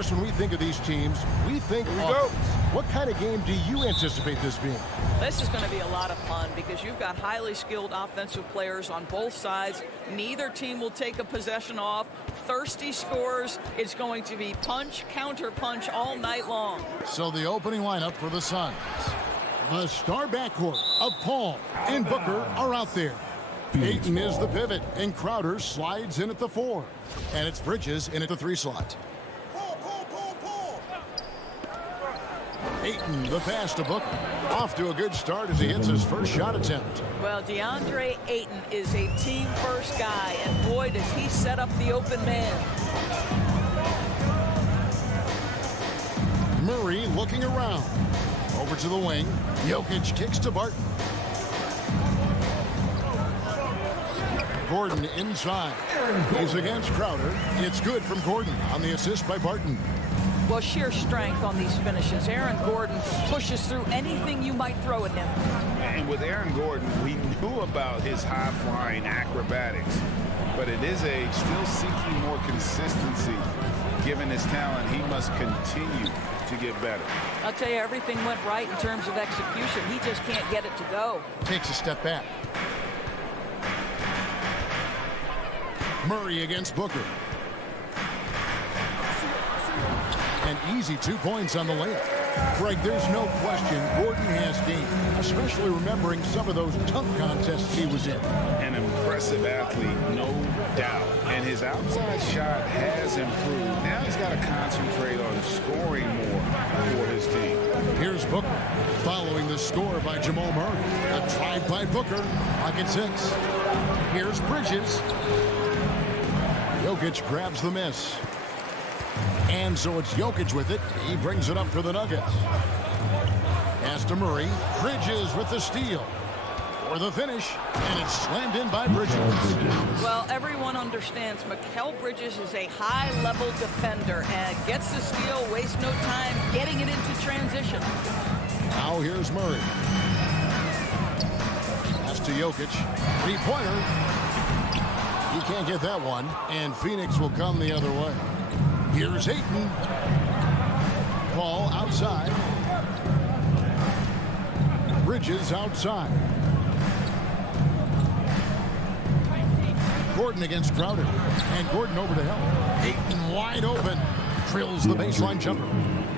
course, when we think of these teams, we think offense. What kind of game do you anticipate this being? This is going to be a lot of fun because you've got highly skilled offensive players on both sides. Neither team will take a possession off. Thirsty scores. It's going to be punch, counter punch all night long. So the opening lineup for the Suns. The star backcourt of Paul and Booker are out there. Ayton is the pivot, and Crowder slides in at the 4. And it's Bridges in at the 3 slot. Ayton, the pass to Booker. Off to a good start as he hits his first shot attempt. Well, DeAndre Ayton is a team-first guy, and boy, does he set up the open man. Murray looking around. Over to the wing. Jokic kicks to Barton. Gordon inside. He's against Crowder. It's good from Gordon on the assist by Barton. Well, sheer strength on these finishes. Aaron Gordon pushes through anything you might throw at him. And with Aaron Gordon, we knew about his high-flying acrobatics, but at his age, still seeking more consistency. Given his talent, he must continue to get better. I'll tell you, everything went right in terms of execution. He just can't get it to go. Takes a step back. Murray against Booker. An easy 2 points on the layup. Greg, there's no question Gordon has game, especially remembering some of those dunk contests he was in. An impressive athlete, no doubt. And his outside shot has improved. Now he's got to concentrate on scoring more for his team. Here's Booker, following the score by Jamal Murray. A drive by Booker, pocket 6. Here's Bridges. Jokic grabs the miss. And so it's Jokic with it. He brings it up for the Nuggets. Pass to Murray. Bridges with the steal. For the finish. And it's slammed in by Bridges. Well, everyone understands Mikal Bridges is a high-level defender and gets the steal, wastes no time getting it into transition. Now here's Murray. Pass to Jokic. 3-pointer. You can't get that one. And Phoenix will come the other way. Here's Ayton. Paul outside. Bridges outside. Gordon against Crowder. And Gordon over to help. Ayton wide open. Drills the baseline jumper.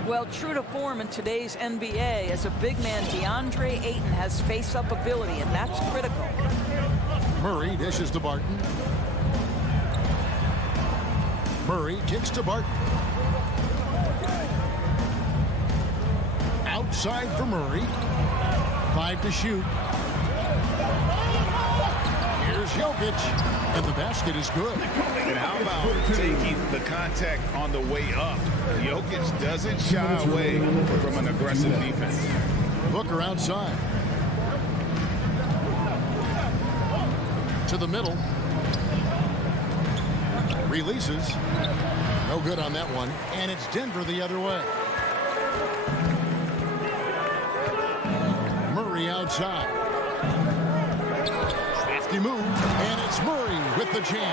Well, true to form in today's NBA, as a big man, DeAndre Ayton has face-up ability, and that's critical. Murray dishes to Barton. Murray kicks to Barton. Outside for Murray. 5 to shoot. Here's Jokic. And the basket is good. And how about taking the contact on the way up? Jokic doesn't shy away from an aggressive defense. Booker outside. To the middle. Releases. No good on that one. And it's Denver the other way. Murray outside. Crafty move. And it's Murray with the jam.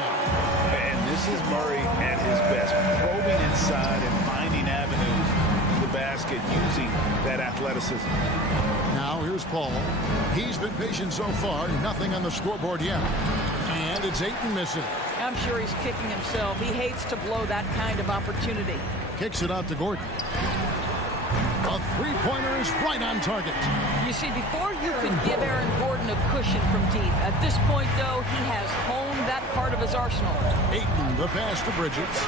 And this is Murray at his best. Probing inside and finding avenues to the basket using that athleticism. Now here's Paul. He's been patient so far. Nothing on the scoreboard yet. And it's Ayton missing. I'm sure he's kicking himself. He hates to blow that kind of opportunity. Kicks it out to Gordon. A three-pointer is right on target. You see, before you could give Aaron Gordon a cushion from deep. At this point, though, he has honed that part of his arsenal. Ayton, the pass to Bridges.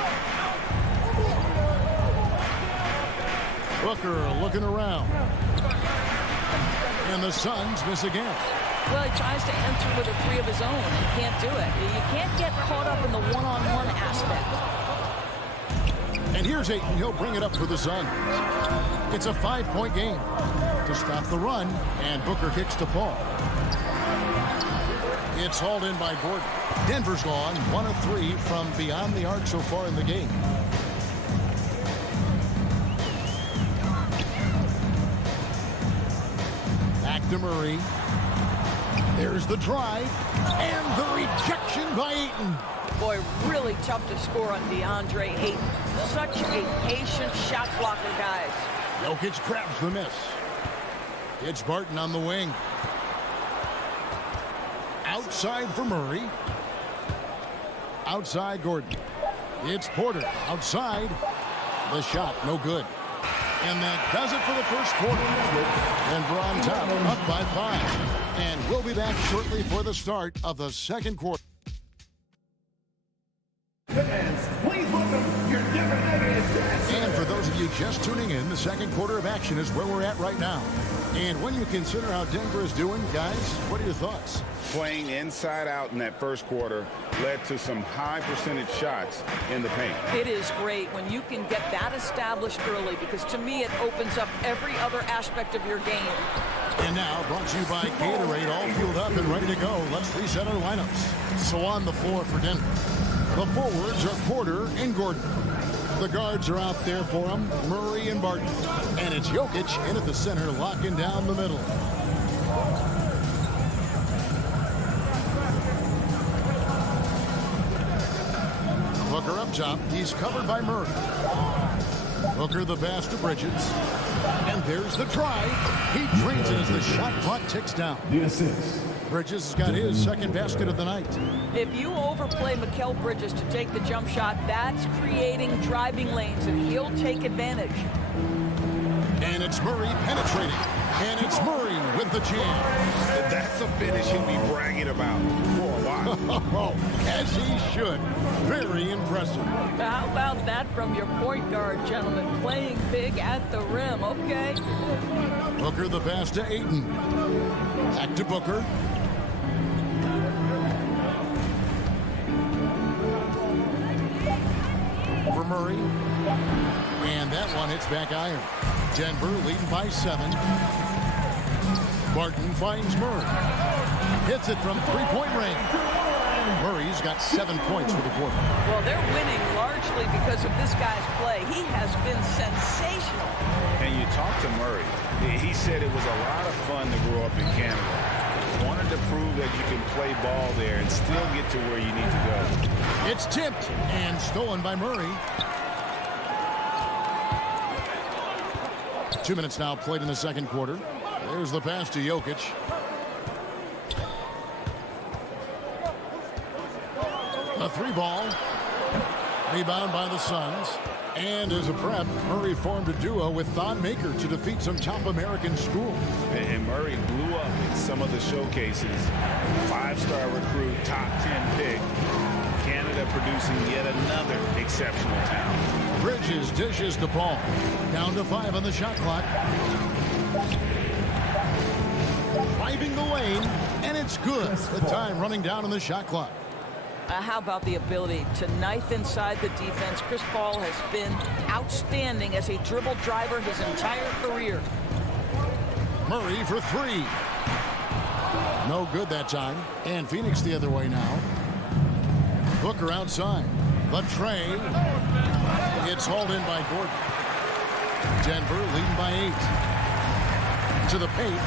Booker looking around. And the Suns miss again. Well, he tries to enter with a three of his own and can't do it. You can't get caught up in the one-on-one aspect. And here's Ayton. He'll bring it up for the Suns. It's a 5-point game. To stop the run, and Booker kicks to Paul. It's hauled in by Gordon. Denver's gone 1 of 3 from beyond the arc so far in the game. Back to Murray. There's the drive, and the rejection by Ayton. Boy, really tough to score on DeAndre Ayton. Such a patient shot blocker, guys. Jokic grabs the miss. It's Barton on the wing. Outside for Murray. Outside Gordon. It's Porter. Outside. The shot, no good. And that does it for the first quarter. Denver on top, up by 5. And we'll be back shortly for the start of the second quarter. And for those of you just tuning in, the second quarter of action is where we're at right now. And when you consider how Denver is doing, guys, what are your thoughts? Playing inside out in that first quarter led to some high percentage shots in the paint. It is great when you can get that established early, because to me it opens up every other aspect of your game. And now, brought to you by Gatorade, all fueled up and ready to go. Let's reset our lineups. So on the floor for Denver, the forwards are Porter and Gordon. The guards are out there for them, Murray and Barton. And it's Jokic in at the center, locking down the middle. Booker up top. He's covered by Murray. Booker the pass to Bridges. And there's the drive. He drains it as the shot clock ticks down. Bridges has got his second basket of the night. If you overplay Mikal Bridges to take the jump shot, that's creating driving lanes, and he'll take advantage. And it's Murray penetrating. And it's Murray with the jam. That's a finish he'll be bragging about for a while. As he should. Very impressive. How about that from your point guard, gentlemen? Playing big at the rim, okay? Booker the pass to Ayton. Back to Booker. For Murray. And that one hits back iron. Denver leading by 7. Barton finds Murray. Hits it from three-point range. Murray's got 7 points for the quarter. Well, they're winning largely because of this guy's play. He has been sensational. And you talk to Murray. He said it was a lot of fun to grow up in Canada. Wanted to prove that you can play ball there and still get to where you need to go. It's tipped and stolen by Murray. 2 minutes now played in the second quarter. There's the pass to Jokic. A 3-ball. Rebound by the Suns. And as a prep, Murray formed a duo with Thon Maker to defeat some top American schools. And Murray blew up in some of the showcases. 5-star recruit, top 10 pick. Canada producing yet another exceptional talent. Bridges dishes to Paul. Down to 5 on the shot clock. Driving the lane, and it's good. The time running down on the shot clock. How about the ability to knife inside the defense? Chris Paul has been outstanding as a dribble driver his entire career. Murray for 3. No good that time. And Phoenix the other way now. Booker outside. The tray. It's hauled in by Gordon. Denver leading by 8. To the paint.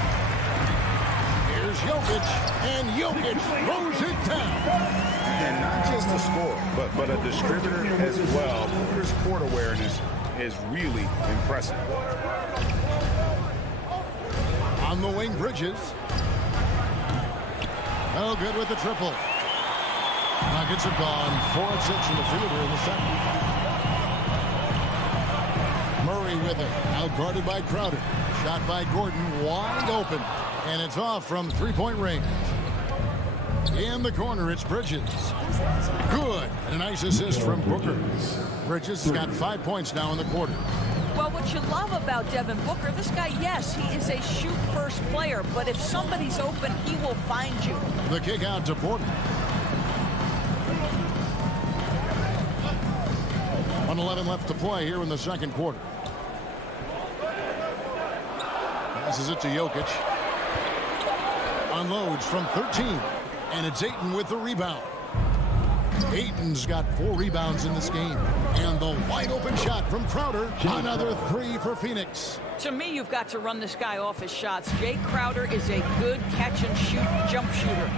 Here's Jokic. And Jokic throws it down. And not just a scorer, but a distributor as well. Booker's court awareness is really impressive. On the wing, Bridges. No good with the triple. Nuggets are gone. 4 of 6 in the field here in the second. Murray with it. Out guarded by Crowder. Shot by Gordon. Wide open. And it's off from 3-point range. In the corner, it's Bridges. Good. And a nice assist from Booker. Bridges has got 5 points now in the quarter. Well, what you love about Devin Booker, this guy, yes, he is a shoot-first player, but if somebody's open, he will find you. The kick out to Porter. 1:11 left to play here in the second quarter. Passes it to Jokic. Unloads from 13. And it's Ayton with the rebound. Ayton's got 4 rebounds in this game. And the wide open shot from Crowder. Another 3 for Phoenix. To me, you've got to run this guy off his shots. Jay Crowder is a good catch-and-shoot jump shooter.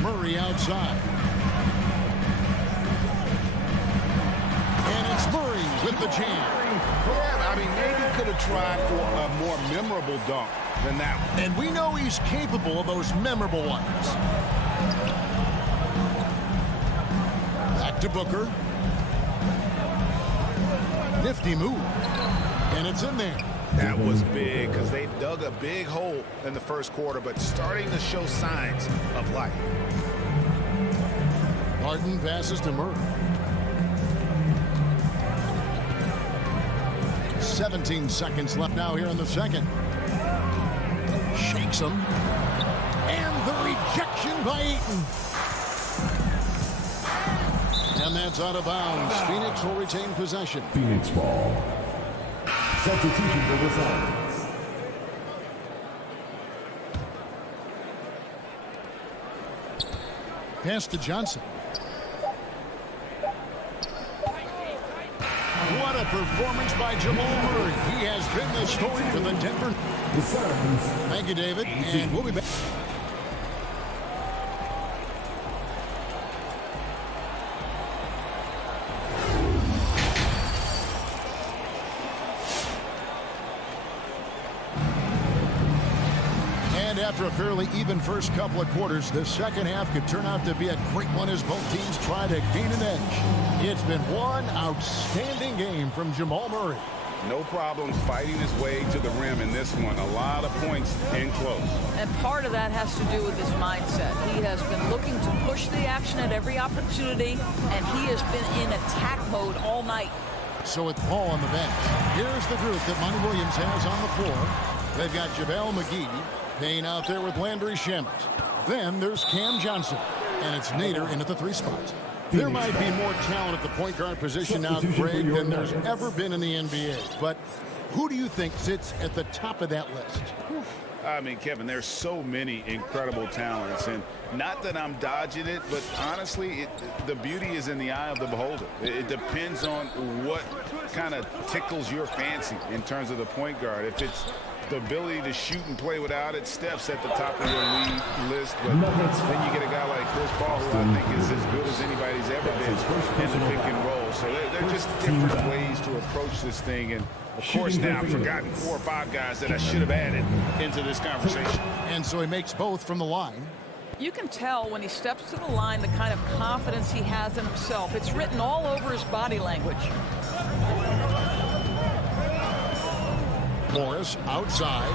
Murray outside. And it's Murray with the jam. Yeah, I mean, maybe could have tried for a more memorable dunk than that one. And we know he's capable of those memorable ones. Back to Booker. Nifty move. And it's in there. That was big because they dug a big hole in the first quarter, but starting to show signs of life. Harden passes to Murray. 17 seconds left now here in the second. Shakes him. And the rejection by Ayton. And that's out of bounds. Phoenix will retain possession. Phoenix ball. Substitution for the Suns. Pass to Johnson. What a performance by Jamal Murray. He has been the story for the Denver. The Suns. Thank you, David. And we'll be back. And after a fairly even first couple of quarters, the second half could turn out to be a great one as both teams try to gain an edge. It's been one outstanding game from Jamal Murray. No problems fighting his way to the rim in this one. A lot of points in close. And part of that has to do with his mindset. He has been looking to push the action at every opportunity, and he has been in attack mode all night. So with Paul on the bench, here's the group that Monty Williams has on the floor. They've got JaVale McGee, Payne out there with Landry Shamet. Then there's Cam Johnson, and it's Nader in at the 3 spot. There might be more talent at the point guard position now, Greg, than there's ever been in the NBA. But who do you think sits at the top of that list? I mean, Kevin, there's so many incredible talents, and not that I'm dodging it, but honestly, the beauty is in the eye of the beholder. It depends on what kind of tickles your fancy in terms of the point guard. If it's the ability to shoot and play without it, Steph's at the top of your league list, but then you get a guy like Chris Paul, who I think is as good as anybody's ever been in the pick and roll. So they're just different ways to approach this thing, and of course now I've forgotten 4 or 5 guys that I should have added into this conversation. And so he makes both from the line. You can tell when he steps to the line the kind of confidence he has in himself. It's written all over his body language. Morris outside.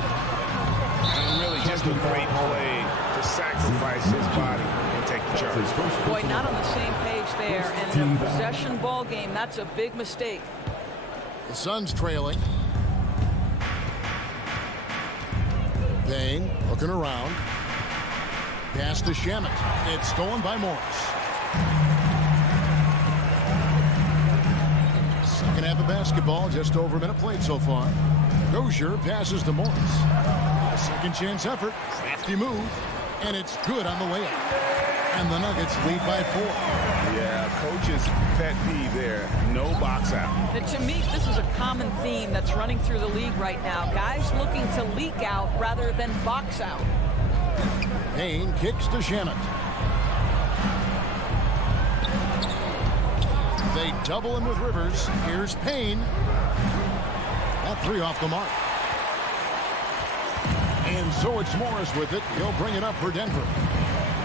And really just a great play to sacrifice his body and take the charge. Boy, not on the same page there. And in a possession ball game, that's a big mistake. The Suns trailing. Payne looking around. Pass to Shamet. It's stolen by Morris. Second half of basketball, just over a minute played so far. Dozier passes to Morris. A second chance effort. Crafty move. And it's good on the layup. And the Nuggets lead by 4. Yeah, coach's pet peeve there. No box out. And to me, this is a common theme that's running through the league right now. Guys looking to leak out rather than box out. Payne kicks to Shamet. They double him with Rivers. Here's Payne. That 3 off the mark. And so it's Morris with it. He'll bring it up for Denver.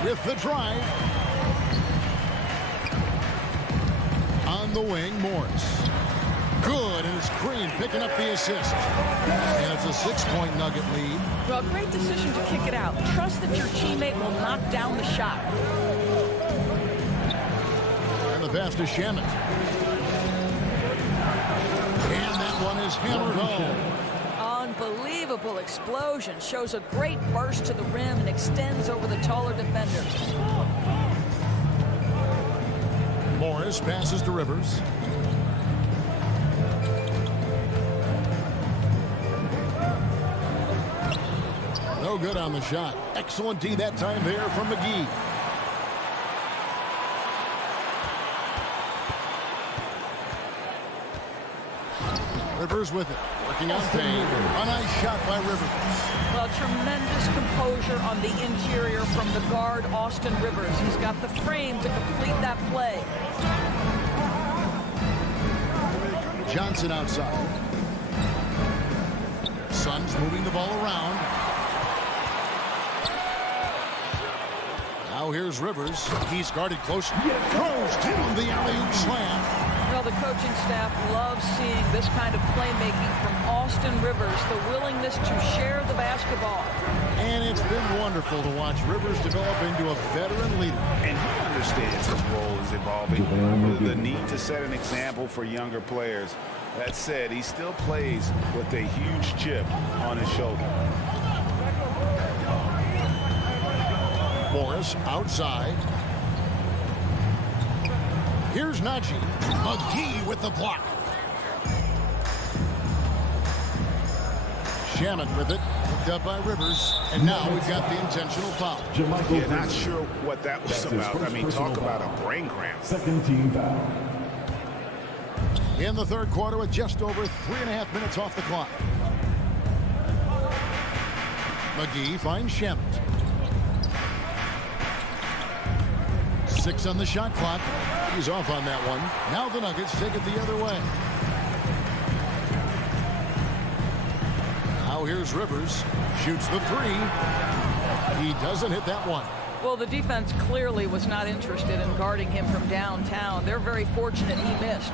With the drive. On the wing, Morris. Good, and it's Green picking up the assist. And it's a 6-point Nugget lead. Well, great decision to kick it out. Trust that your teammate will knock down the shot. And the pass to Shamet. And that one is hammered home. Unbelievable explosion. Shows a great burst to the rim and extends over the taller defender. Morris passes to Rivers. No good on the shot. Excellent D that time there from McGee. Rivers with it. Working on Payne. A nice shot by Rivers. Well, tremendous composure on the interior from the guard, Austin Rivers. He's got the frame to complete that play. Johnson outside. Suns moving the ball around. Now here's Rivers. He's guarded close. Throws down the alley-oop slam. Well, the coaching staff loves seeing this kind of playmaking from Austin Rivers, the willingness to share the basketball. And it's been wonderful to watch Rivers develop into a veteran leader. And he understands his role is evolving. The need to set an example for younger players. That said, he still plays with a huge chip on his shoulder. Morris outside. Here's Najee. McGee with the block. Shaman with it. Picked up by Rivers. And now we've got the intentional foul. Yeah, not sure what that was about. I mean, talk about a brain cramp. Second team foul. In the third quarter with just over 3.5 minutes off the clock. McGee finds Shaman. 6 on the shot clock. He's off on that one. Now the Nuggets take it the other way. Now here's Rivers. Shoots the 3. He doesn't hit that one. Well, the defense clearly was not interested in guarding him from downtown. They're very fortunate he missed.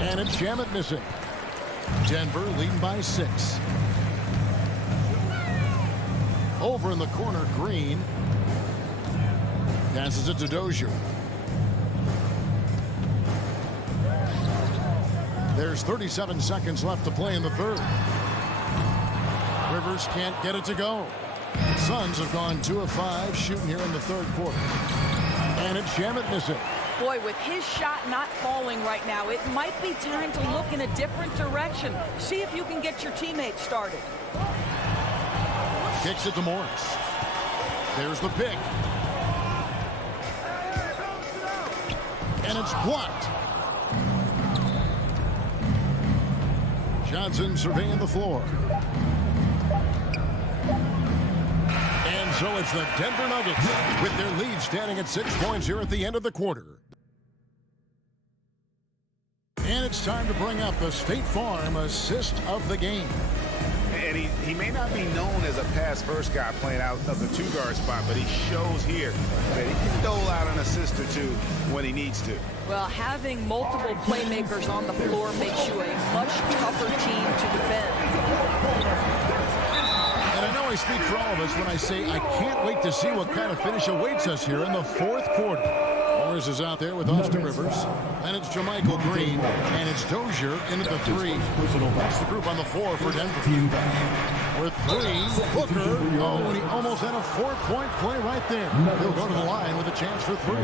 And it's Shamet missing. Denver leading by 6. Over in the corner, Green. Passes it to Dozier. There's 37 seconds left to play in the third. Rivers can't get it to go. The Suns have gone 2 of 5 shooting here in the third quarter. And it's Shamet missing. Boy, with his shot not falling right now, it might be time to look in a different direction. See if you can get your teammates started. Kicks it to Morris. There's the pick. And it's blocked. Johnson surveying the floor. And so it's the Denver Nuggets with their lead standing at 6 points here at the end of the quarter. And it's time to bring up the State Farm assist of the game. And he may not be known as a pass-first guy playing out of the 2-guard spot, but he shows here that he can dole out an assist or two when he needs to. Well, having multiple playmakers on the floor makes you a much tougher team to defend. And I know I speak for all of us when I say I can't wait to see what kind of finish awaits us here in the fourth quarter. Morris is out there with Austin Rivers. And it's JaMychal Green. And it's Dozier into the 3. That's the group on the floor for Denver. With 3, Booker. Oh, and he almost had a 4-point play right there. He'll go to the line with a chance for 3.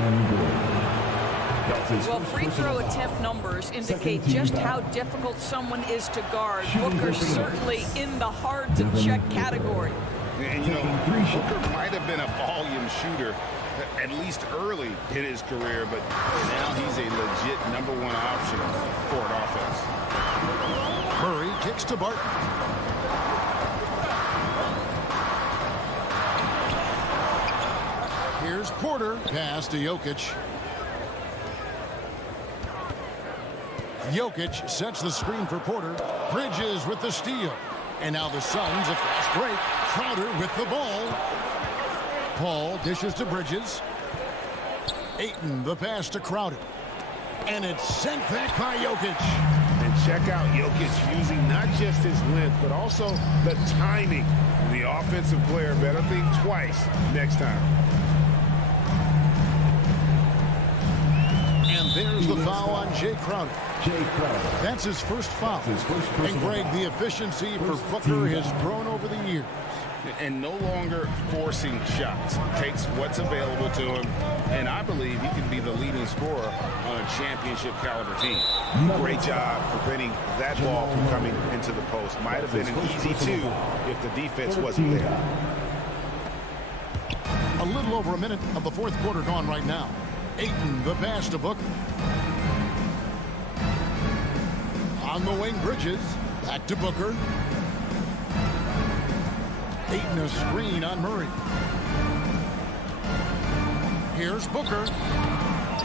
Well, free throw attempt numbers indicate just how difficult someone is to guard. Booker's certainly in the hard-to-check category. And, you know, Booker might have been a volume shooter at least early in his career, but now he's a legit #1 option for an offense. Murray kicks to Barton. Here's Porter. Pass to Jokic. Jokic sets the screen for Porter. Bridges with the steal. And now the Suns, a fast break. Crowder with the ball. Paul dishes to Bridges. Ayton, the pass to Crowder. And it's sent back by Jokic. And check out Jokic using not just his length, but also the timing. The offensive player better think twice next time. And there's the foul on Jay Crowder. That's his first foul. And Greg, the efficiency for Booker has grown over the years. And no longer forcing shots. Takes what's available to him. And I believe he can be the leading scorer on a championship caliber team. Great job preventing that ball from coming into the post. Might have been an easy 2 if the defense wasn't there. over a minute of the fourth quarter gone right now. Ayton, the pass to Booker. On the wing, Bridges. Back to Booker. Ayton, a screen on Murray. Here's Booker.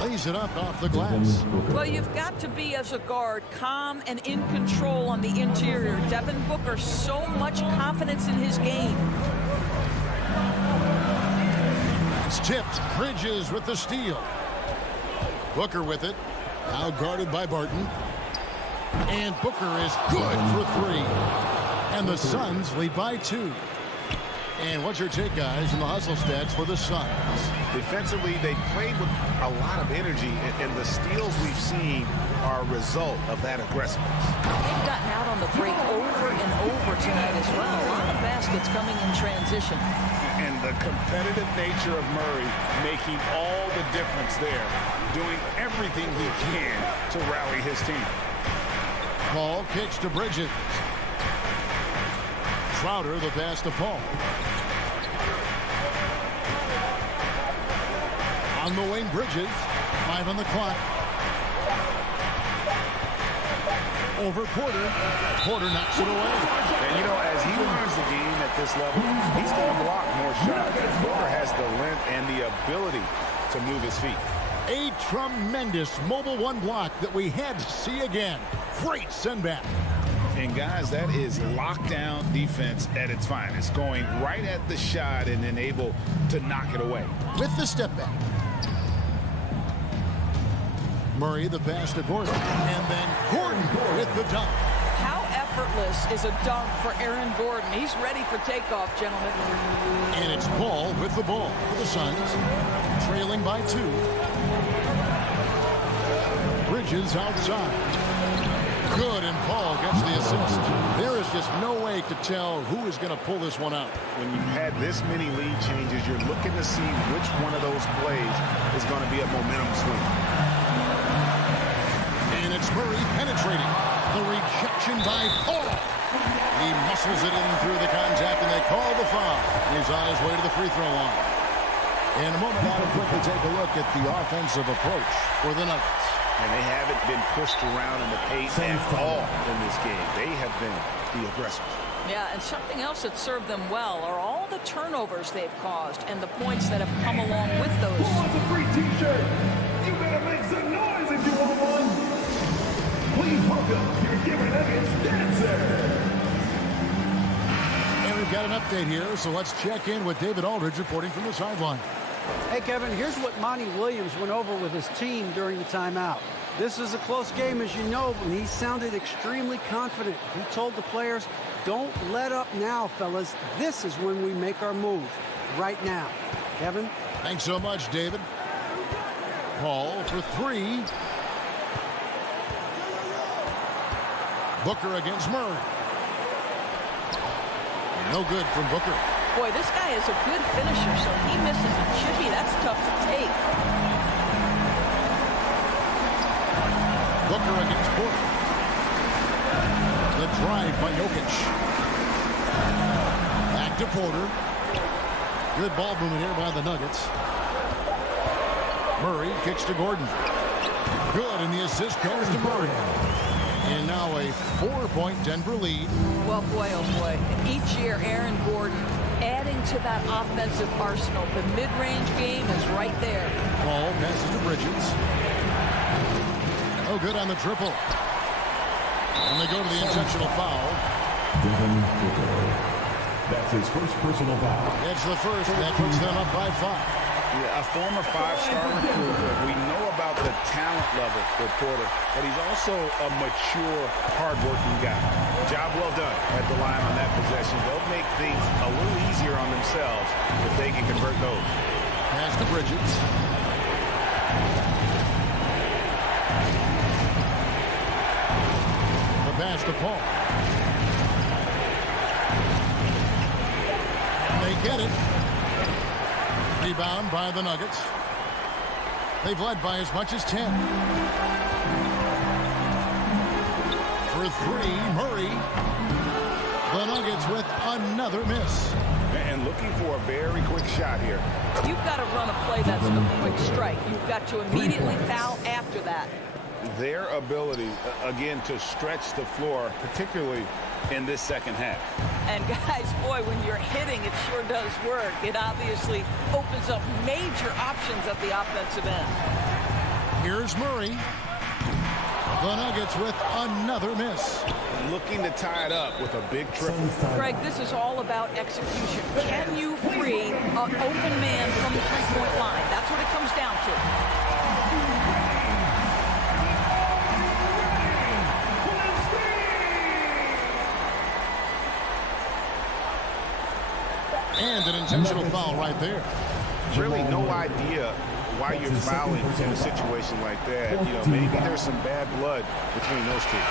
Lays it up off the glass. Well, you've got to be, as a guard, calm and in control on the interior. Devin Booker, so much confidence in his game. It's tipped. Bridges with the steal. Booker with it. Now guarded by Barton. And Booker is good for three. And the Suns lead by 2. And what's your take, guys, in the hustle stats for the Suns? Defensively, they played with a lot of energy, and the steals we've seen are a result of that aggressiveness. They've gotten out on the break over and over tonight as well. A lot of baskets coming in transition. And the competitive nature of Murray making all the difference there, doing everything he can to rally his team. Paul kicks to Bridges. Crowder, the pass to Paul. On the wing, Bridges. 5 on the clock. Over Porter. Porter knocks it away. And, you know, as he learns the game at this level, he's going to block more shots. Porter has the length and the ability to move his feet. A tremendous mobile one block that we had to see again. Great send back. And, guys, that is lockdown defense at its finest, going right at the shot and then able to knock it away. With the step back. Murray, the pass to Gordon. And then Gordon with the dunk. How effortless is a dunk for Aaron Gordon? He's ready for takeoff, gentlemen. And it's Paul with the ball for the Suns. Trailing by 2. Bridges outside. Good, and Paul gets the assist. There is just no way to tell who is going to pull this one out. When you've had this many lead changes, you're looking to see which one of those plays is going to be a momentum swing. And it's Murray penetrating. The rejection by Paul. He muscles it in through the contact, and they call the foul. He's on his way to the free throw line. In a moment, I'll quickly take a look at the offensive approach for the Nuggets. And they haven't been pushed around in the paint at all in this game. They have been the aggressors. Yeah, and something else that served them well are all the turnovers they've caused and the points that have come along with those. Who wants a free t-shirt? You better make some noise if you want one. Please welcome your Giving Nuggets dancer. And we've got an update here, so let's check in with David Aldridge reporting from the sideline. Hey, Kevin, here's what Monty Williams went over with his team during the timeout. This is a close game, as you know, and he sounded extremely confident. He told the players, don't let up now, fellas. This is when we make our move, right now. Kevin? Thanks so much, David. Paul for 3. Booker against Murray. No good from Booker. Boy, this guy is a good finisher, so he misses a chippy. That's tough to take. Booker against Porter. The drive by Jokic. Back to Porter. Good ball movement here by the Nuggets. Murray kicks to Gordon. Good, and the assist goes to Murray. And now a 4-point Denver lead. Well, boy, oh boy. Each year, Aaron Gordon adding to that offensive arsenal. The mid-range game is right there. Paul passes to Bridges. Oh, good on the triple. And they go to the intentional foul. Devin Booker. That's his first personal foul. It's the first, and that puts them up by 5. Yeah, a former 5-star recruiter. We know about the talent level with Porter, but he's also a mature, hard-working guy. Job well done at the line on that possession. They'll make things a little easier on themselves if they can convert those. Pass to Bridges. The pass to Paul. They get it. Rebound by the Nuggets. They've led by as much as 10. For 3, Murray. The Nuggets with another miss. And looking for a very quick shot here. You've got to run a play that's a quick strike. You've got to immediately foul after that. Their ability, again, to stretch the floor, particularly in this second half. And guys, boy, when you're hitting, it sure does work. It obviously opens up major options at the offensive end. Here's Murray. The Nuggets with another miss. Looking to tie it up with a big triple. Greg, this is all about execution. Can you free an open man from the three-point line? That's what it comes down to. And an intentional foul right there. Really no idea why you're fouling in a situation like that. You know, maybe there's some bad blood between those two.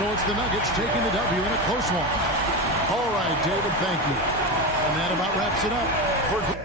So it's the Nuggets taking the W in a close one. All right, David, thank you. And that about wraps it up for...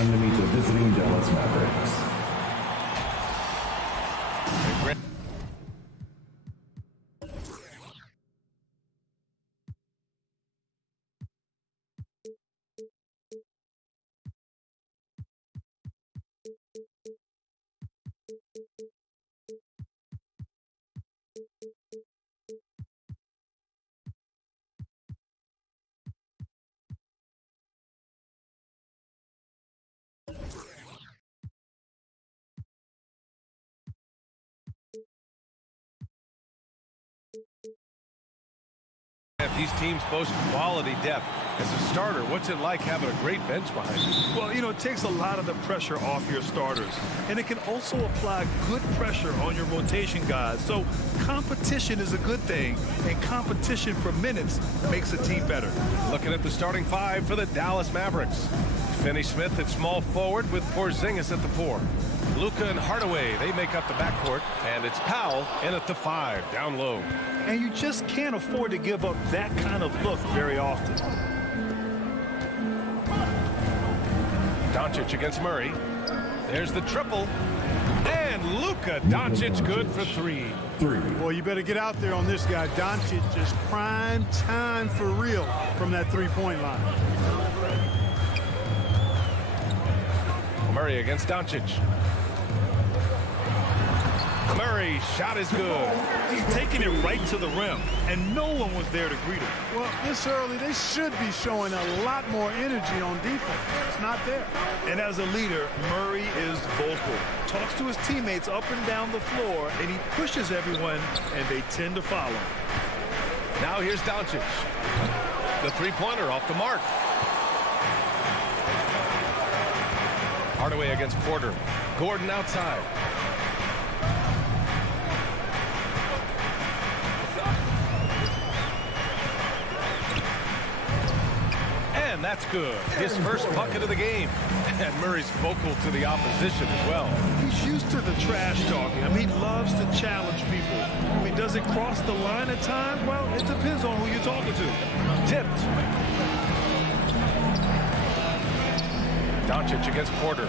time to meet the visiting Dallas Mavericks. These teams boast quality depth. As a starter, what's it like having a great bench behind you? Well, you know, it takes a lot of the pressure off your starters. And it can also apply good pressure on your rotation guys. So competition is a good thing. And competition for minutes makes a team better. Looking at the starting five for the Dallas Mavericks. Finney-Smith at small forward with Porzingis at the 4. Luka and Hardaway, they make up the backcourt. And it's Powell in at the 5, down low. And you just can't afford to give up that kind of look very often. Doncic against Murray. There's the triple. And Luka Doncic good for 3. Well, you better get out there on this guy. Doncic just prime time for real from that three-point line. Murray against Doncic. Murray shot is good. He's taking it right to the rim, and no one was there to greet him. Well, this early, they should be showing a lot more energy on defense. It's not there. And as a leader, Murray is vocal. Talks to his teammates up and down the floor, and he pushes everyone, and they tend to follow. Now here's Doncic. The three-pointer off the mark. Hardaway against Porter. Gordon outside. And that's good. His first bucket of the game. And Murray's vocal to the opposition as well. He's used to the trash talking. I mean, he loves to challenge people. I mean, does it cross the line at times? Well, it depends on who you're talking to. Tipped. Doncic against Porter.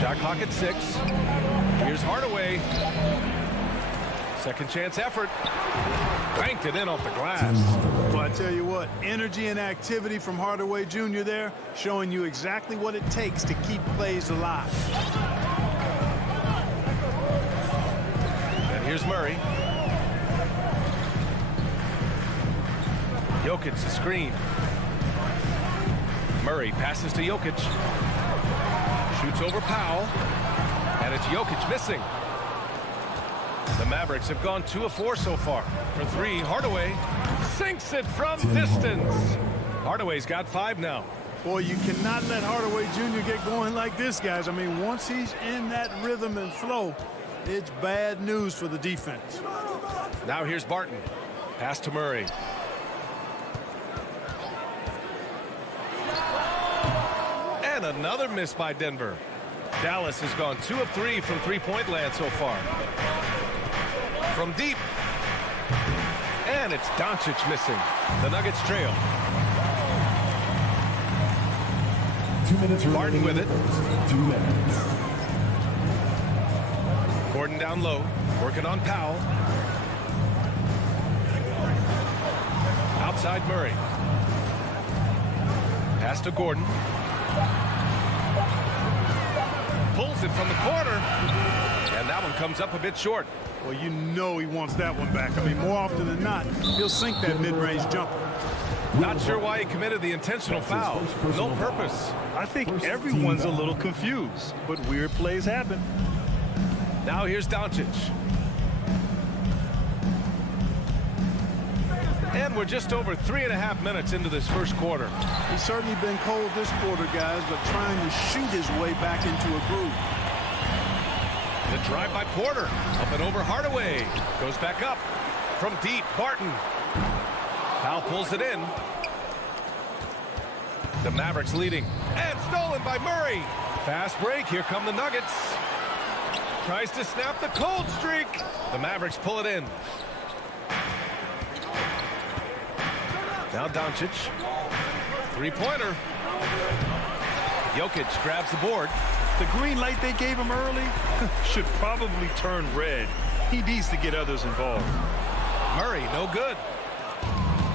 Shot clock at 6. Here's Hardaway. Second chance effort. Banked it in off the glass. Well, I tell you what, energy and activity from Hardaway Jr. there, showing you exactly what it takes to keep plays alive. And here's Murray. Jokic the screen. Murray passes to Jokic. Shoots over Powell. And it's Jokic missing. The Mavericks have gone 2 of 4 so far. For 3, Hardaway sinks it from distance. Hardaway's got 5 now. Boy, you cannot let Hardaway Jr. get going like this, guys. I mean, once he's in that rhythm and flow, it's bad news for the defense. Now here's Barton. Pass to Murray. And another miss by Denver. Dallas has gone 2 of 3 from three-point land so far. From deep. And it's Doncic missing. The Nuggets trail. 2 minutes Barton with it. 2 minutes. Gordon down low. Working on Powell. Outside Murray. Pass to Gordon. Pulls it from the corner. And that one comes up a bit short. Well, you know he wants that one back. I mean, more often than not, he'll sink that mid-range jumper. Not sure why he committed the intentional foul. No purpose. I think everyone's a little confused, but weird plays happen. Now here's Doncic. And we're just over 3.5 minutes into this first quarter. He's certainly been cold this quarter, guys, but trying to shoot his way back into a groove. The drive by Porter. Up and over Hardaway. Goes back up. From deep, Barton. Powell pulls it in. The Mavericks leading. And stolen by Murray. Fast break. Here come the Nuggets. Tries to snap the cold streak. The Mavericks pull it in. Now Doncic. Three-pointer. Jokic grabs the board. The green light they gave him early should probably turn red. He needs to get others involved. Murray, no good.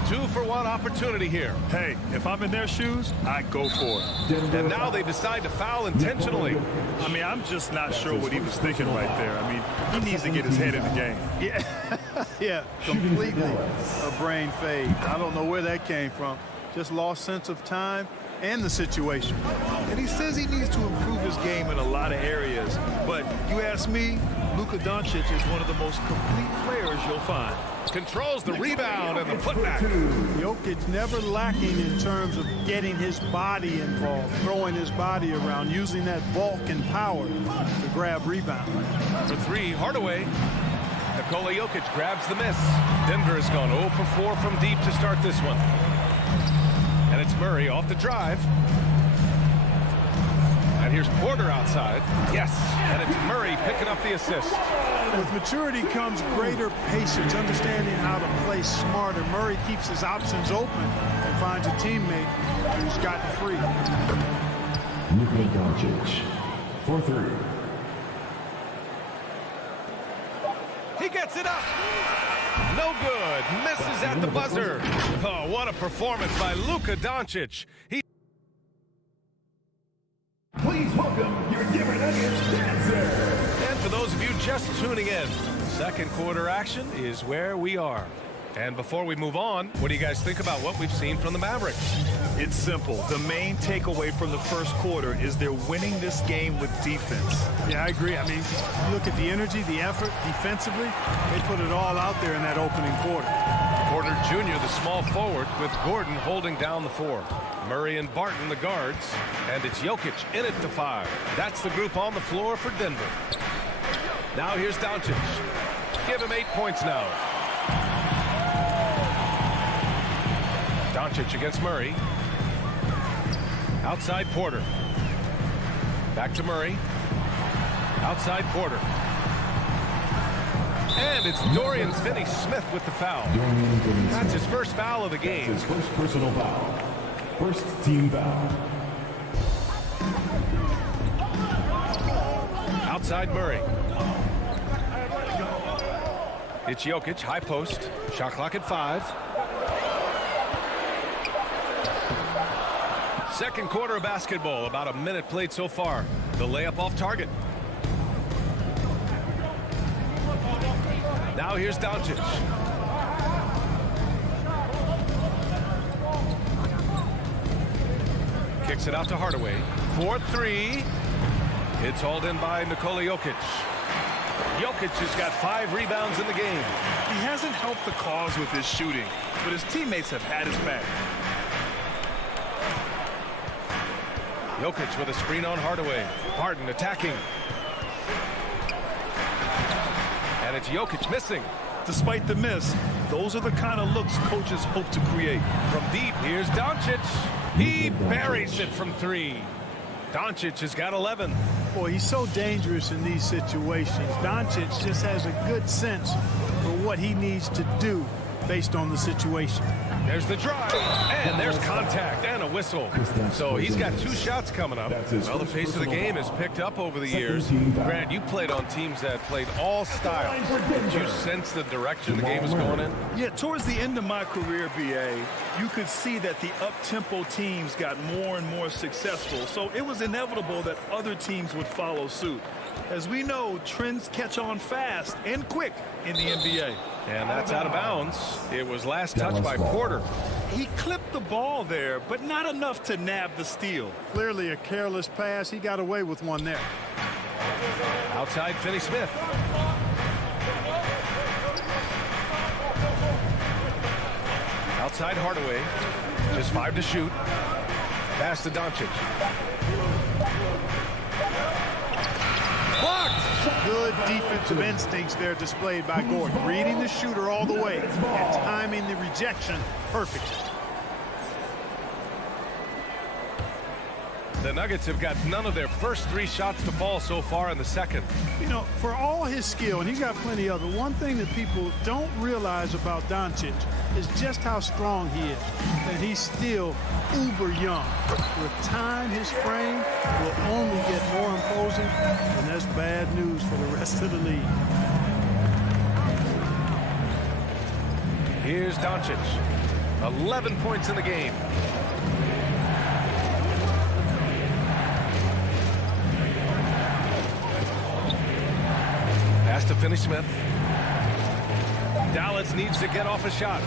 2-for-1 opportunity here. Hey, if I'm in their shoes, I go for it. And now they decide to foul intentionally. I mean, I'm just not sure what he was thinking right there. I mean, he needs to get his head in the game. Yeah, completely a brain fade. I don't know where that came from. Just lost sense of time and the situation. And he says he needs to improve his game in a lot of areas. But you ask me, Luka Doncic is one of the most complete players you'll find. Controls the rebound and the putback. Jokic never lacking in terms of getting his body involved, throwing his body around, using that bulk and power to grab rebound. For three, Hardaway. Nikola Jokic grabs the miss. Denver has gone 0 for 4 from deep to start this one. And it's Murray off the drive. And here's Porter outside. Yes, and it's Murray picking up the assist. With maturity comes greater patience, understanding how to play smarter. Murray keeps his options open and finds a teammate who's gotten free. Luka Doncic for three. He gets it up. No good. Misses at the buzzer. Oh, what a performance by Luka Doncic. Please welcome your Denver Nuggets dancer. And for those of you just tuning in, second quarter action is where we are. And before we move on, what do you guys think about what we've seen from the Mavericks? It's simple. The main takeaway from the first quarter is they're winning this game with defense. Yeah, I agree. I mean, you look at the energy, the effort defensively, they put it all out there in that opening quarter. Porter Jr., the small forward, with Gordon holding down the 4. Murray and Barton, the guards. And it's Jokic in it to 5. That's the group on the floor for Denver. Now here's Doncic. Give him 8 points now. Doncic against Murray. Outside Porter. Back to Murray. Outside Porter. And it's Dorian Finney-Smith with the foul. That's his first foul of the game. His first personal foul. First team foul. Outside Murray. It's Jokic, high post. Shot clock at 5. Second quarter of basketball, about a minute played so far. The layup off target. Now here's Doncic. Kicks it out to Hardaway. 4-3. It's hauled in by Nikola Jokic. Jokic has got 5 rebounds in the game. He hasn't helped the cause with his shooting, but his teammates have had his back. Jokic with a screen on Hardaway. Harden attacking. And it's Jokic missing. Despite the miss, those are the kind of looks coaches hope to create. From deep, here's Doncic. He buries it from 3. Doncic has got 11. Boy, he's so dangerous in these situations. Doncic just has a good sense for what he needs to do based on the situation. There's the drive, and there's contact and a whistle. So he's got 2 shots coming up. Well, the pace of the game has picked up over the years. Grant, you played on teams that played all styles. Did you sense the direction the game is going in? Yeah, towards the end of my career, BA, you could see that the up-tempo teams got more and more successful. So it was inevitable that other teams would follow suit. As we know, trends catch on fast and quick in the NBA. And that's out of bounds. It was last touched by Porter. He clipped the ball there, but not enough to nab the steal. Clearly a careless pass. He got away with one there. Outside Finney-Smith. Outside Hardaway. Just 5 to shoot. Pass to Doncic. Blocked! Good defensive instincts there displayed by Gordon. Reading the shooter all the way and timing the rejection perfectly. The Nuggets have got none of their first 3 shots to fall so far in the second. You know, for all his skill, and he's got plenty of it, one thing that people don't realize about Doncic is just how strong he is. And he's still uber young. With time, his frame will only get more imposing, and that's bad news for the rest of the league. Here's Doncic. 11 points in the game. Pass to Finney-Smith. Dallas needs to get off a shot.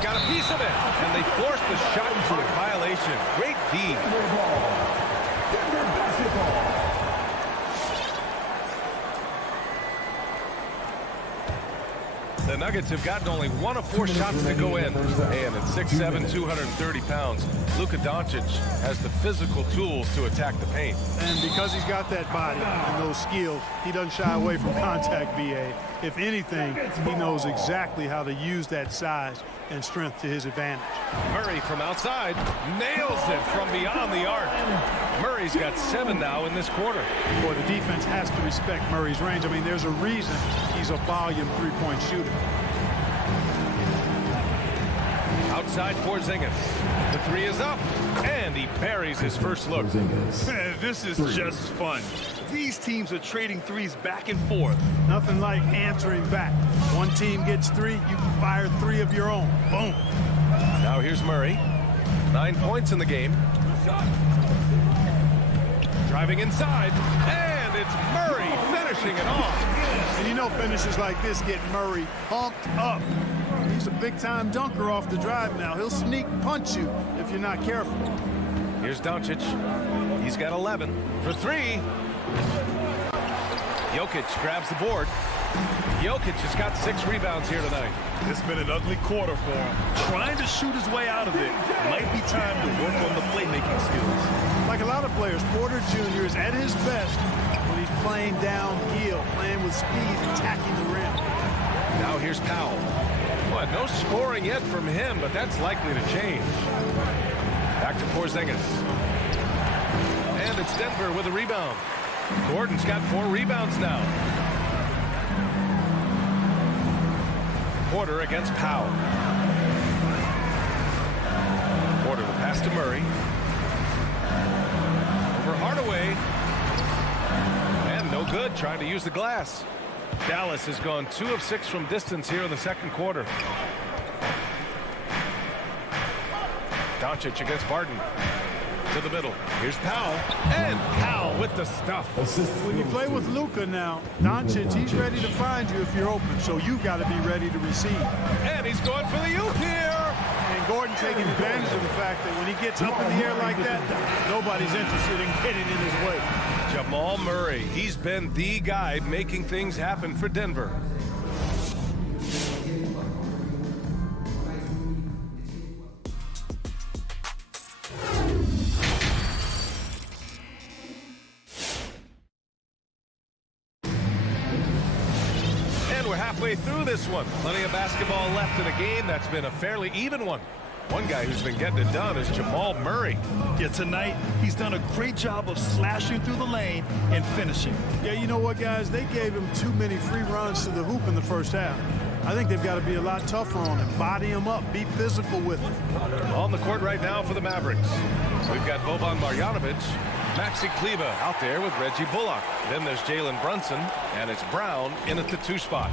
Got a piece of it, and they forced the shot clock violation. Great D. Denver basketball. The Nuggets have gotten only 1 of 4 shots to go in. And at 6'7", 230 pounds, Luka Doncic has the physical tools to attack the paint. And because he's got that body and those skills, he doesn't shy away from contact, B.A. If anything, he knows exactly how to use that size and strength to his advantage. Murray from outside nails it from beyond the arc. Murray's got 7 now in this quarter. Boy, the defense has to respect Murray's range. I mean, there's a reason he's a volume three-point shooter. Outside Porzingis. The 3 is up, and he buries his first look. Man, this is just fun. These teams are trading threes back and forth. Nothing like answering back. One team gets 3, you can fire 3 of your own. Boom. Now here's Murray. 9 points in the game. Driving inside, and it's Murray finishing it off. And you know finishes like this get Murray pumped up. He's a big-time dunker off the drive now. He'll sneak punch you if you're not careful. Here's Doncic. He's got 11 for 3. Jokic grabs the board. Jokic has got 6 rebounds here tonight. It's been an ugly quarter for him. Trying to shoot his way out of it. Might be time to work on the playmaking skills. Like a lot of players, Porter Jr. is at his best when he's playing downhill, playing with speed, attacking the rim. Now here's Powell. Well, no scoring yet from him, but that's likely to change. Back to Porzingis. And it's Denver with a rebound. Gordon's got 4 rebounds now. Porter against Powell. Porter the pass to Murray. Over Hardaway. And no good, trying to use the glass. Dallas has gone 2 of 6 from distance here in the second quarter. Doncic against Barton. To the middle. Here's Powell. And Powell with the stuff. When you play with Luka now, Doncic, he's ready to find you if you're open, so you've got to be ready to receive. And he's going for the oop here. And Gordon taking advantage of the fact that when he gets up in the air like that, nobody's interested in getting in his way. Jamal Murray, he's been the guy making things happen for Denver. Halfway through this one. Plenty of basketball left in a game that's been a fairly even one. One guy who's been getting it done is Jamal Murray. Yeah, tonight he's done a great job of slashing through the lane and finishing. Yeah, you know what, guys? They gave him too many free runs to the hoop in the first half. I think they've got to be a lot tougher on him. Body him up. Be physical with him. On the court right now for the Mavericks. We've got Boban Marjanovic, Maxi Kleber out there with Reggie Bullock. Then there's Jalen Brunson, and it's Brown in at the 2 spot.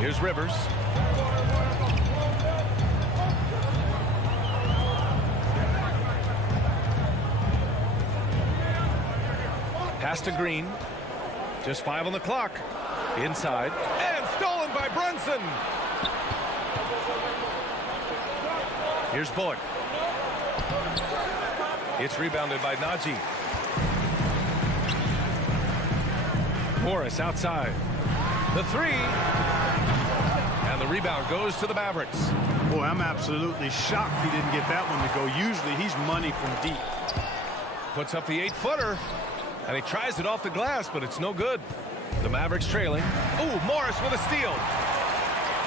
Here's Rivers. Pass to Green. Just 5 on the clock. Inside. And stolen by Brunson. Here's Bullock. It's rebounded by Najee. Morris outside. The 3. And the rebound goes to the Mavericks. Boy, I'm absolutely shocked he didn't get that one to go. Usually he's money from deep. Puts up the 8-footer. And he tries it off the glass, but it's no good. The Mavericks trailing. Ooh, Morris with a steal.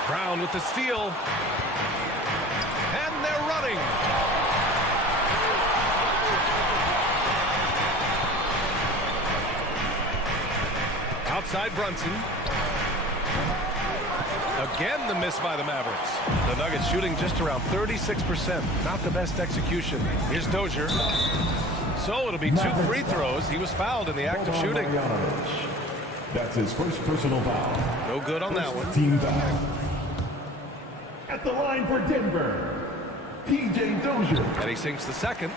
Brown with the steal. And they're running. Outside Brunson. Again, the miss by the Mavericks. The Nuggets shooting just around 36%. Not the best execution. Here's Dozier. So it'll be 2 free throws. He was fouled in the act of shooting. That's his first personal foul. No good on that one. Team foul. At the line for Denver, P.J. Dozier. And he sinks the second.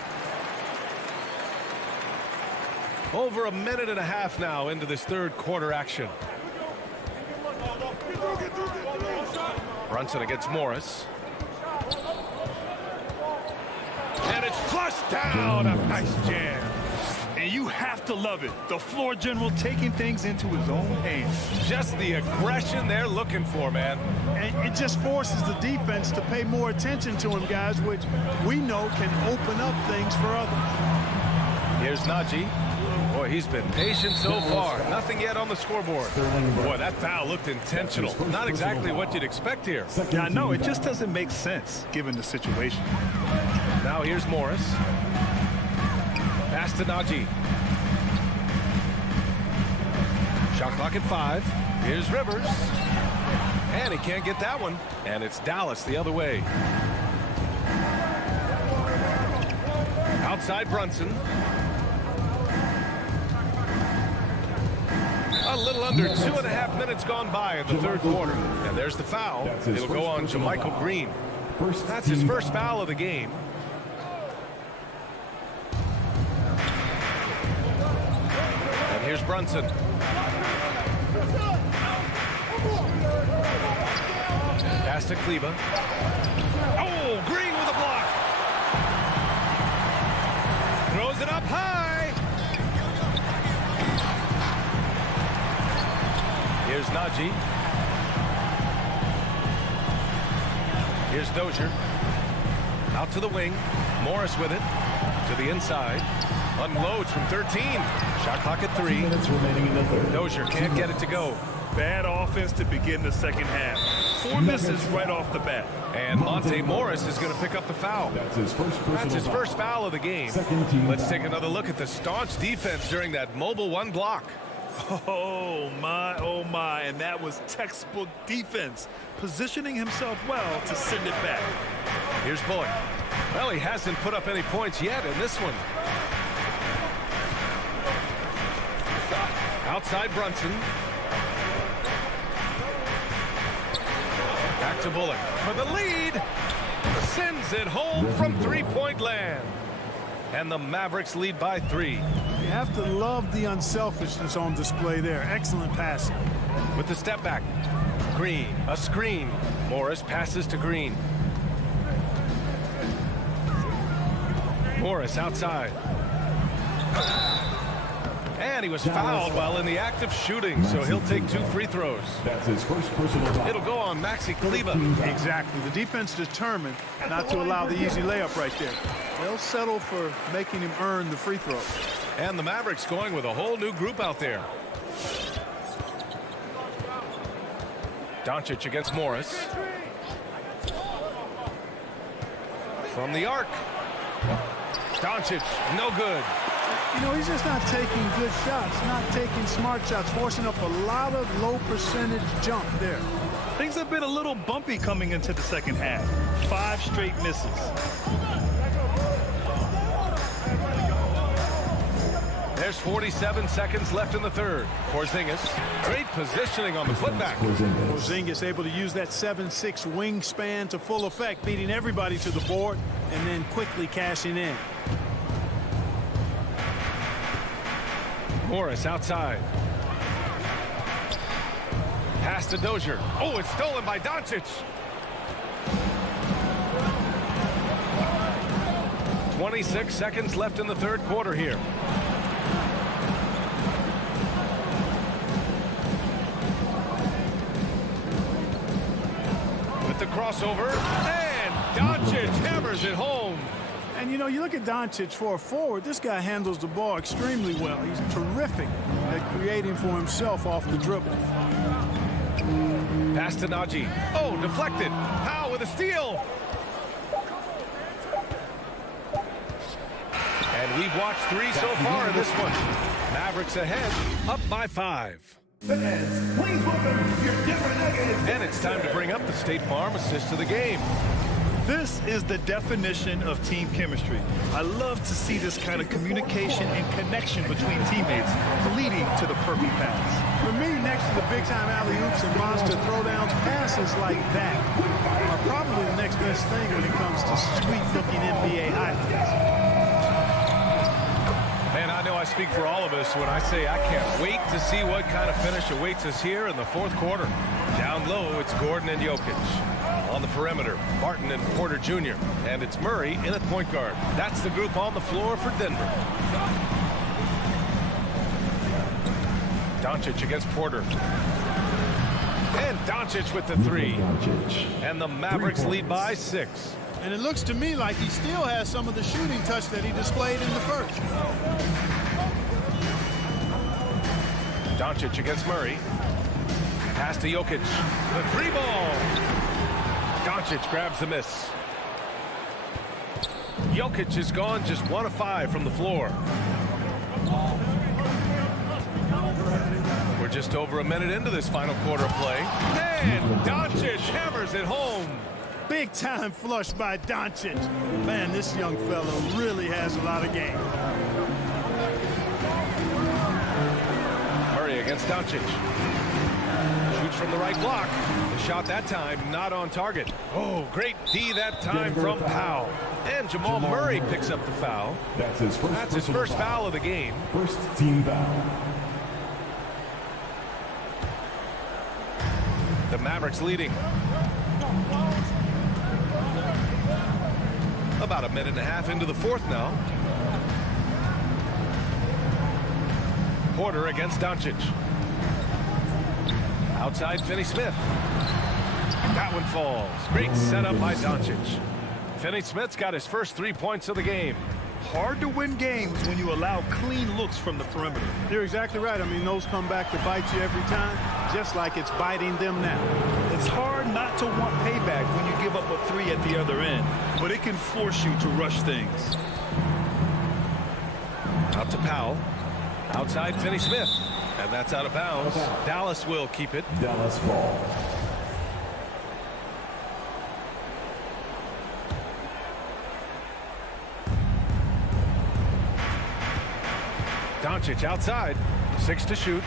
Over a minute and a half now into this third quarter action. Brunson against Morris. And it's flushed down. A nice jam. And you have to love it. The floor general taking things into his own hands. Just the aggression they're looking for, man. And it just forces the defense to pay more attention to him, guys, which we know can open up things for others. Here's Najee. Boy, he's been patient so far. Nothing yet on the scoreboard. Boy, that foul looked intentional. Not exactly what you'd expect here. Yeah, I know. It just doesn't make sense given the situation. Now here's Morris. Pass to Najee. Shot clock at 5. Here's Rivers. And he can't get that one. And it's Dallas the other way. Outside Brunson. A little under 2.5 minutes gone by in the third quarter. And there's the foul. It'll go on JaMychal Green. That's his first foul of the game. And here's Brunson. Pass to Kleba. Oh, Green with a block. Throws it up high. Here's Najee. Here's Dozier. Out to the wing. Morris with it. To the inside. Unloads from 13. Shot clock at 3. Dozier can't get it to go. Bad offense to begin the second half. 4 misses right off the bat. And Monte Morris is going to pick up the foul. That's his first foul of the game. Let's take another look at the staunch defense during that mobile 1 block. Oh my, and that was textbook defense, positioning himself well to send it back. Here's Bullock. Well, he hasn't put up any points yet in this one. Outside Brunson. Back to Bullock for the lead. Sends it home from 3-point land. And the Mavericks lead by 3. You have to love the unselfishness on display there. Excellent passing. With the step back. Green, a screen. Morris passes to Green. Morris outside. And he was fouled while in the act of shooting, so he'll take 2 free throws. That's his first personal foul. It'll go on Maxi Kleba. Exactly. The defense determined not to allow the easy layup right there. They'll settle for making him earn the free throw. And the Mavericks going with a whole new group out there. Doncic against Morris. From the arc. Doncic, no good. You know, he's just not taking good shots, not taking smart shots, forcing up a lot of low percentage jump there. Things have been a little bumpy coming into the second half. 5 straight misses. There's 47 seconds left in the third. Porzingis, great positioning on the putback. Porzingis able to use that 7'6" wingspan to full effect, beating everybody to the board and then quickly cashing in. Morris outside. Pass to Dozier. Oh, it's stolen by Doncic. 26 seconds left in the third quarter here. With the crossover, and Doncic hammers it home. And, you know, you look at Doncic for a forward, this guy handles the ball extremely well. He's terrific at creating for himself off the dribble. Pass to Najee. Oh, deflected. Powell with a steal. And we've watched 3 so far in this one. Mavericks ahead, up by 5. Fans, please welcome your Denver Nuggets. And it's time to bring up the State Farm assist of the game. This is the definition of team chemistry. I love to see this kind of communication and connection between teammates leading to the perfect pass. For me, next to the big-time alley-oops and monster throwdowns, passes like that are probably the next best thing when it comes to sweet-looking NBA highlights. Man, I know I speak for all of us when I say I can't wait to see what kind of finish awaits us here in the fourth quarter. Down low, it's Gordon and Jokic. On the perimeter, Barton and Porter Jr. And it's Murray in at point guard. That's the group on the floor for Denver. Doncic against Porter. And Doncic with the three. And the Mavericks lead by 6. And it looks to me like he still has some of the shooting touch that he displayed in the first. Doncic against Murray. Pass to Jokic. The three ball. Doncic grabs the miss. Jokic is gone just 1 of 5 from the floor. We're just over a minute into this final quarter of play. And Doncic hammers it home. Big time flush by Doncic. Man, this young fellow really has a lot of game. Murray against Doncic. Shoots from the right block. The shot that time not on target. Oh, great D that time from Powell. And Jamal Murray picks up the foul. That's his first foul of the game. First team foul. The Mavericks leading. About a minute and a half into the fourth now. Porter against Doncic. Outside Finney-Smith. That one falls. Great setup by Doncic. Finney-Smith's got his first 3 points of the game. Hard to win games when you allow clean looks from the perimeter. You're exactly right. I mean, those come back to bite you every time, just like it's biting them now. It's hard not to want payback when you give up a 3 at the other end, but it can force you to rush things. Out to Powell. Outside Finney-Smith. And that's out of bounds. Dallas will keep it. Dallas ball. Doncic outside. 6 to shoot.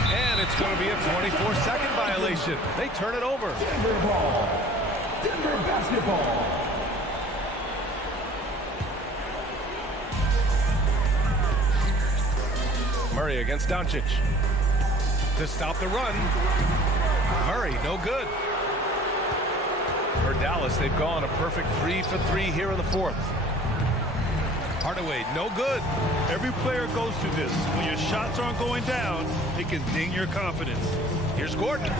And it's going to be a 24-second violation. They turn it over. Denver ball. Denver basketball. Murray against Doncic. To stop the run. Murray, no good. For Dallas, they've gone a perfect 3 for 3 here in the fourth. Hardaway, no good. Every player goes through this. When your shots aren't going down, it can ding your confidence. Here's Gordon.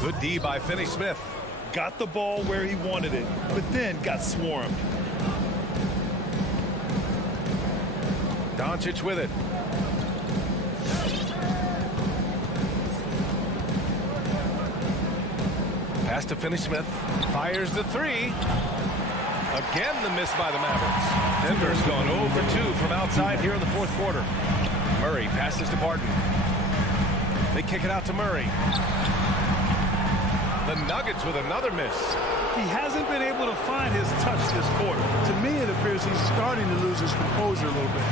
Good D by Finney-Smith. Got the ball where he wanted it, but then got swarmed. Doncic with it. Pass to Finney-Smith. Fires the 3. Again, the miss by the Mavericks. Denver's gone 0 for 2 from outside here in the fourth quarter. Murray passes to Barton. They kick it out to Murray. The Nuggets with another miss. He hasn't been able to find his touch this quarter. To me, it appears he's starting to lose his composure a little bit.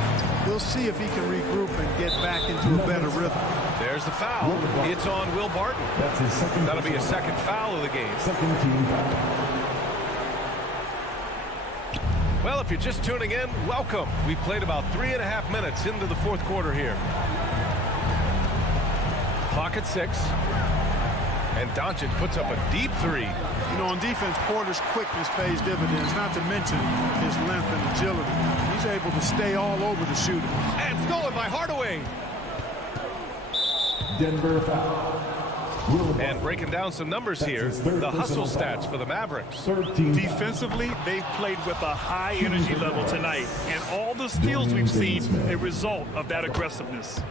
We'll see if he can regroup and get back into a better rhythm. There's the foul. It's on Will Barton. That's his second. That'll be a second foul of the game. Second team foul. Well, if you're just tuning in, welcome. We've played about 3.5 minutes into the fourth quarter here. Clock at 6. And Doncic puts up a deep 3. You know, on defense, Porter's quickness pays dividends, not to mention his length and agility. He's able to stay all over the shooter. And stolen by Hardaway. Denver foul. And breaking down some numbers here, the hustle stats for the Mavericks. Defensively, they've played with a high energy level tonight, and all the steals we've seen a result of that aggressiveness.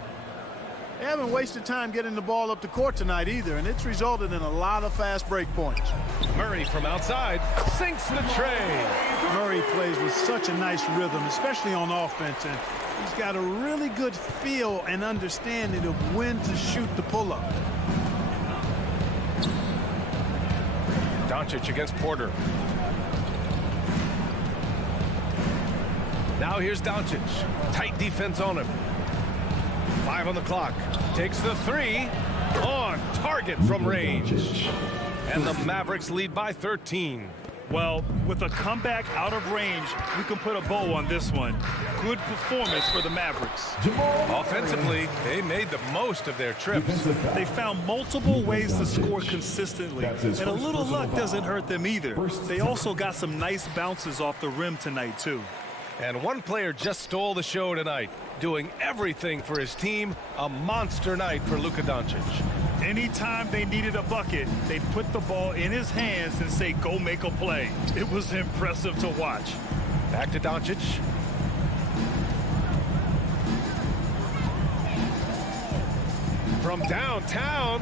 They haven't wasted time getting the ball up the court tonight either, and it's resulted in a lot of fast break points. Murray from outside sinks the tray. Murray plays with such a nice rhythm, especially on offense, and he's got a really good feel and understanding of when to shoot the pull-up. Doncic against Porter. Now here's Doncic. Tight defense on him. 5 on the clock. Takes the 3. On target from range. And the Mavericks lead by 13. Well, with a comeback out of range, we can put a bow on this one. Good performance for the Mavericks. Offensively, they made the most of their trips. They found multiple ways to score consistently, and a little luck doesn't hurt them either. They also got some nice bounces off the rim tonight, too. And one player just stole the show tonight, doing everything for his team. A monster night for Luka Doncic. Anytime they needed a bucket, they put the ball in his hands and say, go make a play. It was impressive to watch. Back to Doncic. From downtown.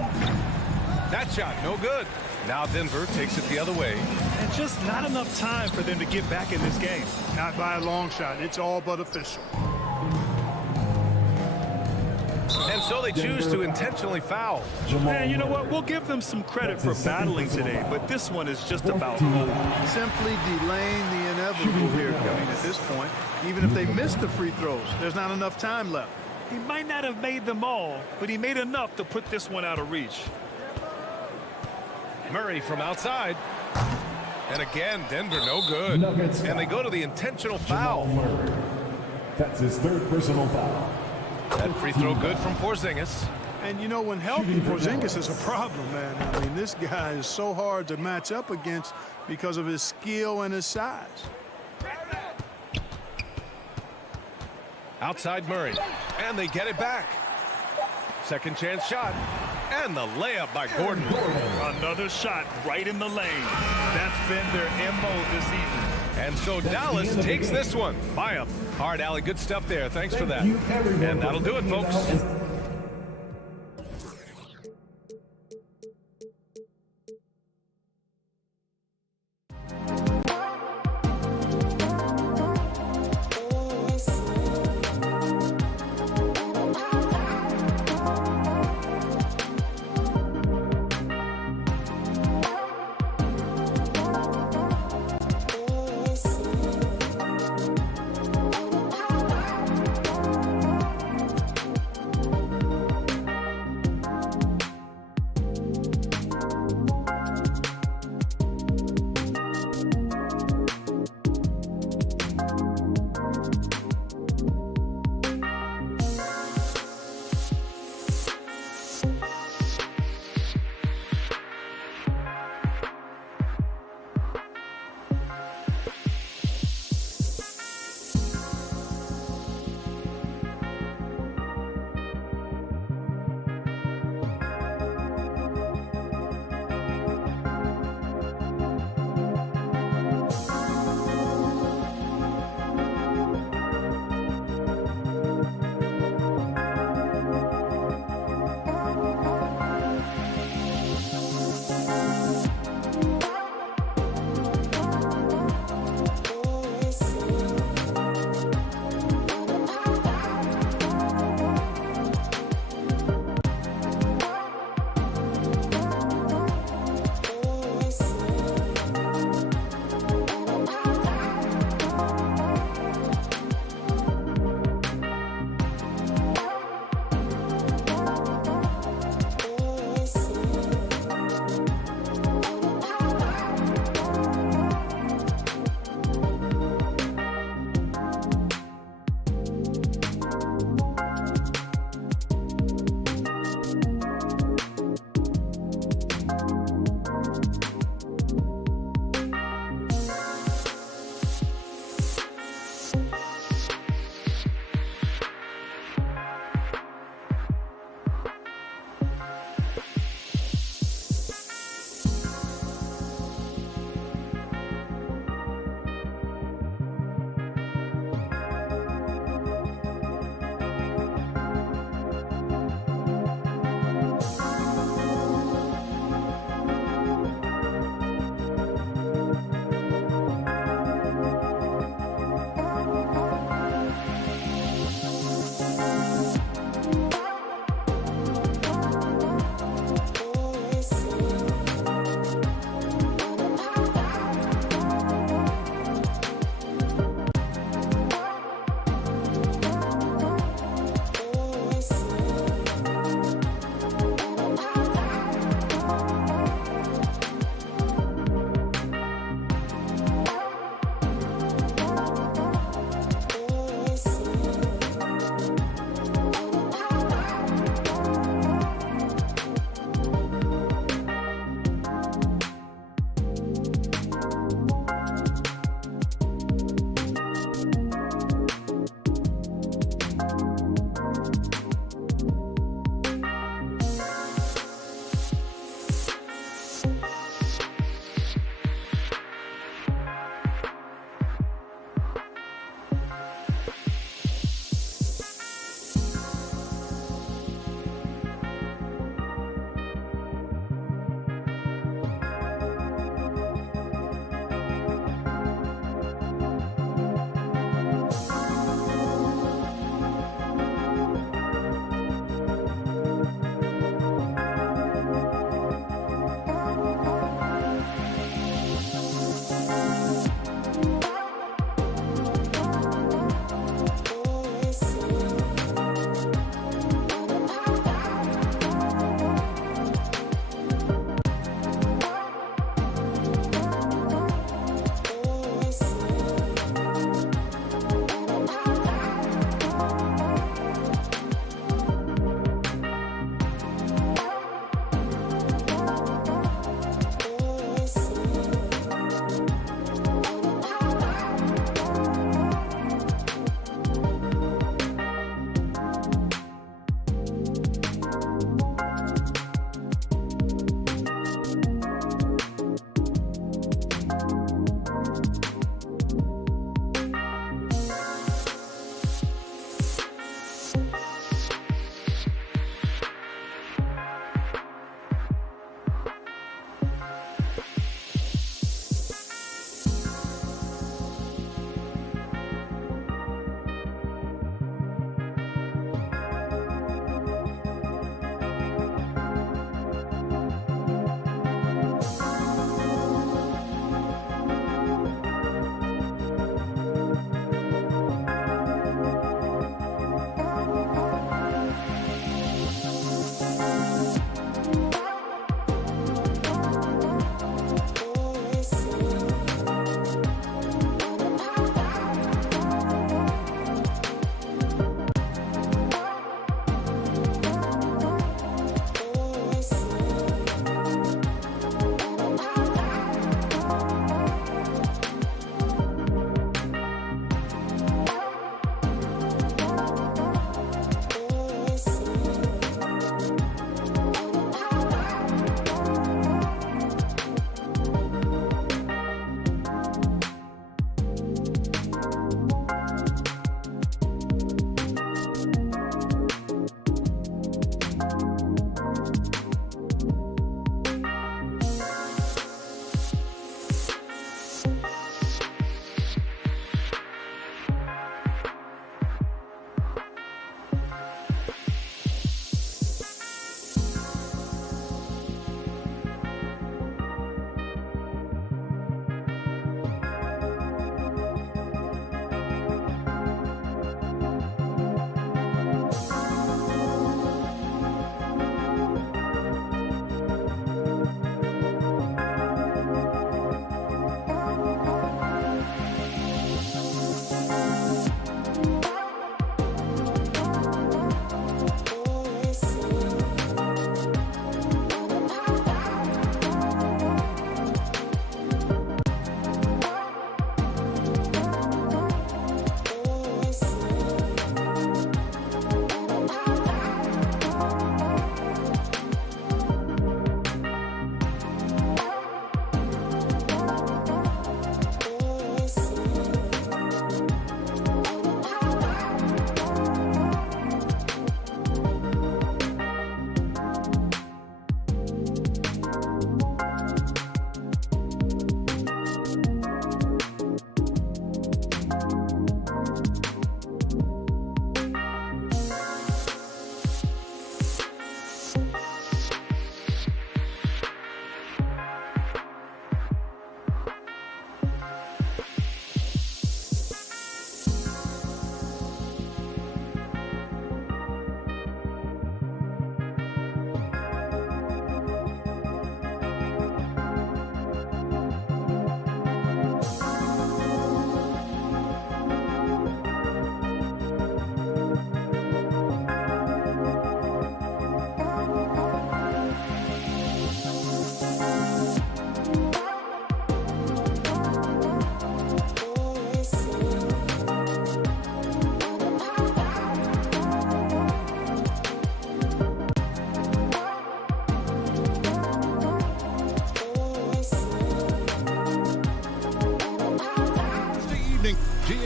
That shot, no good. Now Denver takes it the other way. And just not enough time for them to get back in this game. Not by a long shot. It's all but official. And so they choose to intentionally foul. Man, you know what? We'll give them some credit for battling today, but this one is just about over. Simply delaying the inevitable here. I mean, at this point, even if they miss the free throws, there's not enough time left. He might not have made them all, but he made enough to put this one out of reach. Murray from outside. And again, Denver no good. And they go to the intentional foul. That's his 3rd personal foul. That free throw good from Porzingis. And, you know, when healthy, Porzingis is a problem, man. I mean, this guy is so hard to match up against because of his skill and his size. Outside Murray. And they get it back. Second chance shot. And the layup by Gordon. Another shot right in the lane. That's been their MO this evening. And so Dallas takes this one by him. All right, Allie, good stuff there. Thanks for that. And that'll do it, folks.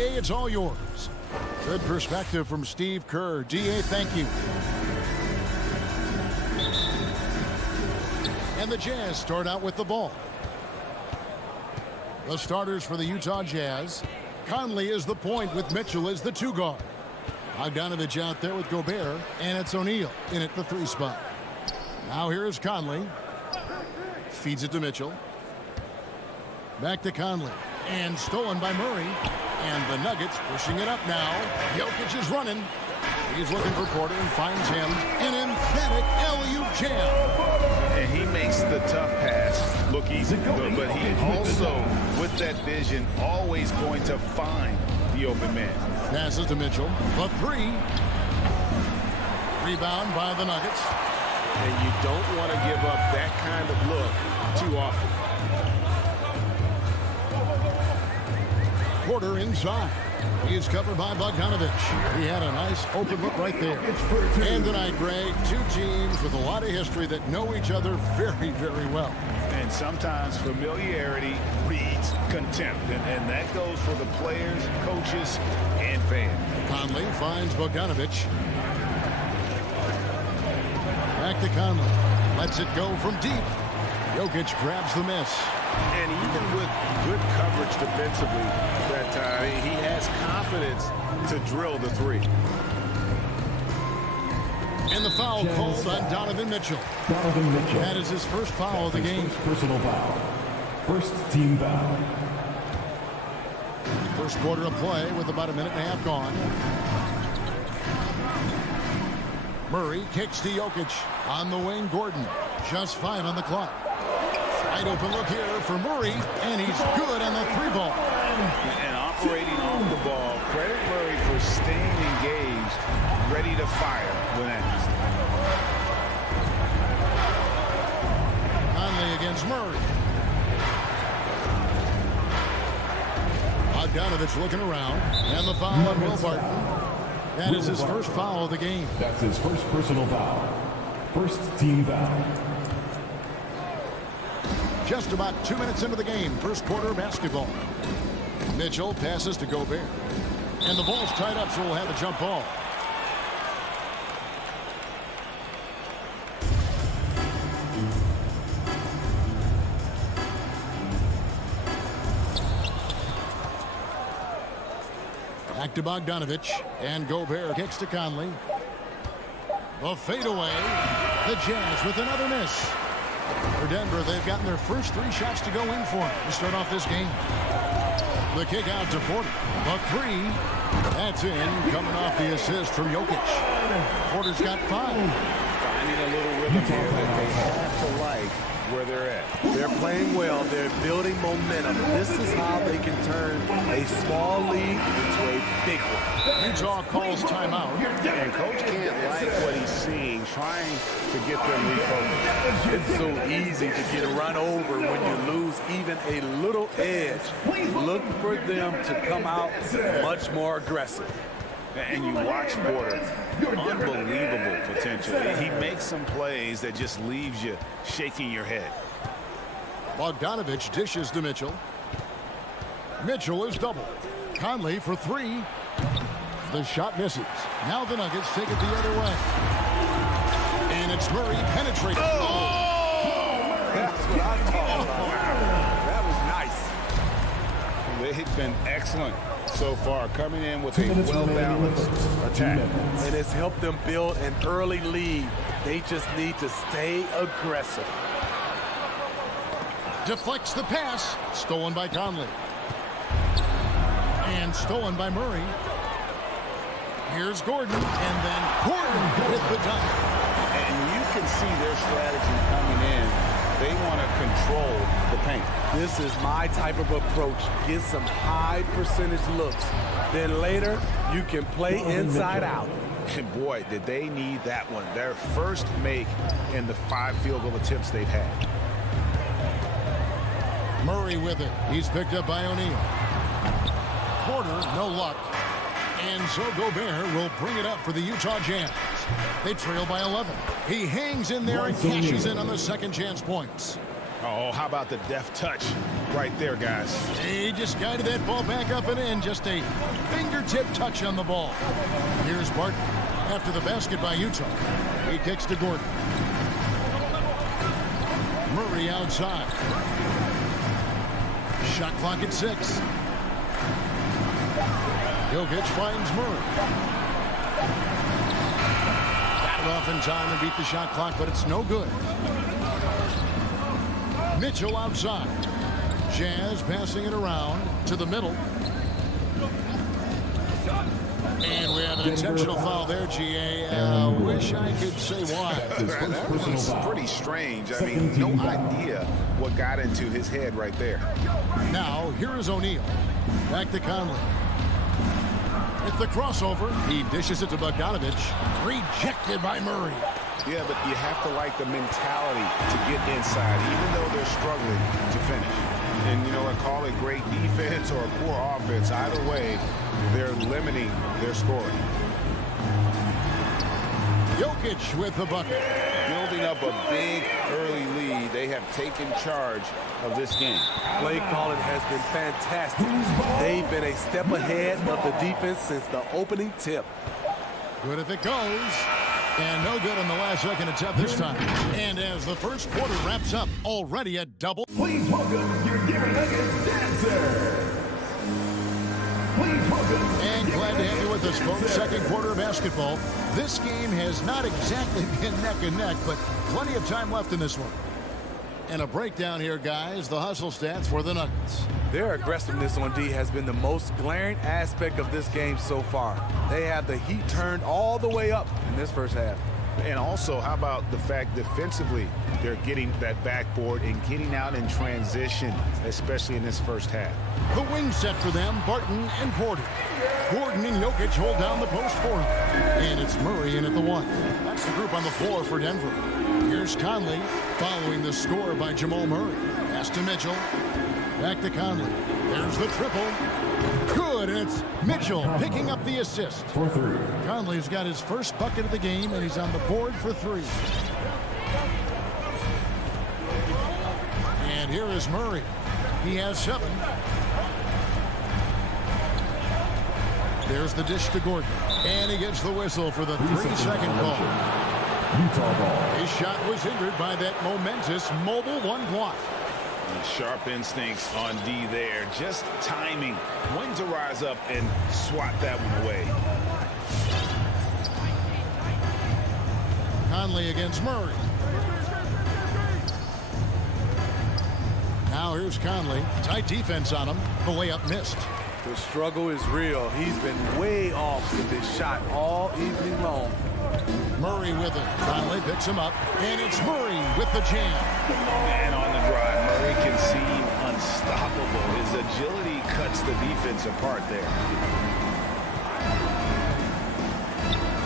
DA, it's all yours. Good perspective from Steve Kerr. DA, thank you. And the Jazz start out with the ball. The starters for the Utah Jazz. Conley is the point with Mitchell as the 2 guard. Bogdanovich out there with Gobert, and it's O'Neal in at the 3 spot. Now here is Conley. Feeds it to Mitchell. Back to Conley. And stolen by Murray. And the Nuggets pushing it up now. Jokic is running. He's looking for Porter and finds him. An emphatic alley-oop jam. And he makes the tough pass look easy. But he also, with that vision, always going to find the open man. Passes to Mitchell. The 3. Rebound by the Nuggets. And you don't want to give up that kind of look too often. Porter inside. He's covered by Bogdanovich. He had a nice open look right there. And tonight, Greg, 2 teams with a lot of history that know each other very, very well. And sometimes familiarity breeds contempt. And that goes for the players, coaches, and fans. Conley finds Bogdanovich. Back to Conley. Lets it go from deep. Jokic grabs the miss. And even with good coverage defensively that time, he has confidence to drill the 3. And the foul called on Donovan Mitchell. That is his first foul of the game. Personal foul. First team foul. First quarter of play with about a minute and a half gone. Murray kicks to Jokic. On the wing, Gordon. Just 5 on the clock. Wide open look here for Murray, and he's good on the 3 ball. And operating off the ball, credit Murray for staying engaged, ready to fire when asked. Conley against Murray. Bogdanovich looking around, and the foul on Will Barton. That is his first foul of the game. That's his first personal foul. First team foul. Just about 2 minutes into the game, first quarter basketball. Mitchell passes to Gobert. And the ball's tied up, so we'll have a jump ball. Back to Bogdanovich. And Gobert kicks to Conley. The fadeaway. The Jazz with another miss. For Denver, they've gotten their first 3 shots to go in for him to start off this game. The kick out to Porter. The 3. That's in. Coming off the assist from Jokic. Porter's got 5. Finding a little rhythm here that they have to like where they're at. They're playing well. They're building momentum. This is how they can turn a small lead into a big one. Utah calls timeout. And Coach can't like what he's seeing, trying to get them refocused. It's so easy to get run over when you lose even a little edge. Look for them to come out much more aggressive. And you watch Porter, unbelievable potential. He makes some plays that just leaves you shaking your head. Bogdanovich dishes to Mitchell. Mitchell is doubled. Conley for 3. The shot misses. Now the Nuggets take it the other way. And it's Murray penetrating. Oh! That's what I'm talking about. That was nice. They've been excellent so far, coming in with a well-balanced attack. And it's helped them build an early lead. They just need to stay aggressive. Deflects the pass. Stolen by Conley. And stolen by Murray. Here's Gordon. And then Gordon with the dunk. And you can see their strategy coming in. They want to control the paint. This is my type of approach. Get some high percentage looks. Then later, you can play inside out. And boy, did they need that one. Their first make in the 5 field goal attempts they've had. Murray with it. He's picked up by O'Neal. Porter, no luck. And so Gobert will bring it up for the Utah Jazz. They trail by 11. He hangs in there and cashes in on the second chance points. Oh, how about the deft touch right there, guys? He just guided that ball back up and in. Just a fingertip touch on the ball. Here's Barton after the basket by Utah. He kicks to Gordon. Murray outside. Shot clock at 6. Jokic finds Murray. Got it off in time and beat the shot clock, but it's no good. Mitchell outside. Jazz passing it around to the middle. And we have an intentional foul there, GA. Wish I could say why. That was pretty strange. I mean, no idea what got into his head right there. Now, here is O'Neal. Back to Conley. It's the crossover. He dishes it to Bogdanovich. Rejected by Murray. Yeah, but you have to like the mentality to get inside, even though they're struggling to finish. And, you know, I call it great defense or poor offense. Either way, they're limiting their scoring. Jokic with the bucket. Building up a big early lead. They have taken charge of this game. Play calling has been fantastic. They've been a step ahead of the defense since the opening tip. Good if it goes. And no good on the last second attempt this time. And as the first quarter wraps up, already a double. Please welcome your Gary Nuggets dancer. Please welcome. And glad to have you with us, folks. Second quarter of basketball. This game has not exactly been neck and neck, but plenty of time left in this one. And a breakdown here, guys. The hustle stats for the Nuggets. Their aggressiveness on D has been the most glaring aspect of this game so far. They have the heat turned all the way up in this first half. And also, how about the fact defensively, they're getting that backboard and getting out in transition, especially in this first half. The wing set for them, Barton and Porter. Gordon and Jokic hold down the post for him. And it's Murray in at the 1. That's the group on the floor for Denver. Here's Conley following the score by Jamal Murray. Pass to Mitchell. Back to Conley. There's the triple. Good, and it's Mitchell picking up the assist. For 3. Conley's got his first bucket of the game, and he's on the board for 3. And here is Murray. He has 7. There's the dish to Gordon. And he gets the whistle for the 3-second call. Utah ball. His shot was hindered by that momentous mobile 1 block. Sharp instincts on D there. Just timing when to rise up and swat that one away. Conley against Murray. Now here's Conley. Tight defense on him. The layup missed. The struggle is real. He's been way off with his shot all evening long. Murray with it. Conley picks him up. And it's Murray with the jam. And on the drive, Murray can seem unstoppable. His agility cuts the defense apart there.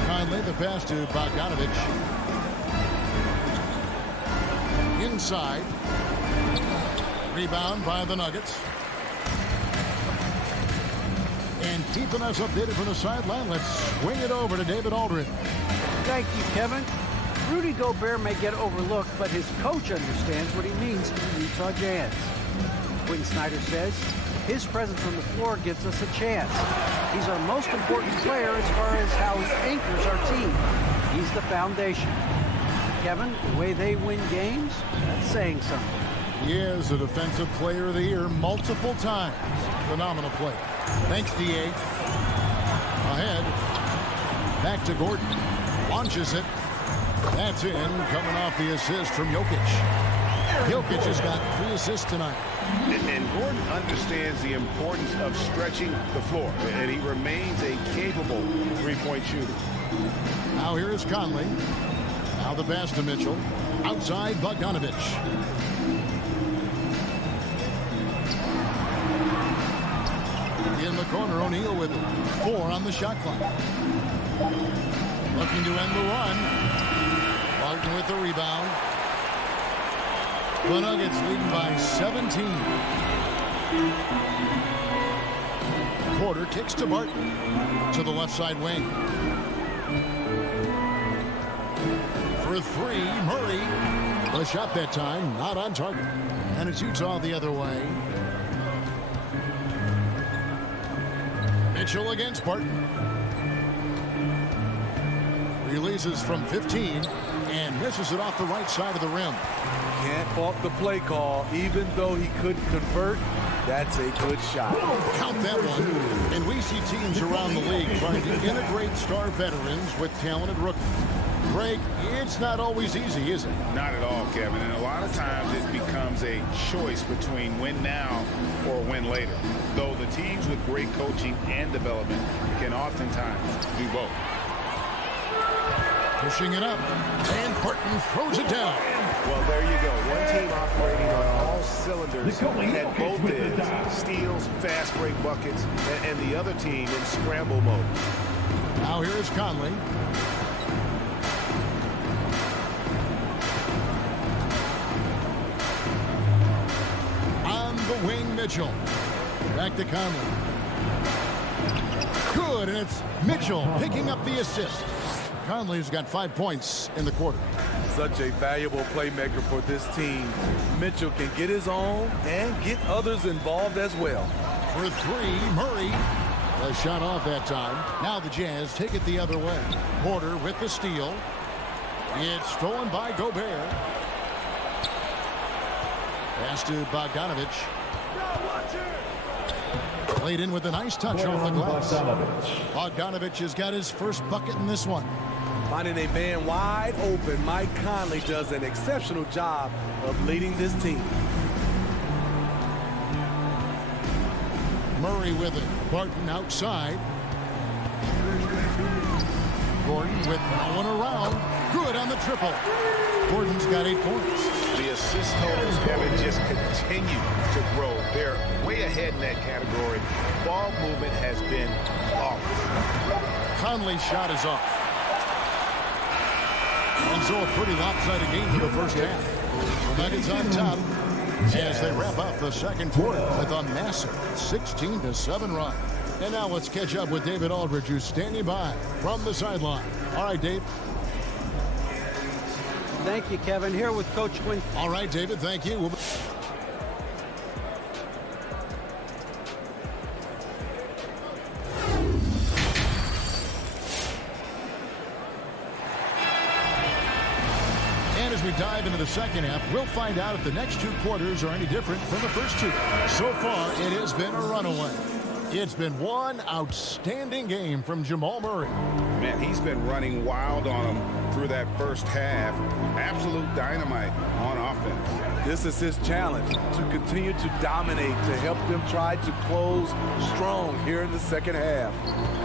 Conley, the pass to Bogdanovich. Inside. Rebound by the Nuggets. And keeping us updated from the sideline, let's swing it over to David Aldridge. Thank you, Kevin. Rudy Gobert may get overlooked, but his coach understands what he means to the Utah Jazz. Quinn Snyder says, his presence on the floor gives us a chance. He's our most important player as far as how he anchors our team. He's the foundation. Kevin, the way they win games, that's saying something. He is a Defensive Player of the Year multiple times. Phenomenal play. Thanks, D.A. Ahead. Back to Gordon. Launches it. That's in, coming off the assist from Jokic. Jokic has got 3 assists tonight. And Gordon understands the importance of stretching the floor, and he remains a capable three-point shooter. Now here is Conley. Now the pass to Mitchell. Outside Bogdanovich. In the corner, O'Neal with it. 4 on the shot clock. Looking to end the run. Barton with the rebound. The Nuggets leading by 17. Porter kicks to Barton. To the left side wing. For 3, Murray. The shot that time, not on target. And it's Utah the other way. Mitchell against Barton. Releases from 15 and misses it off the right side of the rim. Can't fault the play call. Even though he couldn't convert, that's a good shot. Count that one. And we see teams around the league trying to integrate star veterans with talented rookies. Greg, it's not always easy, is it? Not at all, Kevin. And a lot of times it becomes a choice between win now or win later. Though the teams with great coaching and development can oftentimes do both. Pushing it up. And Barton throws it down. Well, there you go. One team operating on all cylinders at both ends. Steals, fast break buckets, and the other team in scramble mode. Now here's Conley. On the wing, Mitchell. Back to Conley. Good, and it's Mitchell picking up the assist. Conley's got 5 points in the quarter. Such a valuable playmaker for this team. Mitchell can get his own and get others involved as well. For three, Murray. A shot off that time. Now the Jazz take it the other way. Porter with the steal. It's stolen by Gobert. Pass to Bogdanovich. Played in with a nice touch off the glass. Bogdanovich has got his first bucket in this one. Finding a man wide open, Mike Conley does an exceptional job of leading this team. Murray with it. Barton outside. Gordon with no one around. Good on the triple. Gordon's got 8 points. The assist totals, Kevin, just continue to grow. They're way ahead in that category. Ball movement has been flawless. Conley's shot is off. And so a pretty lopsided game for the first half. The Nuggets on top as they wrap up the second quarter with a massive 16-7 run. And now let's catch up with David Aldridge, who's standing by from the sideline. All right, Dave. Thank you, Kevin. Here with Coach Quinn. All right, David, thank you. As we dive into the second half, we'll find out if the next 2 quarters are any different from the first 2. So far, it has been a runaway. It's been one outstanding game from Jamal Murray. Man, he's been running wild on them through that first half. Absolute dynamite on offense. This is his challenge, to continue to dominate, to help them try to close strong here in the second half.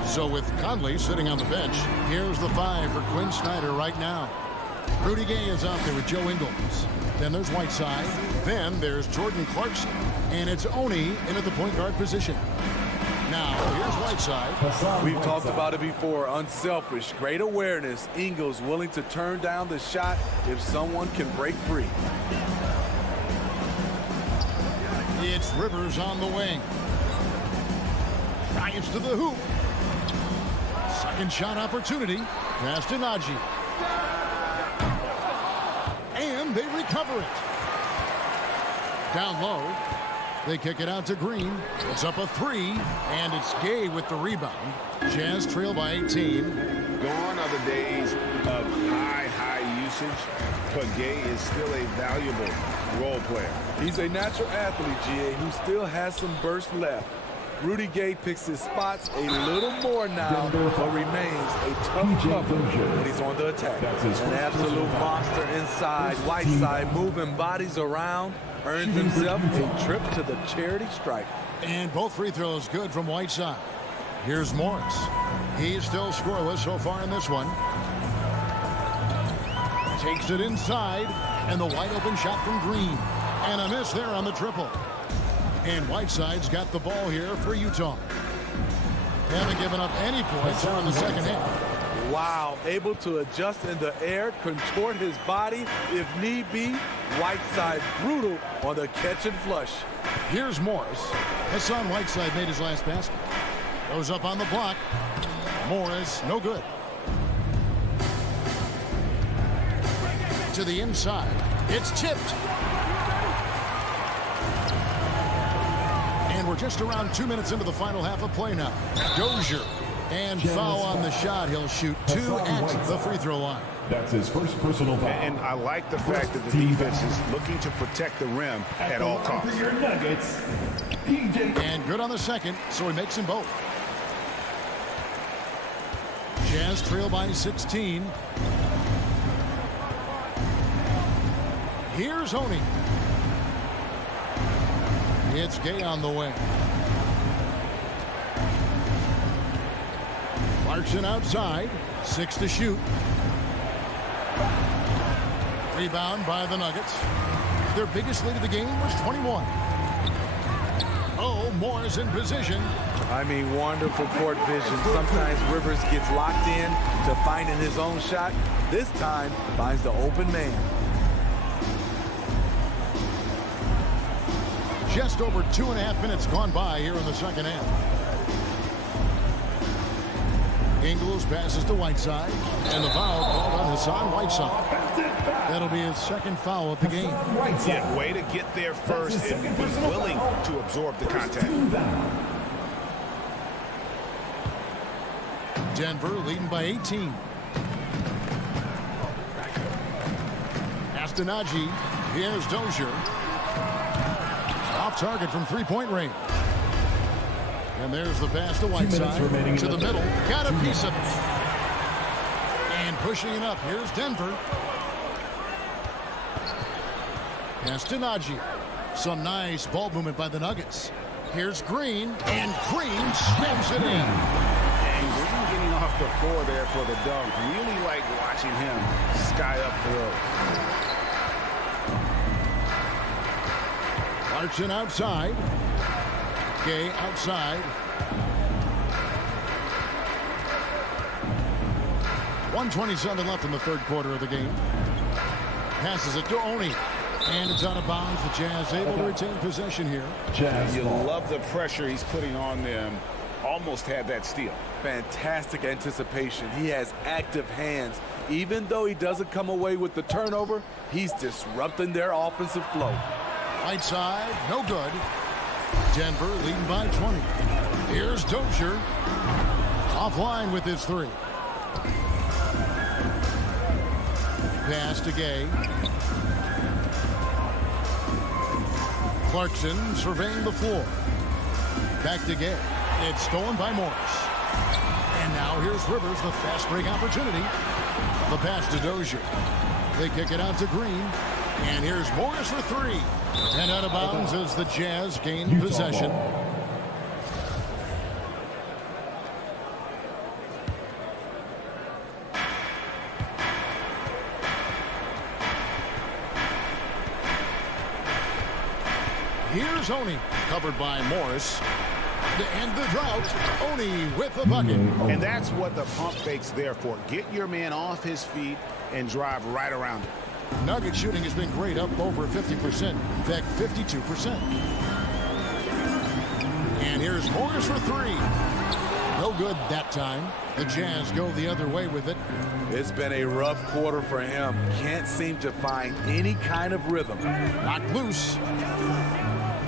So with Conley sitting on the bench, here's the 5 for Quinn Snyder right now. Rudy Gay is out there with Joe Ingles. Then there's Whiteside. Then there's Jordan Clarkson. And it's Oni in at the point guard position. Now, here's Whiteside. We've talked about it before. Unselfish, great awareness. Ingles willing to turn down the shot if someone can break free. It's Rivers on the wing. Drives to the hoop. Second shot opportunity. Pass to Najee. And they recover it. Down low. They kick it out to Green. It's up a 3, and it's Gay with the rebound. Jazz trail by 18. Gone are the days of high usage, but Gay is still a valuable role player. He's a natural athlete, GA, who still has some burst left. Rudy Gay picks his spots a little more now, but remains a tough cover when he's on the attack. An absolute monster inside. Whiteside moving bodies around, earns himself a trip to the charity stripe. And both free throws good from Whiteside. Here's Morris. He's still scoreless so far in this one. Takes it inside, and the wide open shot from Green. And a miss there on the triple. And Whiteside's got the ball here for Utah. They haven't given up any points in the second half. Wow, able to adjust in the air, contort his body if need be. Whiteside brutal on the catch and flush. Here's Morris. Hassan Whiteside made his last basket. Goes up on the block. Morris, no good. To the inside. It's tipped. And we're just around 2 minutes into the final half of play now. Dozier. And foul on the shot. He'll shoot 2 at the free throw line. That's his first personal foul. And I like the fact that the defense is looking to protect the rim at all costs. Your Nuggets, PJ. And good on the second, so he makes them both. Jazz trail by 16. Here's Honey. It's Gay on the wing. Clarkson outside. 6 to shoot. Rebound by the Nuggets. Their biggest lead of the game was 21. Oh, Moore's in position. I mean, wonderful court vision. Sometimes Rivers gets locked in to finding his own shot. This time, finds the open man. Just over 2.5 minutes gone by here in the second half. Ingles passes to Whiteside, and the foul called on Hassan Whiteside. That'll be his second foul of the game. Yeah, way to get there first and be willing to absorb the contact. Denver leading by 18. Astonagi, here's Dozier. Off target from three-point range. And there's the pass to Whiteside. To the middle. Got a piece of it. And pushing it up. Here's Denver. Astonagi. Some nice ball movement by the Nuggets. Here's Green. And Green slams it in. And Green getting off the floor there for the dunk. Really like watching him sky up throw. Clarkson outside. Gay outside. 1:27 left in the third quarter of the game. Passes it to Oni. And it's out of bounds. The Jazz able to retain possession here. You love the pressure he's putting on them. Almost had that steal. Fantastic anticipation. He has active hands. Even though he doesn't come away with the turnover, he's disrupting their offensive flow. Whiteside, no good. Denver leading by 20. Here's Dozier. Offline with his three. Pass to Gay. Clarkson surveying the floor. Back to Gay. It's stolen by Morris. And now here's Rivers, the fast break opportunity. The pass to Dozier. They kick it out to Green. And here's Morris for three. And out of bounds as the Jazz gain possession. Here's Oni, covered by Morris. To end the drought, Oni with the bucket. And that's what the pump fake's there for. Get your man off his feet and drive right around it. Nugget shooting has been great, up over 50%. In fact, 52%. And here's Morris for three. No good that time. The Jazz go the other way with it. It's been a rough quarter for him. Can't seem to find any kind of rhythm. Knocked loose.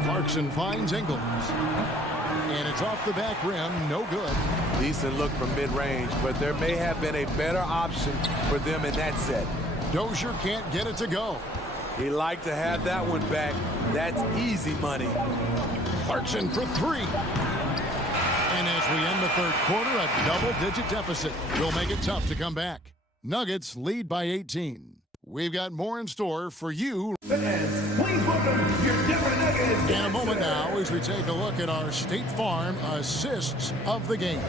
Clarkson finds Ingles. And it's off the back rim, no good. Decent look from mid-range, but there may have been a better option for them in that set. Dozier can't get it to go. He'd like to have that one back. That's easy money. Clarkson for three. And as we end the third quarter, a double-digit deficit will make it tough to come back. Nuggets lead by 18. We've got more in store for you. Fans, please welcome your Denver Nuggets. In a moment now as we take a look at our State Farm assists of the game.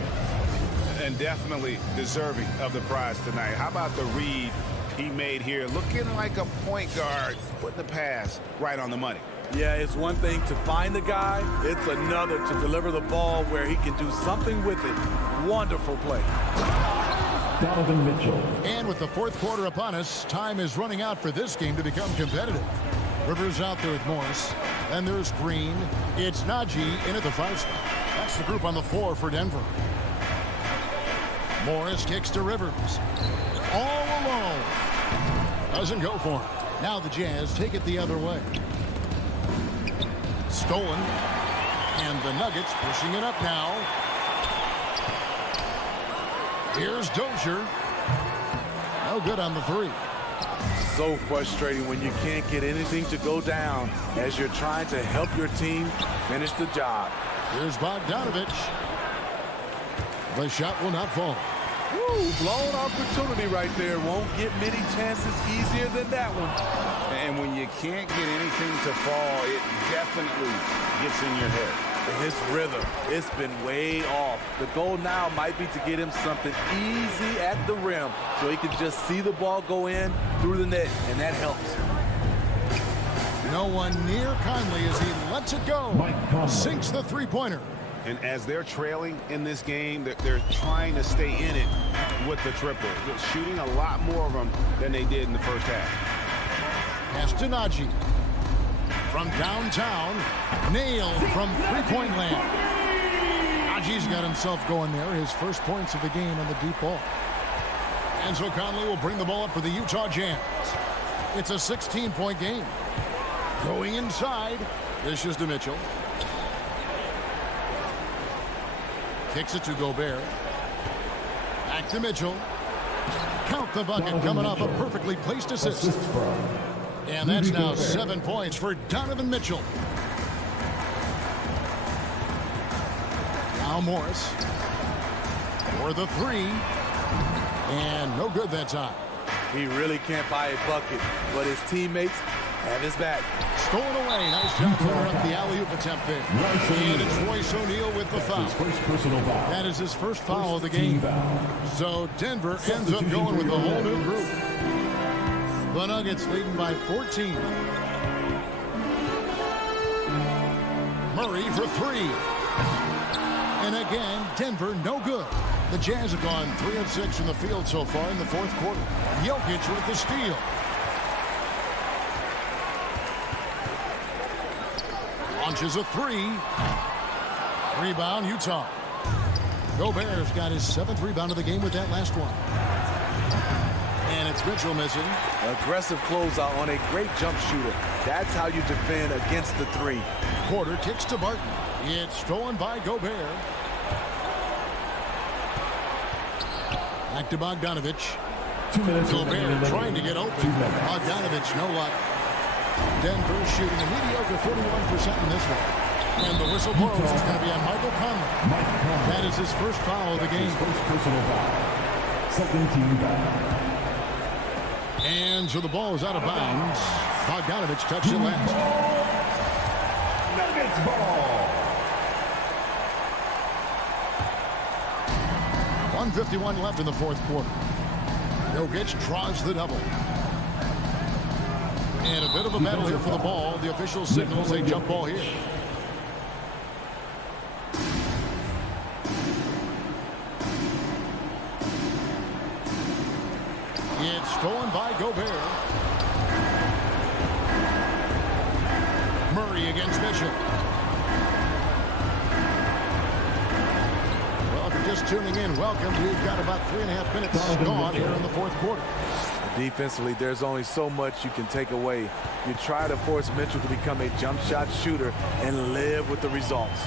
And definitely deserving of the prize tonight. How about the read he made here? Looking like a point guard, putting the pass right on the money. Yeah, it's one thing to find the guy. It's another to deliver the ball where he can do something with it. Wonderful play. Donovan Mitchell. And with the fourth quarter upon us, time is running out for this game to become competitive. Rivers out there with Morris. Then there's Green. It's Najee in at the 5 spot. That's the group on the floor for Denver. Morris kicks to Rivers. All alone. Doesn't go for it. Now the Jazz take it the other way. Stolen. And the Nuggets pushing it up now. Here's Dozier. No good on the three. So frustrating when you can't get anything to go down as you're trying to help your team finish the job. Here's Bogdanovich. The shot will not fall. Woo, blown opportunity right there. Won't get many chances easier than that one. And when you can't get anything to fall, it definitely gets in your head. His rhythm, it's been way off. The goal now might be to get him something easy at the rim so he can just see the ball go in through the net, and that helps. No one near Conley as he lets it go. Sinks the three-pointer. And as they're trailing in this game, they're trying to stay in it with the triple. They're shooting a lot more of them than they did in the first half. Pass to Najee. From downtown, nailed from three-point land. Najee's got himself going there. His first points of the game on the deep ball. And so Conley will bring the ball up for the Utah Jazz. It's a 16-point game. Going inside, dishes to Mitchell. Kicks it to Gobert. Back to Mitchell. Count the bucket coming off a perfectly placed assist. And that's now 7 points for Donovan Mitchell. Now Morris for the three. And no good that time. He really can't buy a bucket, but his teammates have his back. Stolen away. Nice job to interrupt the alley-oop attempt there. And it's Royce O'Neal with the foul. That is his first foul of the game. So Denver ends up going with a whole new group. The Nuggets leading by 14. Murray for three. And again, Denver no good. The Jazz have gone 3 of 6 from the field so far in the fourth quarter. Jokic with the steal. Launches a three. Rebound, Utah. Gobert's got his 7th rebound of the game with that last one. And it's Mitchell missing. Aggressive closeout on a great jump shooter. That's how you defend against the three. Porter kicks to Barton. It's stolen by Gobert. Back to Bogdanovich. Gobert trying to get open. Bogdanovich, no luck. Denver shooting a mediocre 41% in this one. And the whistle blows. It's going to be on Michael Conley. That is his first foul of the game. First personal foul. Second team foul. And so the ball is out of bounds. Bogdanovich touched it last. Nuggets ball. 1:51 left in the fourth quarter. Jokic draws the double. And a bit of a battle here for the ball. The official signals a jump ball here. It's stolen by Gobert. Murray against Mitchell. Well, if you're just tuning in, welcome. We've got about 3.5 minutes gone here in the fourth quarter. Defensively, there's only so much you can take away. You try to force Mitchell to become a jump shot shooter and live with the results.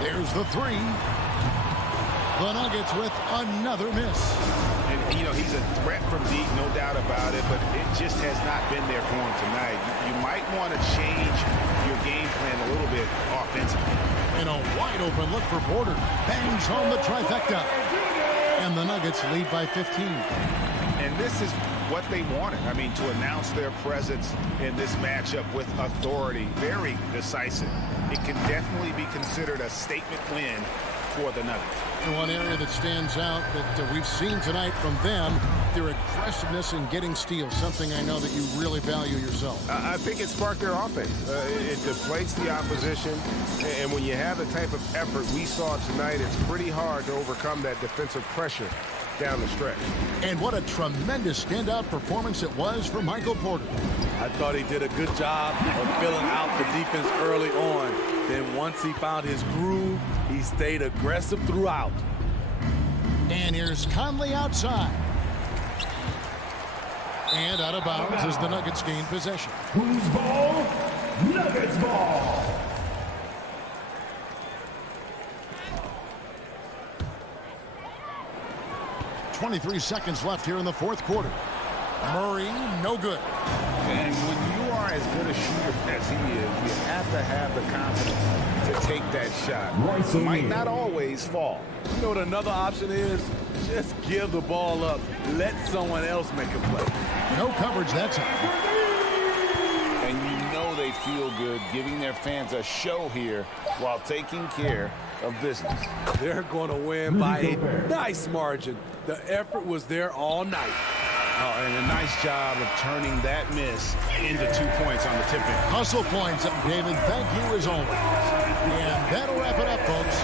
There's the three. The Nuggets with another miss. And, you know, he's a threat from deep, no doubt about it, but it just has not been there for him tonight. You might want to change your game plan a little bit offensively. And a wide open look for Porter. Bangs home the trifecta. And the Nuggets lead by 15. And this is what they wanted. I mean, to announce their presence in this matchup with authority, very decisive. It can definitely be considered a statement win for the Nuggets. And one area that stands out that we've seen tonight from them, their aggressiveness in getting steals, something I know that you really value yourself. I think it sparked their offense. It deflates the opposition, and when you have the type of effort we saw tonight, it's pretty hard to overcome that defensive pressure down the stretch. And what a tremendous standout performance it was for Michael Porter. I thought he did a good job of filling out the defense early on. Then once he found his groove, he stayed aggressive throughout. And here's Conley outside. And out of bounds as the Nuggets gain possession. Who's ball? Nuggets ball. .23 seconds left here in the fourth quarter. Murray, no good. And when you are as good a shooter as he is, you have to have the confidence to take that shot. It might not always fall. You know what another option is? Just give the ball up. Let someone else make a play. No coverage that time. And you know they feel good giving their fans a show here while taking care of business. They're going to win by a nice margin. The effort was there all night. Oh, and a nice job of turning that miss into 2 points on the tip-in. Hustle points, David. Thank you as always. And that'll wrap it up, folks.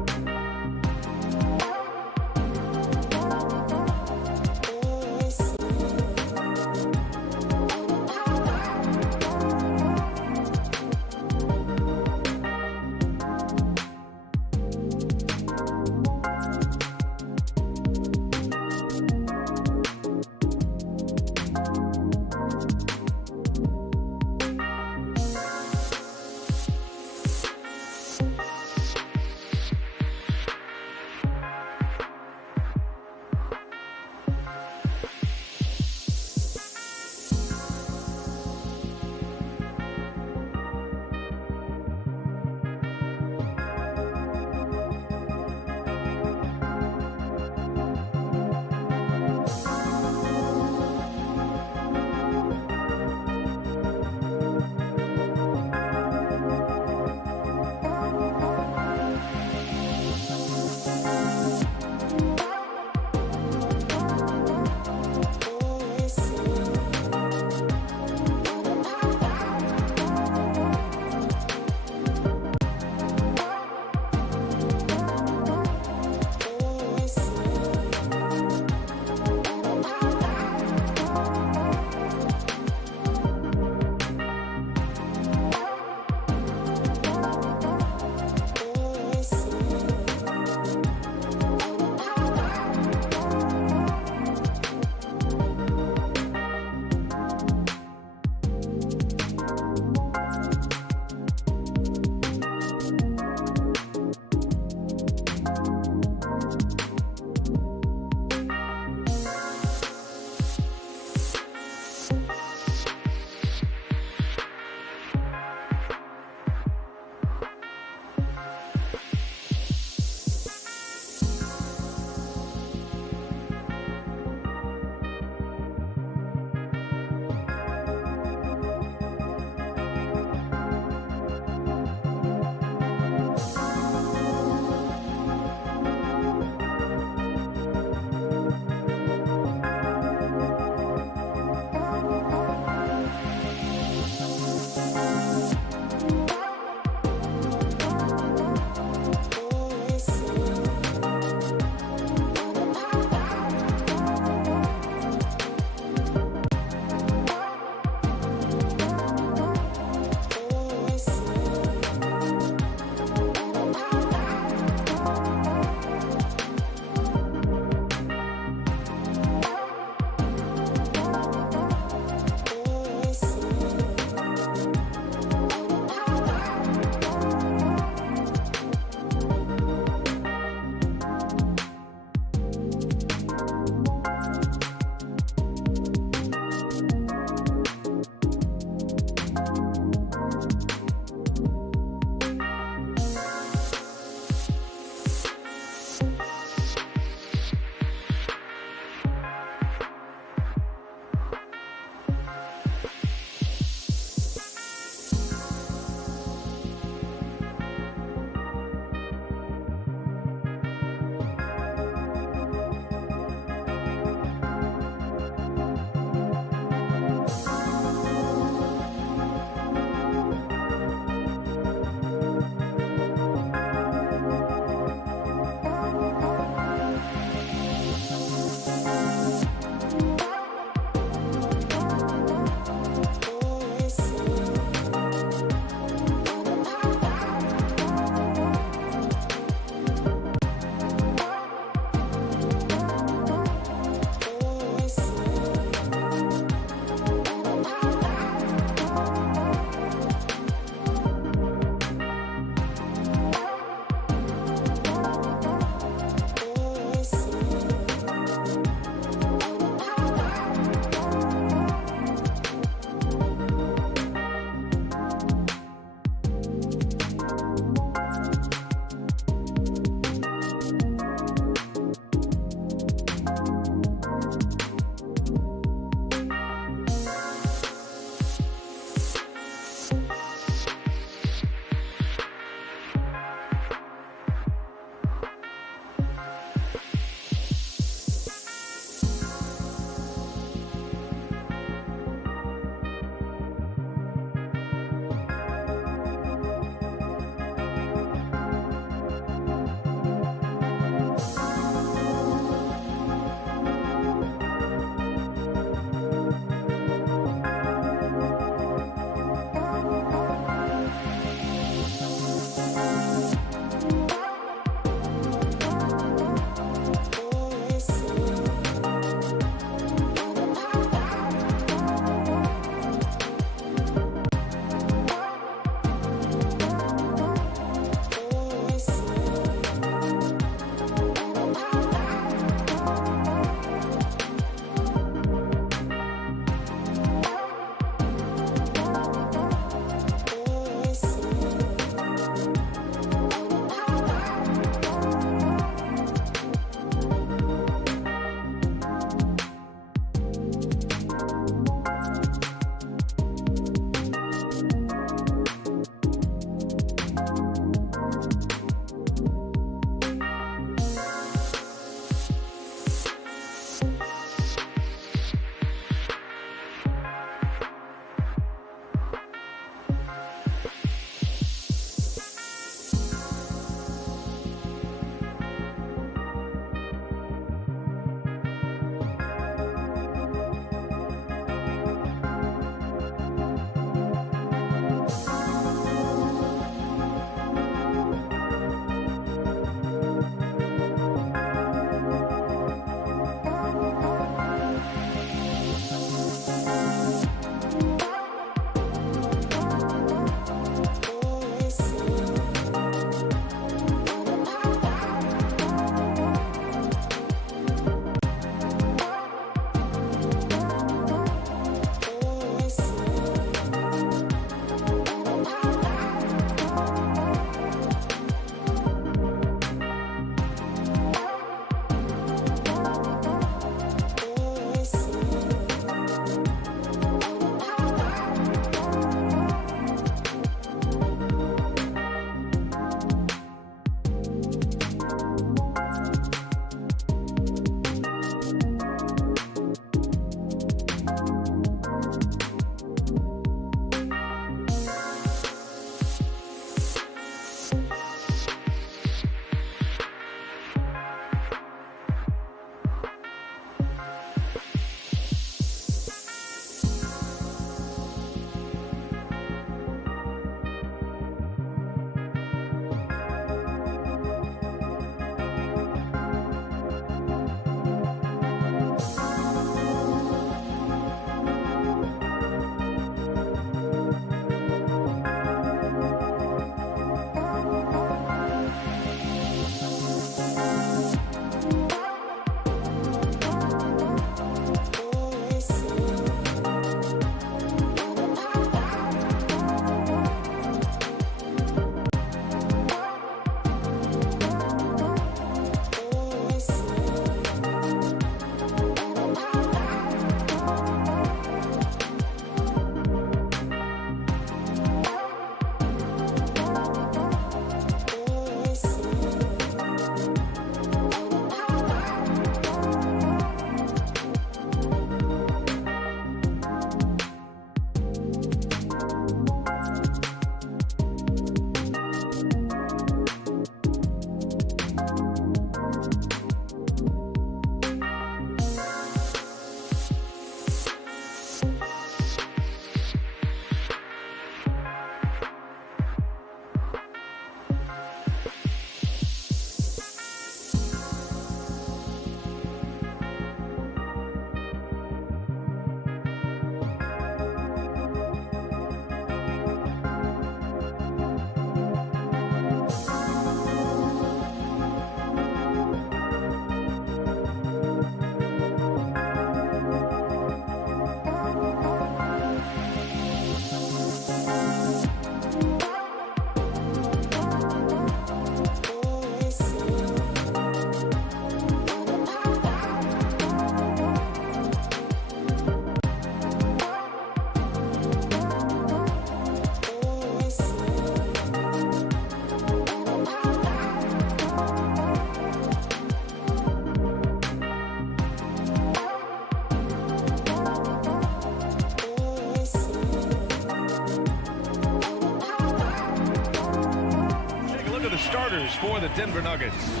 quarters for the Denver Nuggets.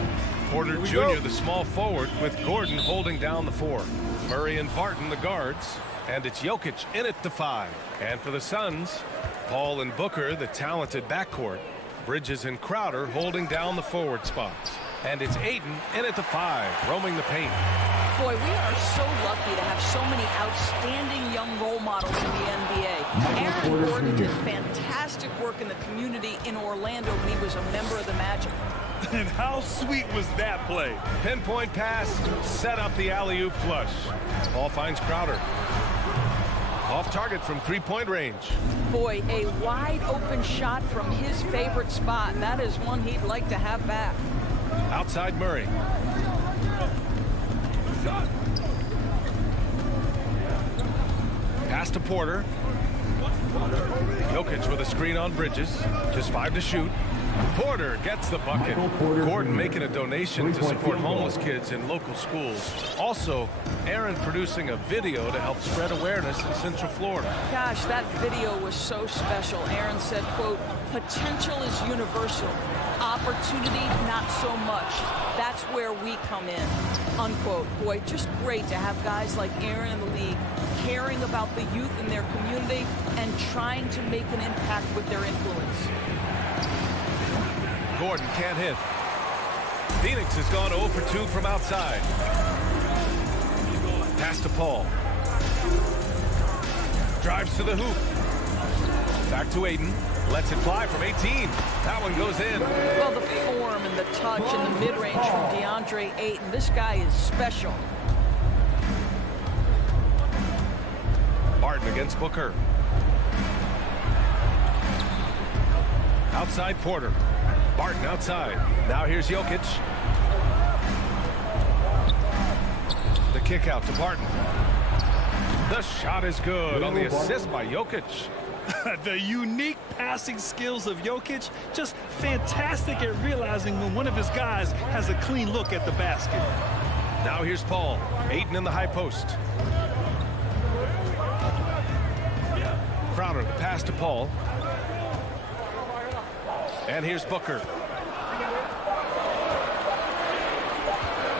Porter Jr., the small forward, with Gordon holding down the 4. Murray and Barton, the guards. And it's Jokic in at the 5. And for the Suns, Paul and Booker, the talented backcourt. Bridges and Crowder holding down the forward spots. And it's Ayton in at the 5, roaming the paint. Boy, we are so lucky to have so many outstanding young role models in the NBA. Aaron Gordon did fantastic work in the community in Orlando when he was a member of the Magic. And how sweet was that play? Pinpoint pass, set up the alley-oop flush. Ball finds Crowder. Off target from three-point range. Boy, a wide open shot from his favorite spot. That is one he'd like to have back. Outside Murray. Pass to Porter. Jokic with a screen on Bridges. Just 5 to shoot. Porter gets the bucket. Gordon making a donation to support homeless kids in local schools. Also, Aaron producing a video to help spread awareness in Central Florida. Gosh, that video was so special. Aaron said, quote, "Potential is universal. Opportunity, not so much. That's where we come in," unquote. Boy, just great to have guys like Aaron in the league caring about the youth in their community and trying to make an impact with their influence. Gordon can't hit. Phoenix has gone 0 for 2 from outside. Pass to Paul. Drives to the hoop. Back to Ayton. Lets it fly from 18. That one goes in. Well, the form and the touch and the mid-range from DeAndre Ayton. This guy is special. Barton against Booker. Outside Porter. Barton outside. Now here's Jokic. The kick out to Barton. The shot is good on the assist by Jokic. The unique passing skills of Jokic, just fantastic at realizing when one of his guys has a clean look at the basket. Now here's Paul. Ayton in the high post. Crowder, the pass to Paul. And here's Booker.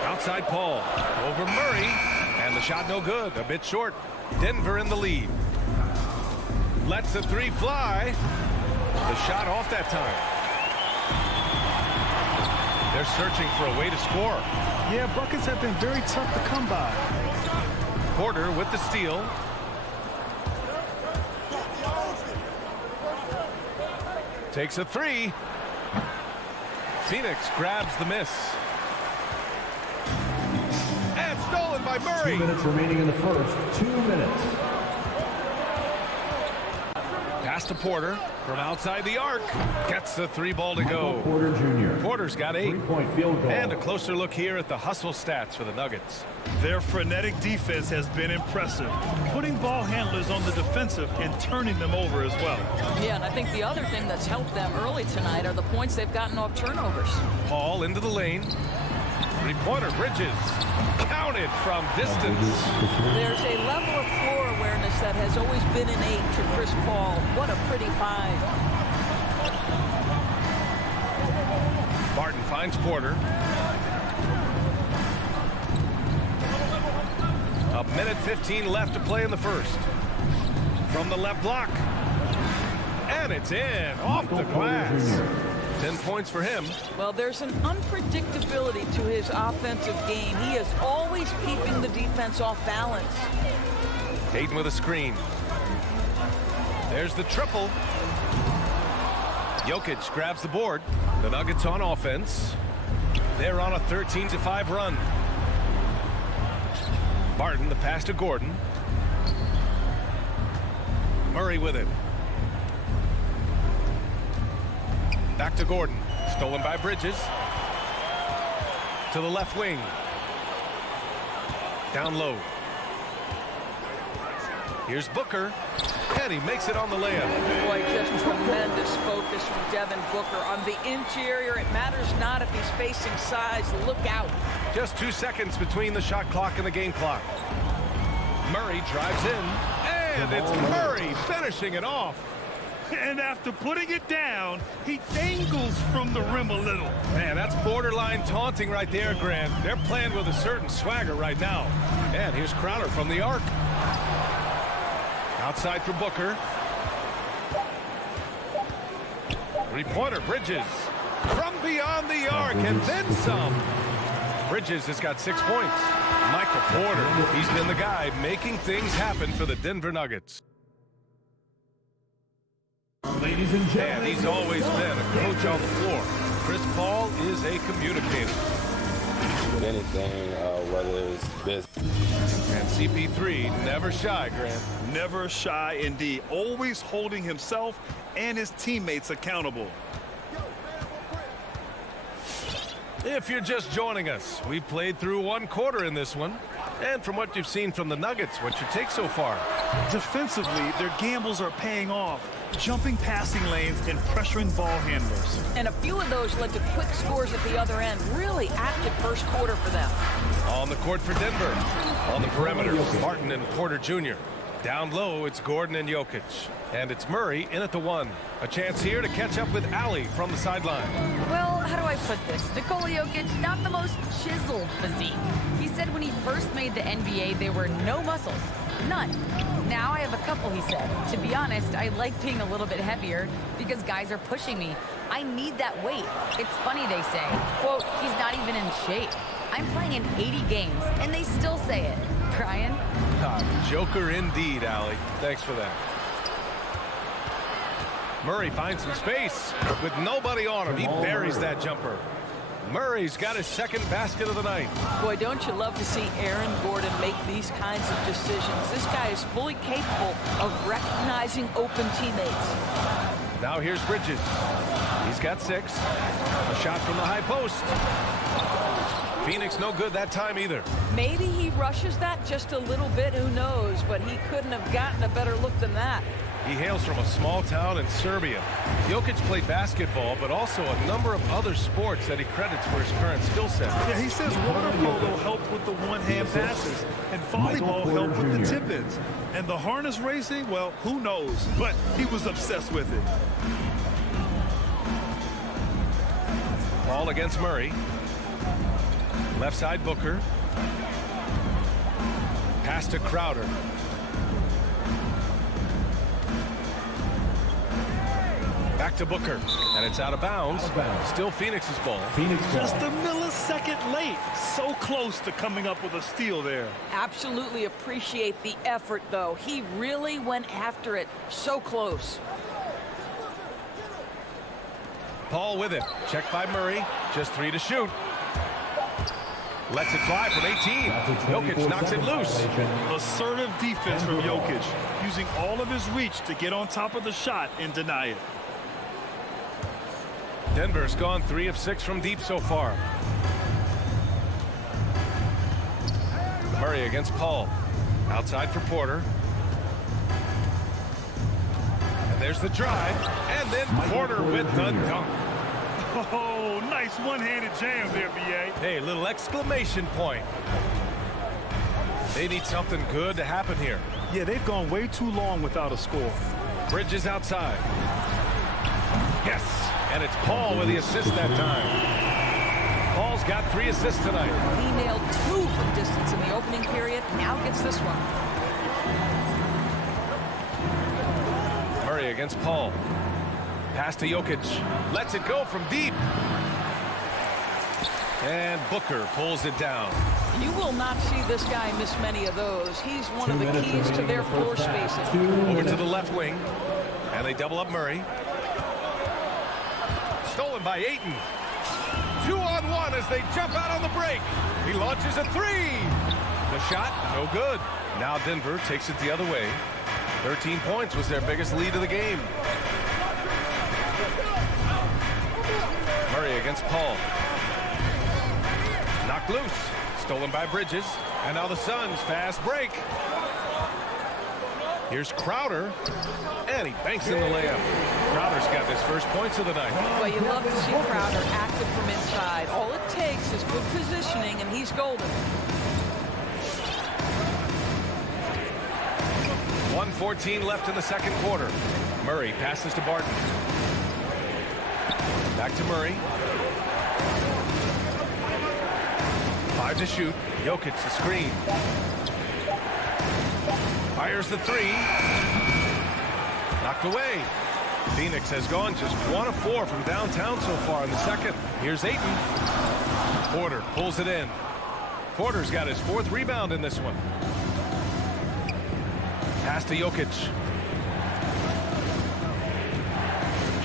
Outside Paul. Over Murray. And the shot no good. A bit short. Denver in the lead. Lets the 3 fly. The shot off that time. They're searching for a way to score. Yeah, buckets have been very tough to come by. Porter with the steal. Takes a 3. Phoenix grabs the miss. And stolen by Murray. 2 minutes remaining in the first. 2 minutes. Pass to Porter from outside the arc. Gets the 3 ball to go. Porter Jr. Porter's got 8. 3-point field goal. And a closer look here at the hustle stats for the Nuggets. Their frenetic defense has been impressive, putting ball handlers on the defensive and turning them over as well. Yeah, and I think the other thing that's helped them early tonight are the points they've gotten off turnovers. Paul into the lane. 3-pointer Bridges. Counted from distance. There's a level of floor awareness that has always been innate to Chris Paul. What a pretty find. Barton finds Porter. A minute 15 left to play in the first. From the left block. And it's in. Off the glass. 10 points for him. Well, there's an unpredictability to his offensive game. He is always keeping the defense off balance. Ayton with a screen. There's the triple. Jokic grabs the board. The Nuggets on offense. They're on a 13-5 run. Barton, the pass to Gordon. Murray with it. Back to Gordon. Stolen by Bridges. To the left wing. Down low. Here's Booker. And he makes it on the layup. Boy, just tremendous focus from Devin Booker. On the interior, it matters not if he's facing size. Look out. Just 2 seconds between the shot clock and the game clock. Murray drives in. And it's Murray finishing it off. And after putting it down, he dangles from the rim a little. Man, that's borderline taunting right there, Grant. They're playing with a certain swagger right now. And here's Crowder from the arc. Outside for Booker. Three-pointer, Bridges. From beyond the arc, and then some. Bridges has got 6 points. Michael Porter, he's been the guy making things happen for the Denver Nuggets. Ladies and And gentlemen, he's always been a coach on the floor. Chris Paul is a communicator. With anything, whether it's business. And CP3, never shy, Grant. Never shy indeed. Always holding himself and his teammates accountable. If you're just joining us, we played through one quarter in this one. And from what you've seen from the Nuggets, what's your take so far? Defensively, their gambles are paying off. Jumping passing lanes and pressuring ball handlers. And a few of those led to quick scores at the other end. Really active first quarter for them. On the court for Denver. On the perimeter, Martin and Porter Jr. Down low, it's Gordon and Jokic. And it's Murray in at the 1. A chance here to catch up with Ali from the sideline. Well, how do I put this? Nikola Jokic, not the most chiseled physique. He said when he first made the NBA, there were no muscles. None. Now I have a couple, he said. To be honest, I like being a little bit heavier because guys are pushing me. I need that weight. It's funny they say, quote, he's not even in shape. I'm playing in 80 games, and they still say it. Brian? Joker indeed, Ali. Thanks for that. Murray finds some space with nobody on him. He buries that jumper. Murray's got his second basket of the night. Boy, don't you love to see Aaron Gordon make these kinds of decisions. This guy is fully capable of recognizing open teammates. Now here's Bridges. He's got 6. A shot from the high post. Phoenix no good that time either. Maybe he rushes that just a little bit, who knows, but he couldn't have gotten a better look than that. He hails from a small town in Serbia. Jokic played basketball, but also a number of other sports that he credits for his current skill set. Yeah, he says water polo helped with the one-hand passes, and volleyball helped with the tip-ins. And the harness racing, well, who knows? But he was obsessed with it. Ball against Murray. Left side Booker. Pass to Crowder. Back to Booker, and it's out of bounds. Still Phoenix's ball. Just a millisecond late. So close to coming up with a steal there. Absolutely appreciate the effort, though. He really went after it. So close. Paul with it. Checked by Murray. Just 3 to shoot. Lets it fly from 18. Jokic knocks it loose. Assertive defense from Jokic, using all of his reach to get on top of the shot and deny it. Denver's gone 3 of 6 from deep so far. Murray against Paul. Outside for Porter. And there's the drive. And then Porter with the dunk. Oh, nice one-handed jam there, B.A. Hey, little exclamation point. They need something good to happen here. Yeah, they've gone way too long without a score. Bridges outside. Yes, and it's Paul with the assist that time. Paul's got 3 assists tonight. He nailed 2 from distance in the opening period. Now gets this one. Murray against Paul. Pass to Jokic. Lets it go from deep. And Booker pulls it down. You will not see this guy miss many of those. He's one of the keys to their floor spacing. Over to the left wing. And they double up Murray. Stolen by Ayton. 2-on-1 as they jump out on the break. He launches a 3. The shot, no good. Now Denver takes it the other way. 13 points was their biggest lead of the game. Murray against Paul. Knocked loose. Stolen by Bridges. And now the Suns fast break. Here's Crowder. And he banks in the layup. Crowder's got his first points of the night. Well, you love to see Crowder active from inside. All it takes is good positioning, and he's golden. 1:14 left in the second quarter. Murray passes to Barton. Back to Murray. 5 to shoot. Jokic the screen. Fires the 3. Knocked away. Phoenix has gone just 1 of 4 from downtown so far in the second. Here's Ayton. Porter pulls it in. Porter's got his 4th rebound in this one. Pass to Jokic.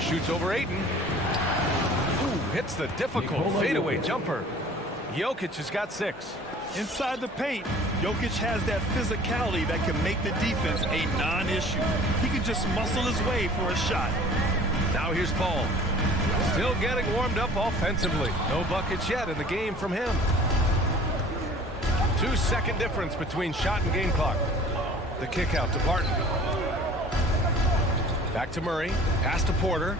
Shoots over Ayton. Ooh, hits the difficult fadeaway jumper. Jokic has got 6. Inside the paint, Jokic has that physicality that can make the defense a non-issue. He can just muscle his way for a shot. Now here's Paul. Still getting warmed up offensively. No buckets yet in the game from him. 2-second difference between shot and game clock. The kick out to Barton. Back to Murray. Pass to Porter.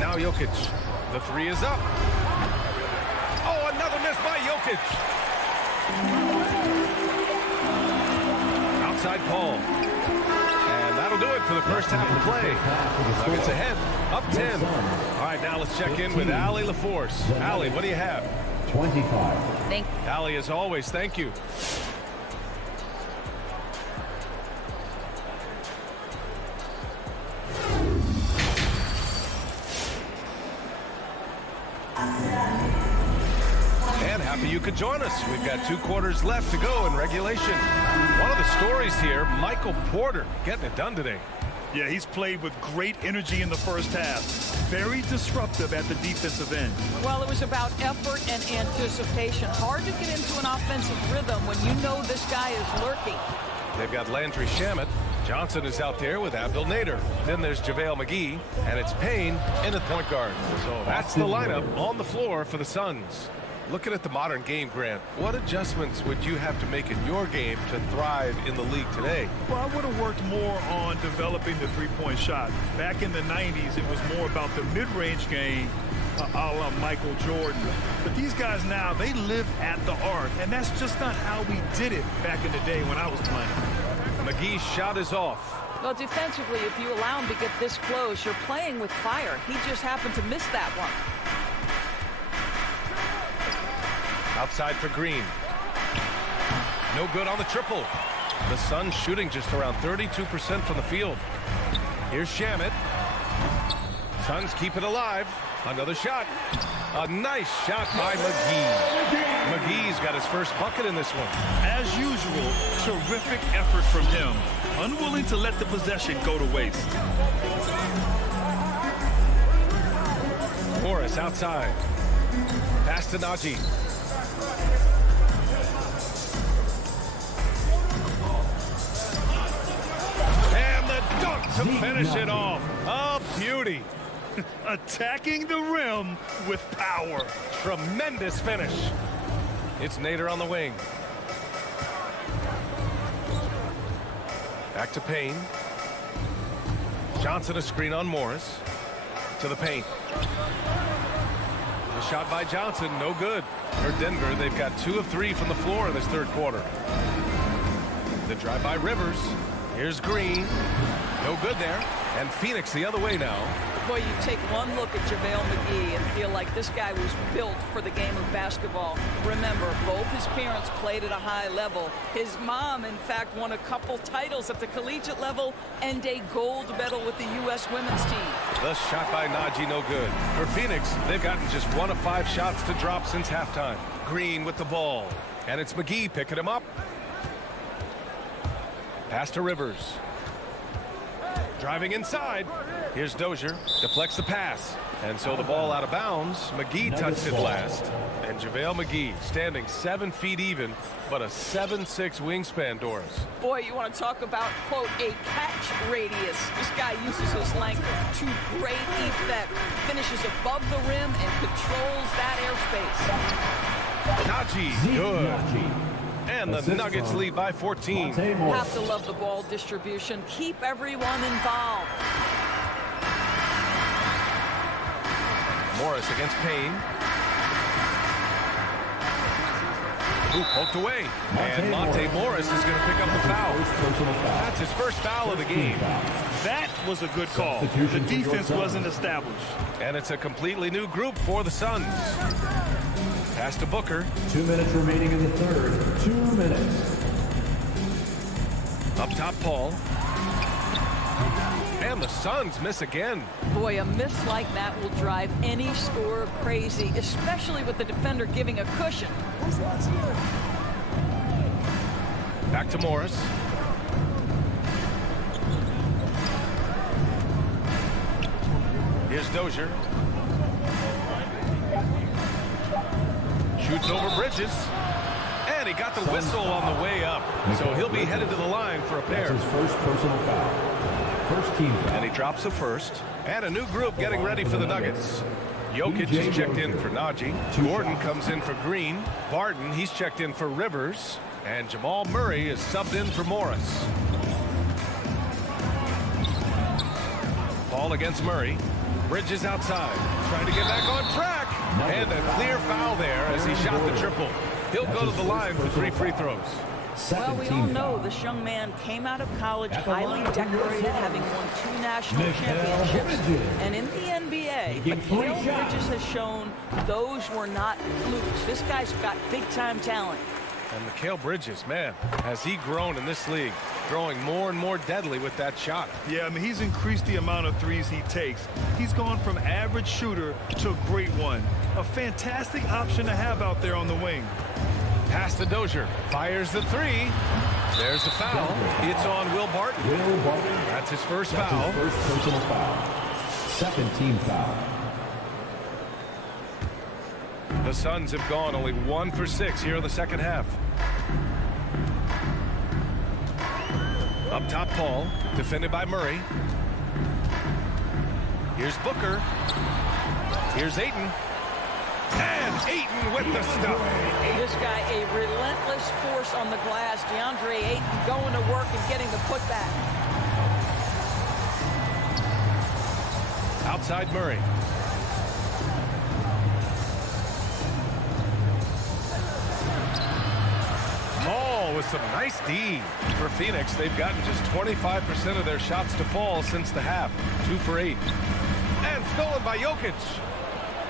Now Jokic. The 3 is up. Oh, another miss by Jokic. Outside Paul. And that'll do it for the first half of play. Nuggets ahead, up 10. All right, now let's check in with Allie LaForce. Allie, what do you have? 25. Thank Allie, as always, thank you. And happy you could join us. We've got 2 quarters left to go in regulation. One of the stories here, Michael Porter getting it done today. Yeah, he's played with great energy in the first half. Very disruptive at the defensive end. Well, it was about effort and anticipation. Hard to get into an offensive rhythm when you know this guy is lurking. They've got Landry Shamet. Johnson is out there with Abdel Nader. Then there's JaVale McGee, and it's Payne in at point guard. So that's the lineup on the floor for the Suns. Looking at the modern game, Grant, what adjustments would you have to make in your game to thrive in the league today? Well, I would have worked more on developing the three-point shot. Back in the 90s, it was more about the mid-range game, a la Michael Jordan. But these guys now, they live at the arc, and that's just not how we did it back in the day when I was playing. McGee's shot is off. Well, defensively, if you allow him to get this close, you're playing with fire. He just happened to miss that one. Outside for Green. No good on the triple. The Suns shooting just around 32% from the field. Here's Shamet. Suns keep it alive. Another shot. A nice shot by McGee. McGee's got his first bucket in this one. As usual, terrific effort from him. Unwilling to let the possession go to waste. Morris outside. Pass to Najee. And the dunk to finish it off. A beauty. Attacking the rim with power. Tremendous finish. It's Nader on the wing. Back to Payne. Johnson a screen on Morris. To the paint. The shot by Johnson, no good. For Denver, they've got 2 of 3 from the floor in this third quarter. The drive by Rivers. Here's Green. No good there. And Phoenix the other way now. Boy, you take one look at JaVale McGee and feel like this guy was built for the game of basketball. Remember, both his parents played at a high level. His mom, in fact, won a couple titles at the collegiate level and a gold medal with the U.S. women's team. The shot by Najee, no good. For Phoenix, they've gotten just 1 of 5 shots to drop since halftime. Green with the ball. And it's McGee picking him up. Pass to Rivers. Driving inside. Here's Dozier. Deflects the pass. And so the ball out of bounds. McGee touched it last. And JaVale McGee standing 7 feet even, but a 7'6" wingspan, Doris. Boy, you want to talk about, quote, a catch radius. This guy uses his length to great effect. Finishes above the rim and controls that airspace. Najee, good. And the Nuggets lead by 14. Have to love the ball distribution. Keep everyone involved. Morris against Payne. Ooh, poked away. And Monte Morris is going to pick up the foul. That's his first foul of the game. That was a good call. The defense wasn't established. And it's a completely new group for the Suns. Pass to Booker. 2 minutes remaining in the third. 2 minutes. Up top, Paul. And the Suns miss again. Boy, a miss like that will drive any scorer crazy, especially with the defender giving a cushion. Back to Morris. Here's Dozier. Shoots over Bridges. And he got the whistle on the way up. So he'll be headed to the line for a pair. That's his first personal foul. First team foul. And he drops the first. And a new group getting ready for the Nuggets. Jokic is checked in for Najee. Gordon comes in for Green. Barton, he's checked in for Rivers. And Jamal Murray is subbed in for Morris. Ball against Murray. Bridges outside. Trying to get back on track. And a clear foul there as he shot the triple. He'll go to the line for 3 free throws. Well, we all know this young man came out of college highly decorated, having won 2 national championships. And in the NBA, Mikal Bridges has shown those were not flukes. This guy's got big-time talent. And Mikal Bridges, man, has he grown in this league, growing more and more deadly with that shot. Yeah, I mean, he's increased the amount of threes he takes. He's gone from average shooter to a great one. A fantastic option to have out there on the wing. Pass to Dozier. Fires the 3. There's the foul. It's on Will Barton. That's his first foul. His first personal foul. Second team foul. The Suns have gone only 1 for 6 here in the second half. Up top, Paul. Defended by Murray. Here's Booker. Here's Ayton. And Ayton with the stuff. This guy, a relentless force on the glass. DeAndre Ayton going to work and getting the putback. Outside Murray. Paul with some nice D. For Phoenix, they've gotten just 25% of their shots to fall since the half. 2 for 8. And stolen by Jokic.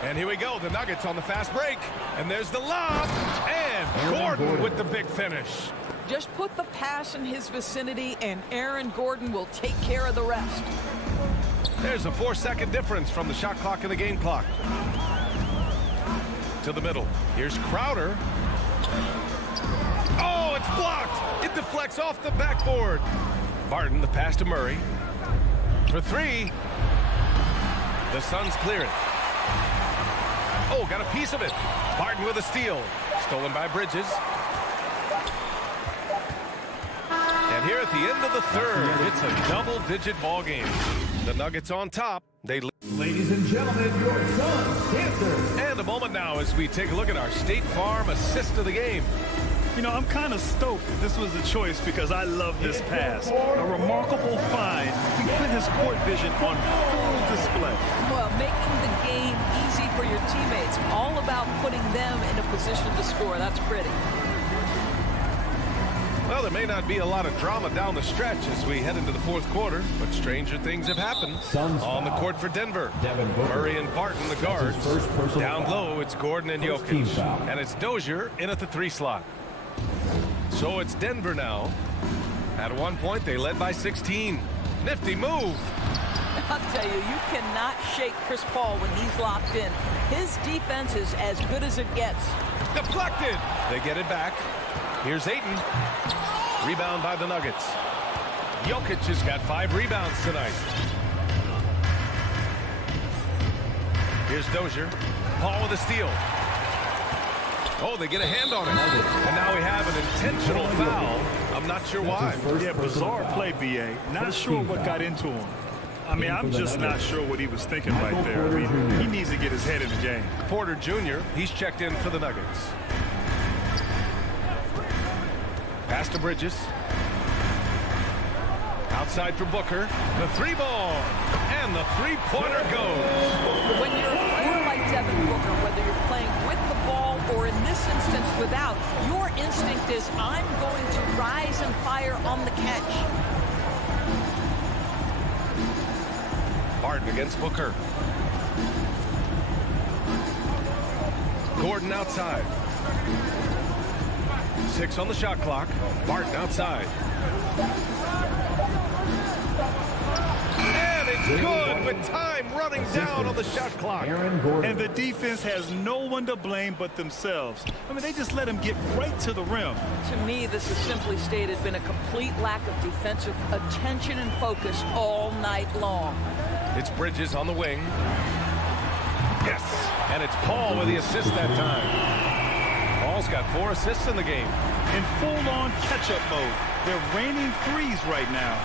And here we go, the Nuggets on the fast break. And there's the lob. And Gordon with the big finish. Just put the pass in his vicinity, and Aaron Gordon will take care of the rest. There's a 4-second difference from the shot clock and the game clock. To the middle. Here's Crowder. Oh, it's blocked. It deflects off the backboard. Barton, the pass to Murray. For 3. The Suns clear it. Oh, got a piece of it. Barton with a steal. Stolen by Bridges. And here at the end of the third, it's a double-digit ball game. The Nuggets on top. They lead. Ladies and gentlemen, your Suns Panthers. And a moment now as we take a look at our State Farm assist of the game. You know, I'm kind of stoked that this was a choice because I love this pass. A remarkable find. He put his court vision on full display. Well, making the game easy for your teammates. All about putting them in a position to score. That's pretty. Well, there may not be a lot of drama down the stretch as we head into the fourth quarter, but stranger things have happened. Suns on the foul. court for Denver. Booker. Murray and Barton, the guards. Down foul. low, it's Gordon and First team Jokic. foul. And it's Dozier in at the 3 slot. So it's Denver now. At one point, they led by 16. Nifty move. I'll tell you, you cannot shake Chris Paul when he's locked in. His defense is as good as it gets. Deflected. They get it back. Here's Ayton. Rebound by the Nuggets. Jokic has got 5 rebounds tonight. Here's Dozier. Paul with a steal. Oh, they get a hand on it. And now we have an intentional foul. I'm not sure why. Yeah, bizarre play, B.A. Not sure what got into him. I mean, I'm just not sure what he was thinking right there. I mean, he needs to get his head in the game. Porter Jr., he's checked in for the Nuggets. Pass to Bridges. Outside for Booker. The 3 ball. And the 3-pointer goes. When you're a player like Devin Booker, whether you're playing with the ball or in this instance without, your instinct is I'm going to rise and fire on the catch. Barton against Booker. Gordon outside. 6 on the shot clock. Barton outside. And it's good with time running down on the shot clock. And the defense has no one to blame but themselves. I mean, they just let him get right to the rim. To me, this has simply stated been a complete lack of defensive attention and focus all night long. It's Bridges on the wing. Yes, and it's Paul with the assist that time. Paul's got 4 assists in the game. In full-on catch-up mode. They're raining threes right now.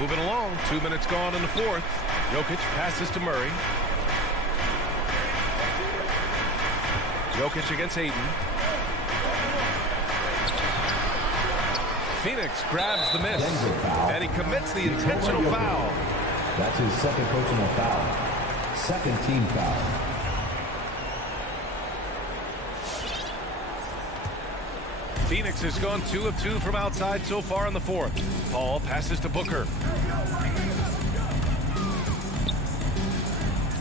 Moving along, 2 minutes gone in the fourth. Jokic passes to Murray. Jokic against Ayton. Phoenix grabs the miss, and he commits the intentional foul. That's his second personal foul. Second team foul. Phoenix has gone 2 of 2 from outside so far in the fourth. Paul passes to Booker.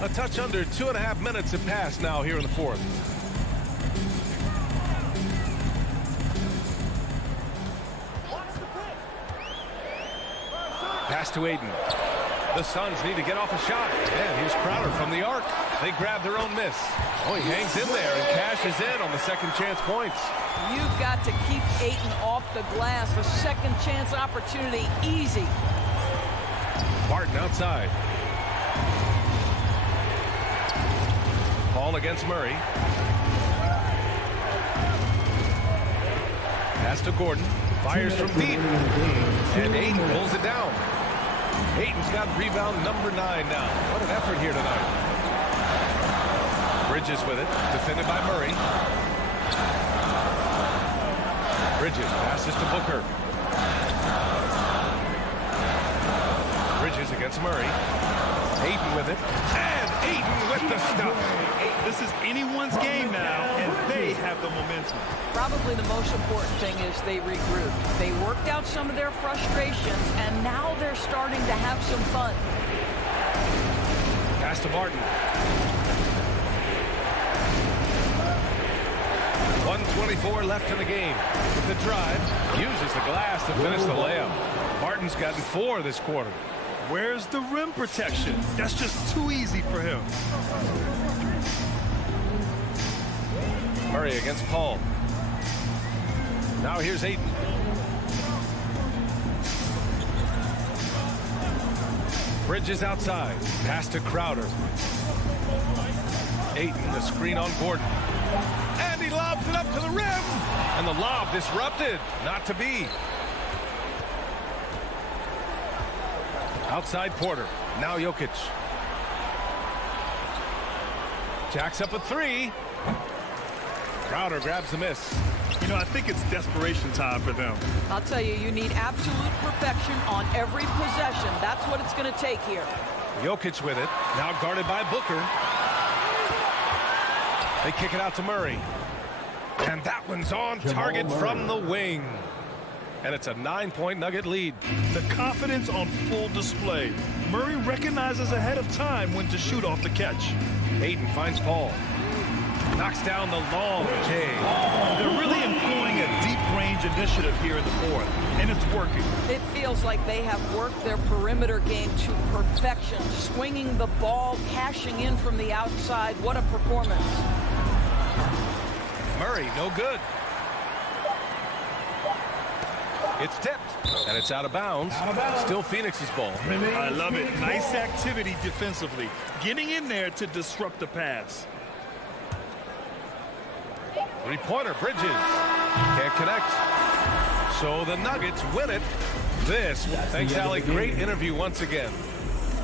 A touch under 2.5 minutes have passed now here in the fourth. Pass to Ayton. The Suns need to get off a shot. And here's Crowder from the arc. They grab their own miss. Oh, he hangs in there and cashes in on the second chance points. You've got to keep Ayton off the glass. A second chance opportunity, easy. Barton outside. Paul against Murray. Pass to Gordon. Fires from deep. And Ayton pulls it down. Ayton's got rebound number 9 now. What an effort here tonight. Bridges with it. Defended by Murray. Bridges passes to Booker. Bridges against Murray. Ayton with it. And Ayton with the stuff. This is anyone's game now, and they have the momentum. Probably the most important thing is they regrouped. They worked out some of their frustrations, and now they're starting to have some fun. Pass to Barton. 1:24 left in the game. With the drive, uses the glass to finish the layup. Barton's gotten 4 this quarter. Where's the rim protection? That's just too easy for him. Murray against Paul. Now here's Ayton. Bridges outside. Pass to Crowder. Ayton, the screen on Gordon. And he lobs it up to the rim. And the lob disrupted. Not to be. Outside Porter. Now Jokic. Jacks up a 3. Crowder grabs the miss. You know, I think it's desperation time for them. I'll tell you, you need absolute perfection on every possession. That's what it's going to take here. Jokic with it. Now guarded by Booker. They kick it out to Murray. And that one's on target from the wing. And it's a 9-point Nugget lead. The confidence on full display. Murray recognizes ahead of time when to shoot off the catch. Ayton finds Paul. Knocks down the long J. They're really employing a deep range initiative here in the fourth, and it's working. It feels like they have worked their perimeter game to perfection, swinging the ball, cashing in from the outside. What a performance. Murray, no good. It's tipped, and it's out of bounds. Still Phoenix's ball. I love it. Nice activity defensively. Getting in there to disrupt the pass. Three-pointer, Bridges. Can't connect. So the Nuggets win it. Thanks, Allie. Great interview once again.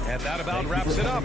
And that about wraps it up.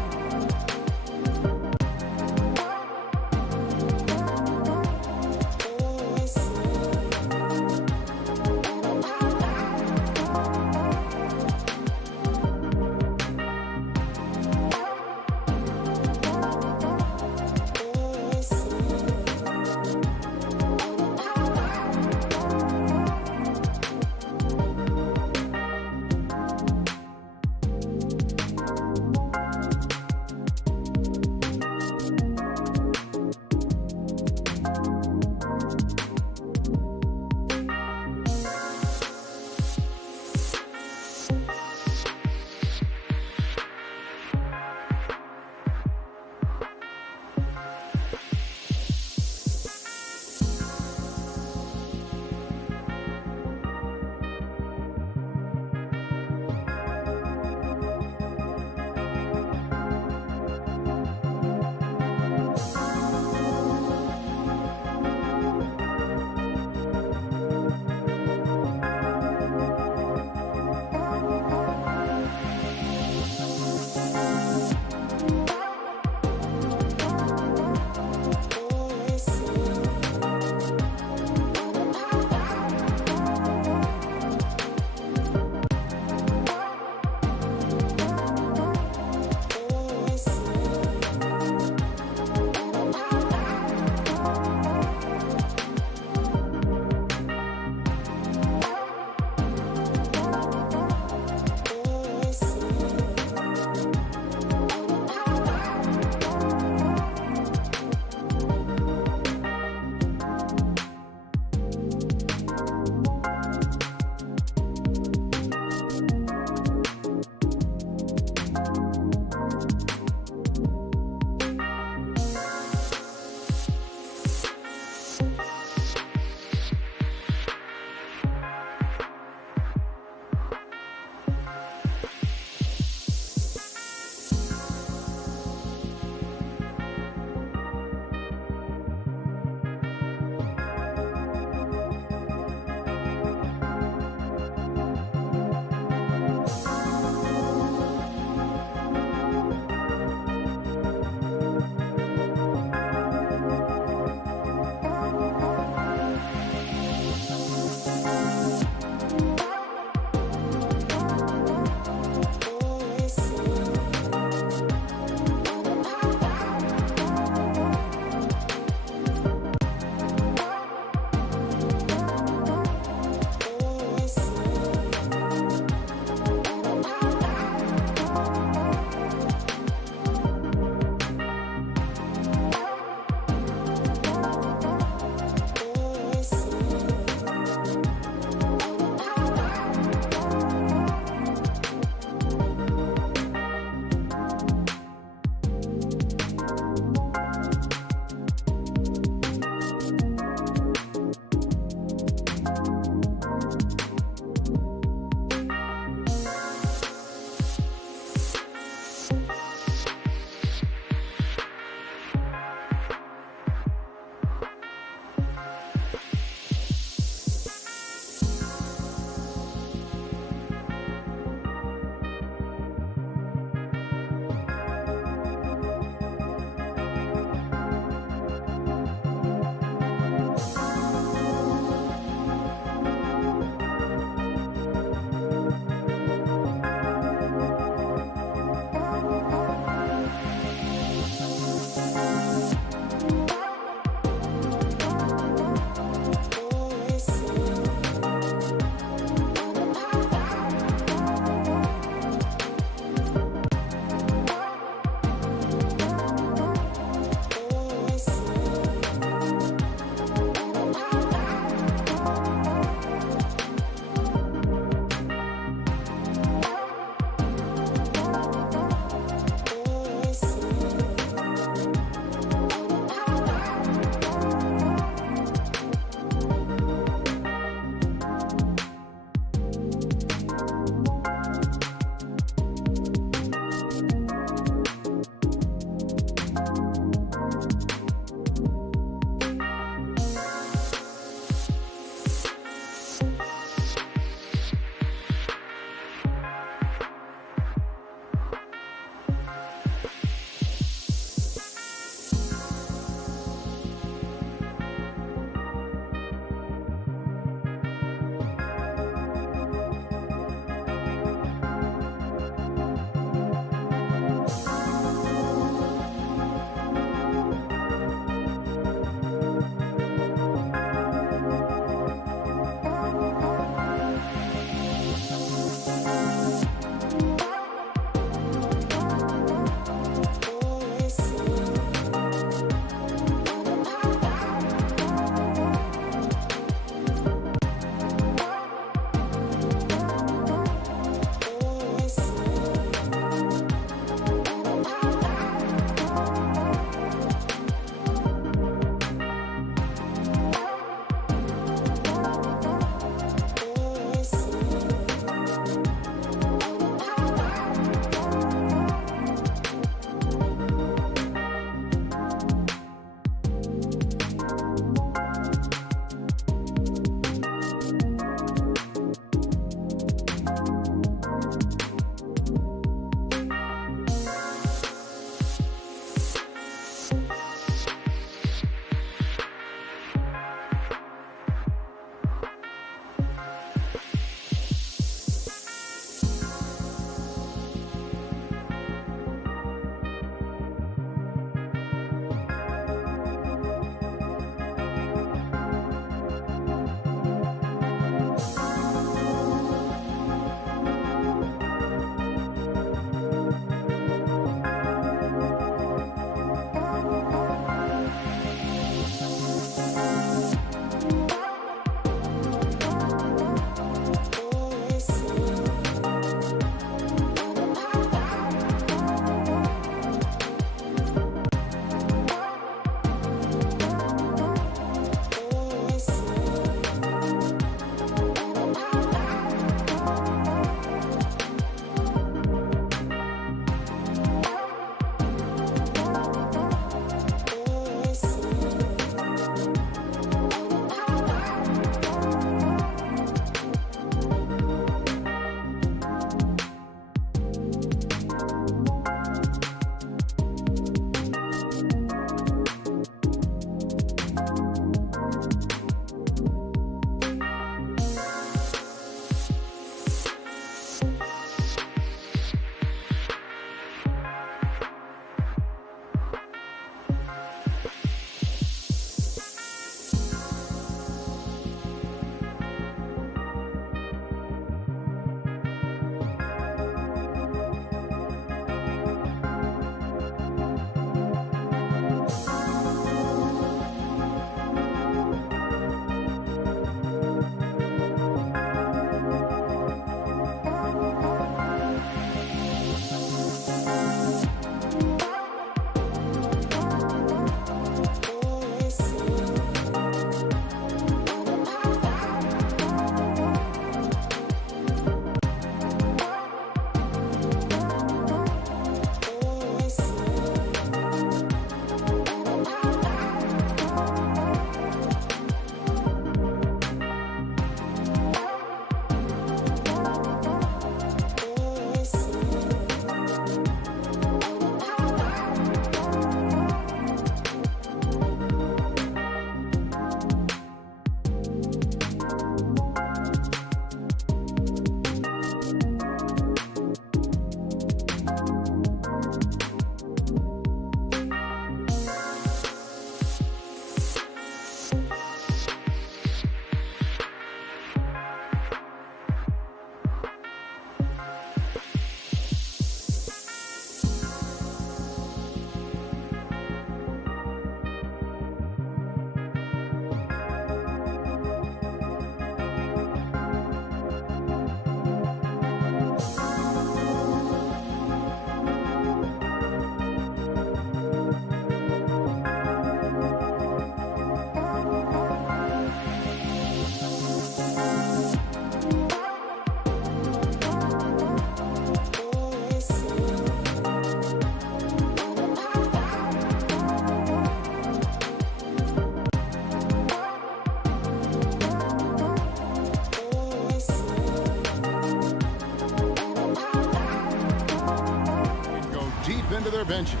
benches.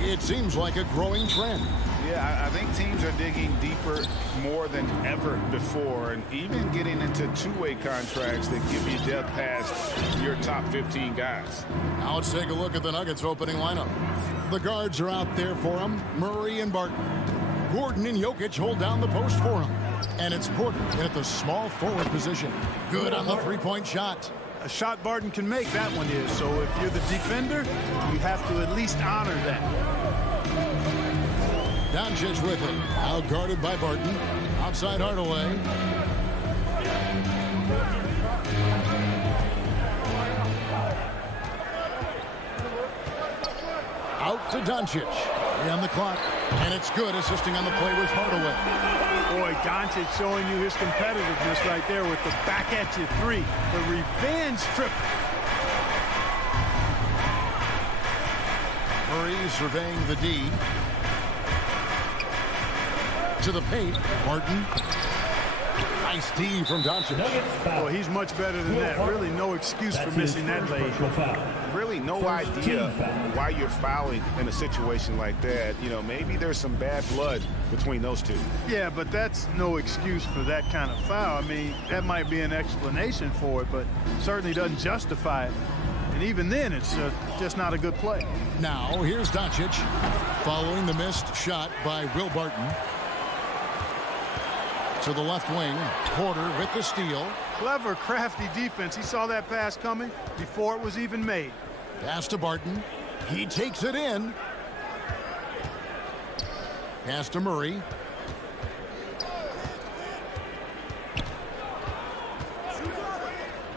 It seems like a growing trend. Yeah, I think teams are digging deeper more than ever before, and even getting into two-way contracts that give you depth past your top 15 guys. Now let's take a look at the Nuggets opening lineup. The guards are out there for him, Murray and Barton. Gordon and Jokic hold down the post for him. And it's Porter at the small forward position. Good on the three-point shot. A shot Barton can make, that one is. So if you're the defender, you have to at least honor that. Doncic with it. Out guarded by Barton. Outside Hardaway. Out to Doncic. 3 on the clock. And it's good, assisting on the play with Hardaway. Boy, Doncic showing you his competitiveness right there with the back at you three. The revenge trip. Murray surveying the D. To the paint. Barton. Nice D from Doncic. Oh, he's much better than that. Really no excuse for missing that lay. Really no idea why you're fouling in a situation like that. You know, maybe there's some bad blood between those two. Yeah, but that's no excuse for that kind of foul. I mean, that might be an explanation for it, but certainly doesn't justify it. And even then, it's just not a good play. Now, here's Doncic following the missed shot by Will Barton. To the left wing, Porter with the steal. Clever, crafty defense. He saw that pass coming before it was even made. Pass to Barton. He takes it in. Pass to Murray.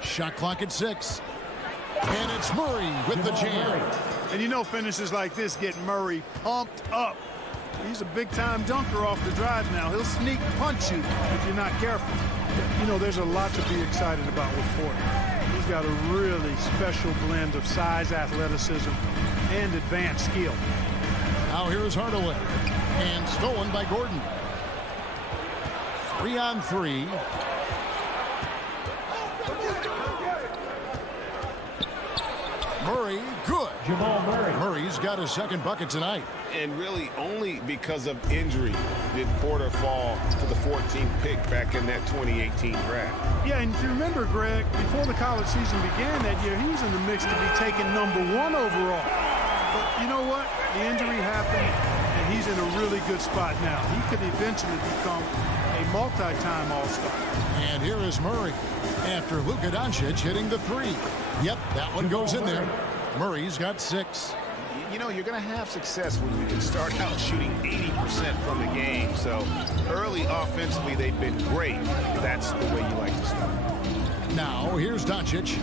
Shot clock at 6. And it's Murray with the jam. And you know finishes like this get Murray pumped up. He's a big-time dunker off the drive now. He'll sneak punch you if you're not careful. You know, there's a lot to be excited about with Porter. He's got a really special blend of size, athleticism, and advanced skill. Now here is Hardaway. And stolen by Gordon. 3 on 3. Murray, good. Jamal Murray. Murray's got his second bucket tonight. And really only because of injury did Porter fall to the 14th pick back in that 2018 draft. Yeah, and if you remember, Greg, before the college season began that year, he was in the mix to be taken #1 overall. But you know what? The injury happened, and he's in a really good spot now. He could eventually become a multi-time All-Star. And here is Murray after Luka Doncic hitting the 3. Yep, that one goes in there. Murray's got 6. You know, you're going to have success when you can start out shooting 80% from the game. So early offensively, they've been great. That's the way you like to start. Now, here's Doncic.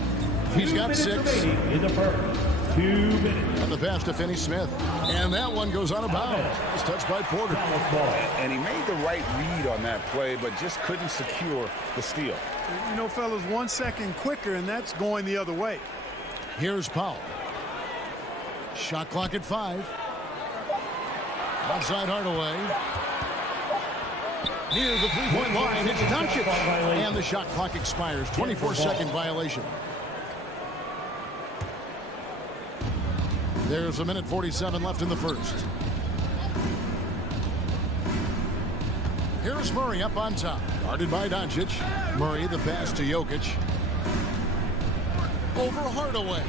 He's got 6. In the first. 2 minutes. And the pass to Finney-Smith. And that one goes out of bounds. It's touched by Porter. And he made the right read on that play, but just couldn't secure the steal. You know, fellas, 1 second quicker, and that's going the other way. Here's Powell. Shot clock at 5. Outside Hardaway. Near the three-point line, it's Doncic. And the shot clock expires. 24-second violation. There's 1:47 left in the first. Here's Murray up on top. Guarded by Doncic. Murray, the pass to Jokic. Over Hardaway.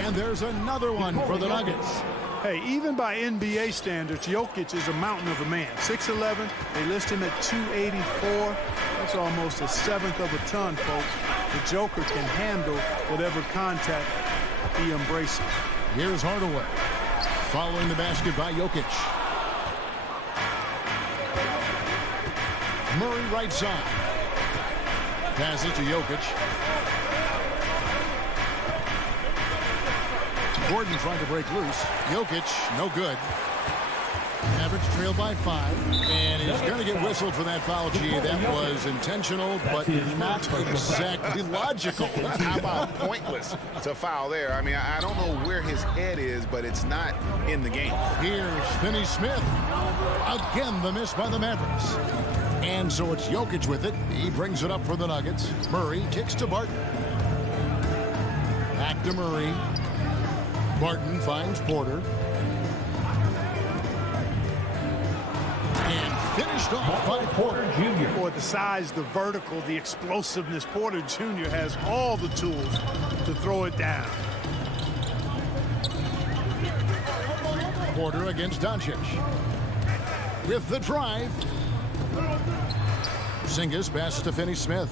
And there's another one for the Nuggets. Hey, even by NBA standards, Jokic is a mountain of a man. 6'11", they list him at 284. That's almost a seventh of a ton, folks. The Joker can handle whatever contact he embraces. Here's Hardaway. Following the basket by Jokic. Murray right side. Passes to Jokic. Gordon trying to break loose. Jokic, no good. Mavericks trail by 5. And he's going to get whistled for that foul, G. That was intentional, but not exactly logical. How about pointless to foul there? I mean, I don't know where his head is, but it's not in the game. Here's Finney-Smith. Again, the miss by the Mavericks. And so it's Jokic with it. He brings it up for the Nuggets. Murray kicks to Barton. Back to Murray. Barton finds Porter. finished off by Porter Jr. Boy, the size, the vertical, the explosiveness. Porter Jr. has all the tools to throw it down. Porter against Doncic. With the drive. Porzingis passes to Finney-Smith.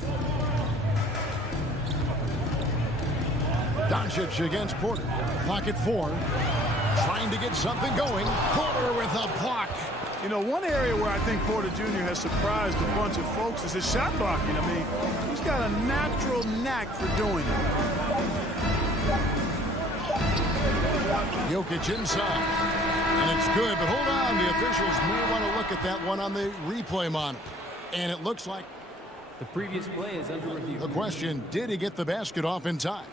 Doncic against Porter. Clock at 4. Trying to get something going. Porter with a block. You know, one area where I think Porter Jr. has surprised a bunch of folks is his shot blocking. I mean, he's got a natural knack for doing it. Jokic inside. And it's good, but hold on. The officials may want to look at that one on the replay monitor. And it looks like the previous play is under review. The question, did he get the basket off in time?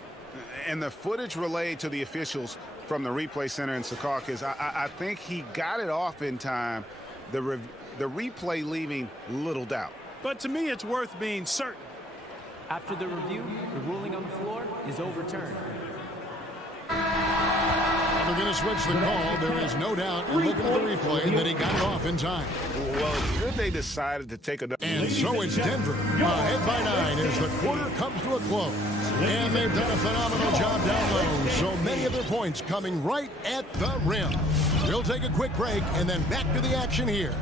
And the footage relayed to the officials from the replay center in Secaucus, I think he got it off in time. The replay leaving little doubt. But to me, it's worth being certain. After the review, the ruling on the floor is overturned. We're going to switch the call. There is no doubt in looking at the replay that he got it off in time. Well, it's good they decided to take a... And so it's Denver ahead by 9 as the quarter comes to a close. And they've done a phenomenal job down low. So many of their points coming right at the rim. We'll take a quick break and then back to the action here.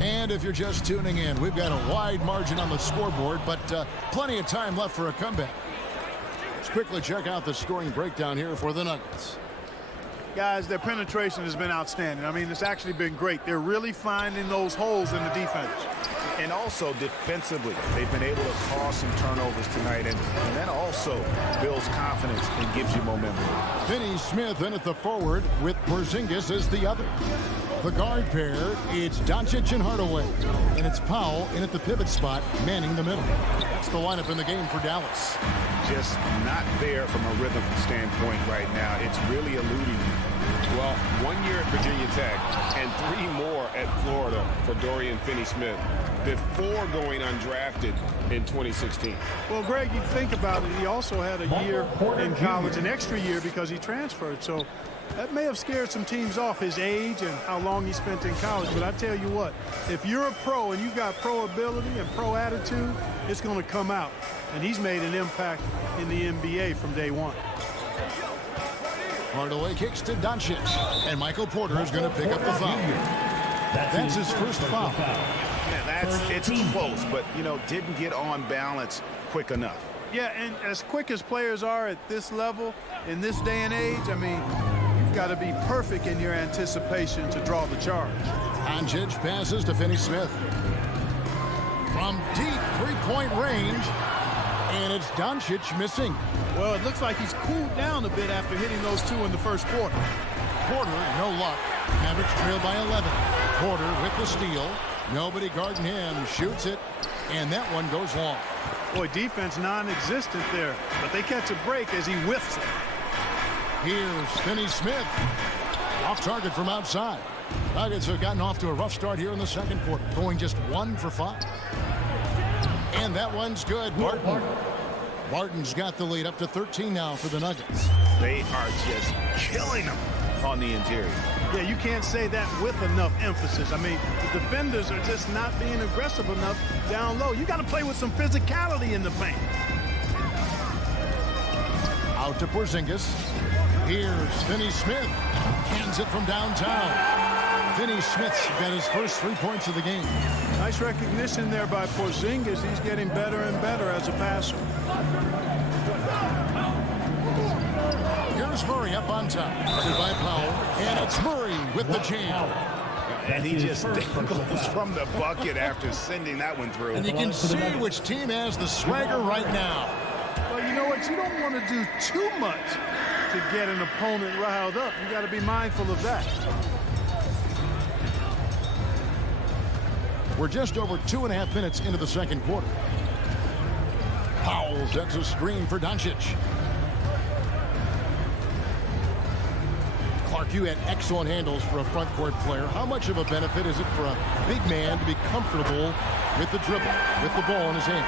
And if you're just tuning in, we've got a wide margin on the scoreboard, but plenty of time left for a comeback. Let's quickly check out the scoring breakdown here for the Nuggets. Guys, their penetration has been outstanding. I mean, it's actually been great. They're really finding those holes in the defense. And also defensively, they've been able to cause some turnovers tonight, and that also builds confidence and gives you momentum. Finney-Smith in at the forward with Porzingis as the other. The guard pair, it's Doncic and Hardaway. And it's Powell in at the pivot spot, manning the middle. That's the lineup in the game for Dallas. Just not there from a rhythm standpoint right now. It's really eluding. Well, 1 year at Virginia Tech and 3 more at Florida for Dorian Finney-Smith before going undrafted in 2016. Well, Greg, you think about it, he also had a year in college, an extra year because he transferred. So that may have scared some teams off, his age and how long he spent in college. But I tell you what, if you're a pro and you've got pro ability and pro attitude, it's going to come out. And he's made an impact in the NBA from day one. Hardaway kicks to Doncic, and Michael Porter is going to pick up the foul. That's his first foul. Yeah, it's close, but, you know, didn't get on balance quick enough. Yeah, and as quick as players are at this level, in this day and age, I mean, you've got to be perfect in your anticipation to draw the charge. Doncic passes to Finney-Smith. From deep three-point range, and it's Doncic missing. Well, it looks like he's cooled down a bit after hitting those 2 in the first quarter. Porter, no luck. Mavericks trail by 11. Porter with the steal. Nobody guarding him. Shoots it, and that one goes long. Boy, defense non-existent there, but they catch a break as he whiffs it. Here's Finney-Smith. Off target from outside. Nuggets have gotten off to a rough start here in the second quarter, going just 1 for 5. And that one's good. Barton's got the lead up to 13 now for the Nuggets. They are just killing them on the interior. Yeah, you can't say that with enough emphasis. I mean, the defenders are just not being aggressive enough down low. You got to play with some physicality in the paint. Out to Porzingis. Here's Finney-Smith. Hands it from downtown. Finney-Smith's got his first 3 points of the game. Nice recognition there by Porzingis. He's getting better and better as a passer. Here's Murray up on top. Guarded by Powell. And it's Murray with the jam. And he just dangles from the bucket after sending that one through. And you can see which team has the swagger right now. Well, you know what? You don't want to do too much to get an opponent riled up. You got to be mindful of that. We're just over 2.5 minutes into the second quarter. Powell sets a screen for Doncic. Clark, you had excellent handles for a front court player. How much of a benefit is it for a big man to be comfortable with the dribble, with the ball in his hand?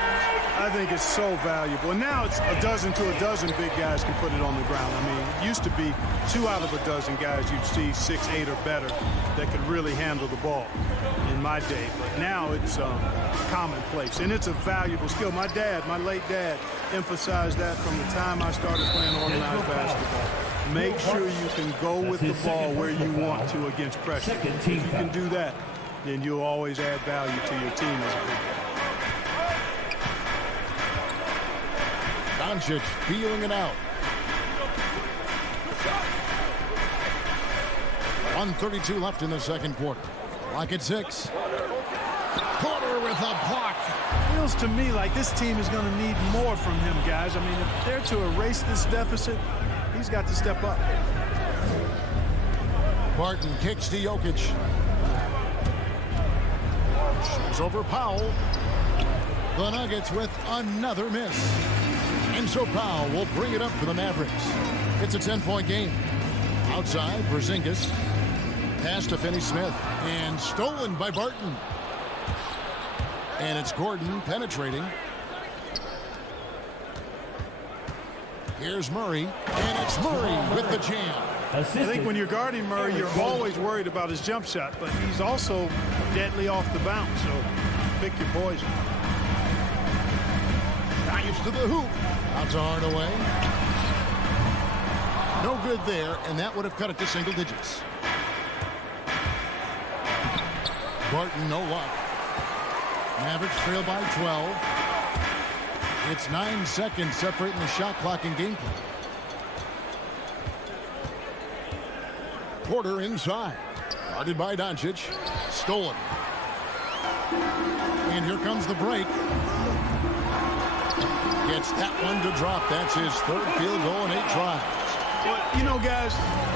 I think it's so valuable. And now it's a dozen to a dozen big guys can put it on the ground. I mean, it used to be 2 out of a dozen guys you'd see 6'8" or better that could really handle the ball in my day. But now it's commonplace, and it's a valuable skill. My late dad, emphasized that from the time I started playing organized basketball. Make sure you can go with the ball where you want to against pressure. If you can do that, then you'll always add value to your team as a big player. Doncic feeling it out. 1:32 left in the second quarter. Clock at 6. Porter with a block. Feels to me like this team is going to need more from him, guys. I mean, if they're to erase this deficit, he's got to step up. Barton kicks to Jokic. Shoots over Powell. The Nuggets with another miss. And so Powell will bring it up for the Mavericks. It's a 10-point game. Outside, Porzingis. Pass to Finney-Smith. And stolen by Barton. And it's Gordon penetrating. Here's Murray. And it's Murray with the jam. I think when you're guarding Murray, you're always worried about his jump shot, but he's also deadly off the bounce, so pick your poison. Drives to the hoop. Out to Hardaway. No good there, and that would have cut it to single digits. Barton, no luck. Mavericks trail by 12. It's 9 seconds separating the shot clock and game clock. Porter inside. Guarded by Doncic. Stolen. And here comes the break. Gets that one to drop. That's his third field goal in 8 tries. Well, you know, guys,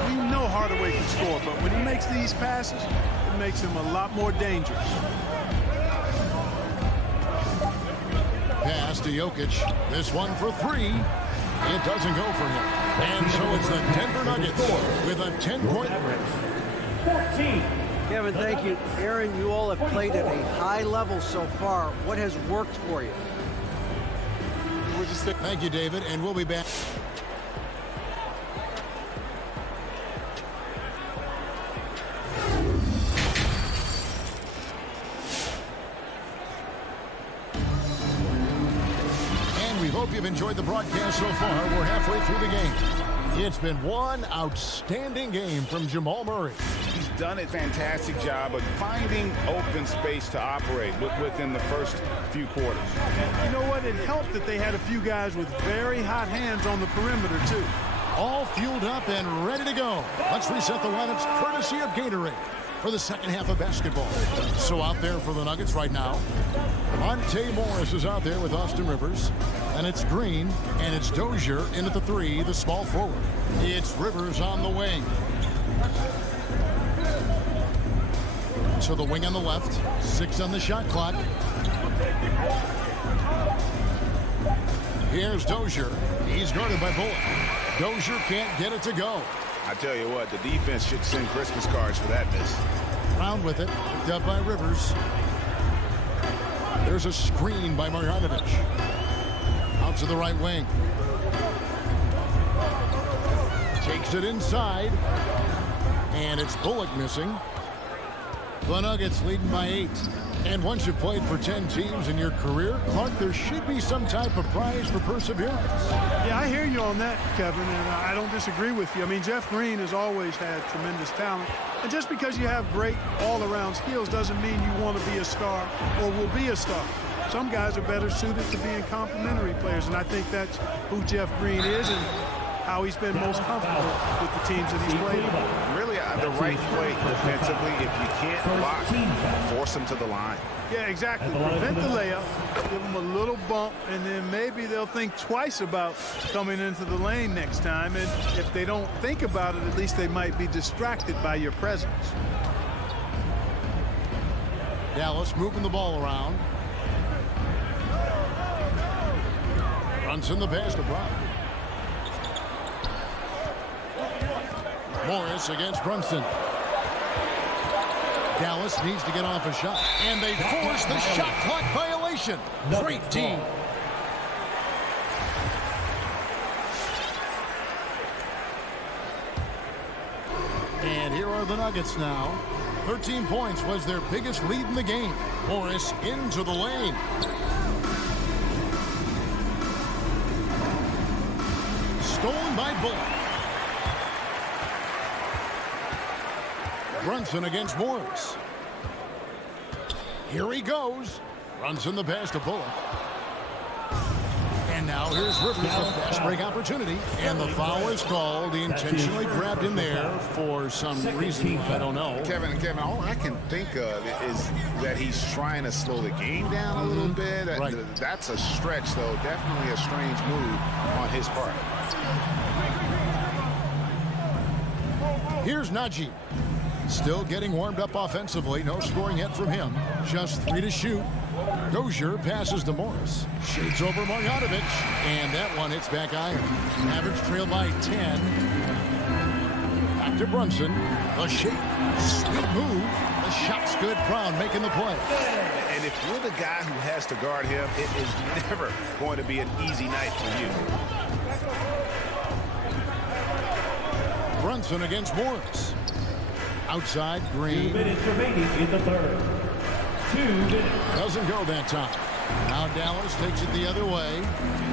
we know Hardaway can score, but when he makes these passes, it makes him a lot more dangerous. Pass to Jokic. This one for 3. It doesn't go for him. And so it's the Denver Nuggets with a 10-point. 14. Kevin, thank you. Aaron, you all have played at a high level so far. What has worked for you? Thank you, David, and we'll be back. And we hope you've enjoyed the broadcast so far. We're halfway through the game. It's been one outstanding game from Jamal Murray. He's done a fantastic job of finding open space to operate within the first few quarters. And you know what? It helped that they had a few guys with very hot hands on the perimeter, too. All fueled up and ready to go. Let's reset the lineups courtesy of Gatorade for the second half of basketball. So out there for the Nuggets right now, Monte Morris is out there with Austin Rivers. And it's Green, and it's Dozier in at the 3, the small forward. It's Rivers on the wing. So the wing on the left, 6 on the shot clock. Here's Dozier. He's guarded by Bullock. Dozier can't get it to go. I tell you what, the defense should send Christmas cards for that miss. Round with it, picked up by Rivers. There's a screen by Marjanovic. Out to the right wing. Takes it inside. And it's Bullock missing. The Nuggets leading by 8. And once you've played for 10 teams in your career, Clark, there should be some type of prize for perseverance. Yeah, I hear you on that, Kevin, and I don't disagree with you. I mean, Jeff Green has always had tremendous talent. And just because you have great all-around skills doesn't mean you want to be a star or will be a star. Some guys are better suited to being complementary players, and I think that's who Jeff Green is and how he's been most comfortable with the teams that he's played. Really, the right play defensively, if you can't block, force them to the line. Yeah, exactly. Prevent the layup, give them a little bump, and then maybe they'll think twice about coming into the lane next time. And if they don't think about it, at least they might be distracted by your presence. Dallas moving the ball around. Brunson the pass to Brown. Morris against Brunson. Dallas needs to get off a shot. And they force the shot clock violation. Great team. And here are the Nuggets now. 13 points was their biggest lead in the game. Morris into the lane. Stolen by Bullock. Brunson against Morris. Here he goes. Runs in the pass to Bullock. And now here's Rivers, a fast break opportunity. And the foul is called. He intentionally grabbed him there for some reason. I don't know. Kevin, all I can think of is that he's trying to slow the game down a little bit. Right. That's a stretch, though. Definitely a strange move on his part. Here's Najee. Still getting warmed up offensively. No scoring yet from him. Just 3 to shoot. Dozier passes to Morris. Shoots over Marjanovic. And that one hits back iron. Average trail by 10. Back to Brunson. A shake. Sweet move. The shot's good. Brown making the play. And if you're the guy who has to guard him, it is never going to be an easy night for you. Brunson against Morris. Outside, Green. 2 minutes remaining in the third. 2 minutes. Doesn't go that time. Now Dallas takes it the other way.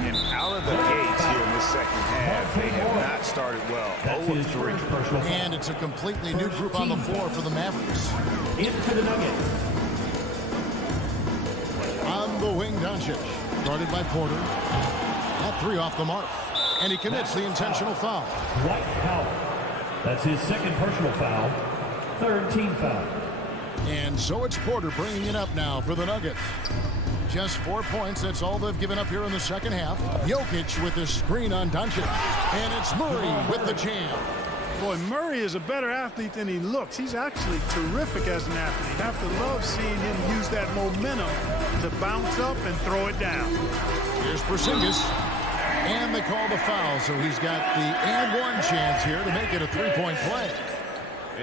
And out of the gates here in this second half, they have not started well. 0-3. And it's a completely new group on the floor for the Mavericks. Into the Nuggets. On the wing, Doncic. Guarded by Porter. That 3 off the mark. And he commits the intentional foul. Dwight Howard. That's his second personal foul. Third team foul. And so it's Porter bringing it up now for the Nuggets. Just 4 points. That's all they've given up here in the second half. Jokic with the screen on Doncic. And it's Murray with the jam. Boy, Murray is a better athlete than he looks. He's actually terrific as an athlete. You have to love seeing him use that momentum to bounce up and throw it down. Here's Porzingis. And they call the foul, so he's got the and one chance here to make it a 3-point play.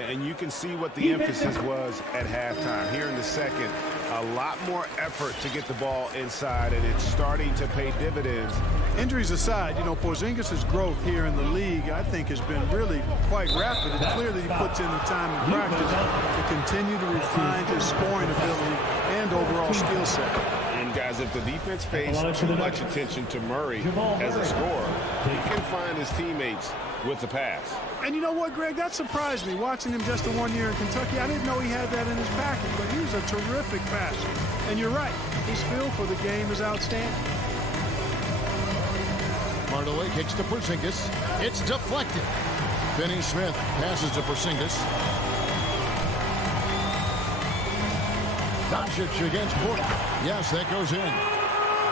And you can see what the emphasis was at halftime. Here in the second, a lot more effort to get the ball inside, and it's starting to pay dividends. Injuries aside, you know, Porzingis' growth here in the league, I think, has been really quite rapid. It's clear that he puts in the time in practice to continue to refine his scoring ability and overall skill set. And guys, if the defense pays too much attention to Murray as a scorer, he can find his teammates with the pass. And you know what, Greg? That surprised me, watching him just the 1 year in Kentucky. I didn't know he had that in his package, but he was a terrific passer. And you're right, his feel for the game is outstanding. Hardaway kicks to Porzingis. It's deflected. Finney Smith passes to Porzingis. Doncic against Porter. Yes, that goes in.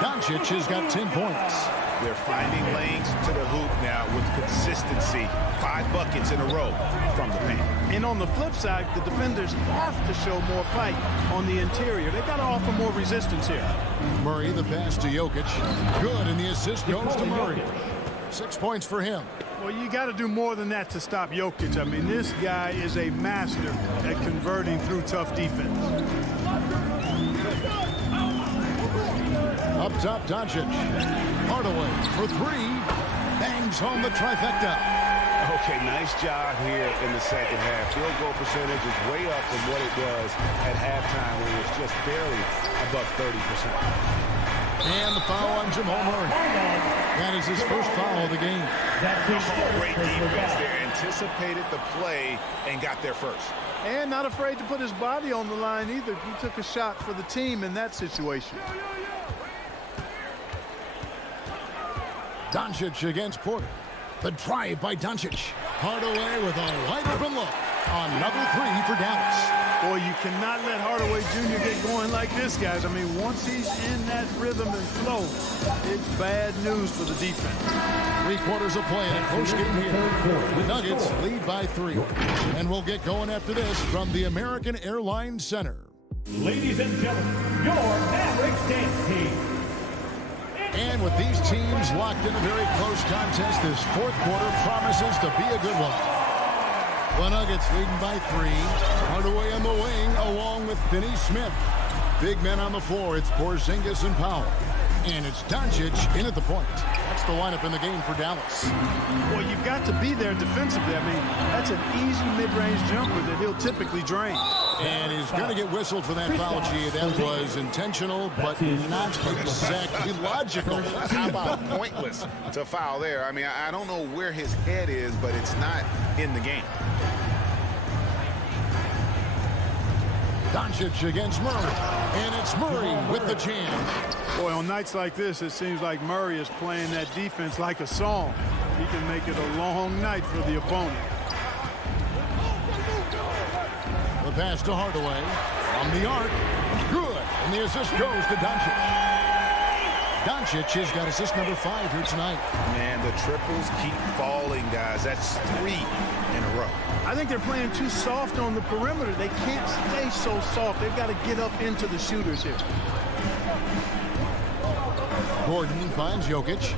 Doncic has got 10 points. They're finding lanes to the hoop now with consistency. 5 buckets in a row from the paint. And on the flip side, the defenders have to show more fight on the interior. They've got to offer more resistance here. Murray, the pass to Jokic. Good, and the assist goes to Murray. 6 points for him. Well, you got to do more than that to stop Jokic. I mean, this guy is a master at converting through tough defense. Up top, Doncic. Hardaway for 3. Bangs home the trifecta. Okay, nice job here in the second half. Field goal percentage is way up from what it was at halftime, when it was just barely above 30%. And the foul on Jamal Murray. That is his first foul of the game. Great defense there. Anticipated the play and got there first. And not afraid to put his body on the line either. He took a shot for the team in that situation. Doncic against Porter. The drive by Doncic. Hardaway with a wide open look. Another 3 for Dallas. Boy, you cannot let Hardaway Jr. get going like this, guys. I mean, once he's in that rhythm and flow, it's bad news for the defense. 3 quarters of play in a close game here. The Nuggets lead by 3. And we'll get going after this from the American Airlines Center. Ladies and gentlemen, your Mavericks dance team. And with these teams locked in a very close contest, this fourth quarter promises to be a good one. The Nuggets leading by 3. Hardaway on the wing along with Finney Smith. Big men on the floor. It's Porzingis and Powell. And it's Doncic in at the point. That's the lineup in the game for Dallas. Well, you've got to be there defensively. I mean, that's an easy mid-range jumper that he'll typically drain. And he's going to get whistled for that foul, G. That was intentional, but not exactly logical. How about pointless to foul there? I mean, I don't know where his head is, but it's not in the game. Doncic against Murray, and it's Murray with the jam. Boy, on nights like this, it seems like Murray is playing that defense like a song. He can make it a long night for the opponent. The pass to Hardaway from the arc. Good. And the assist goes to Doncic. Doncic has got assist number 5 here tonight. Man, the triples keep falling, guys. That's 3 in a row. I think they're playing too soft on the perimeter. They can't stay so soft. They've got to get up into the shooters here. Gordon finds Jokic.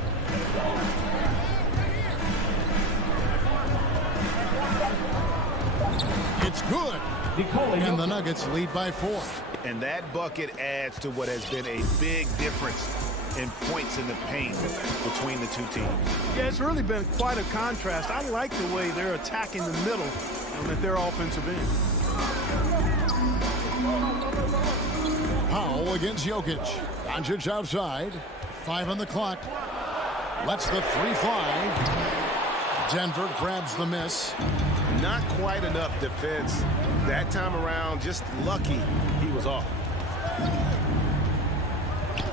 It's good. And the Nuggets lead by 4. And that bucket adds to what has been a big difference in points in the paint between the two teams. Yeah, it's really been quite a contrast. I like the way they're attacking the middle at their offensive end. Powell against Jokic. Doncic outside. 5 on the clock. Lets the 3 fly. Denver grabs the miss. Not quite enough defense that time around. Just lucky he was off.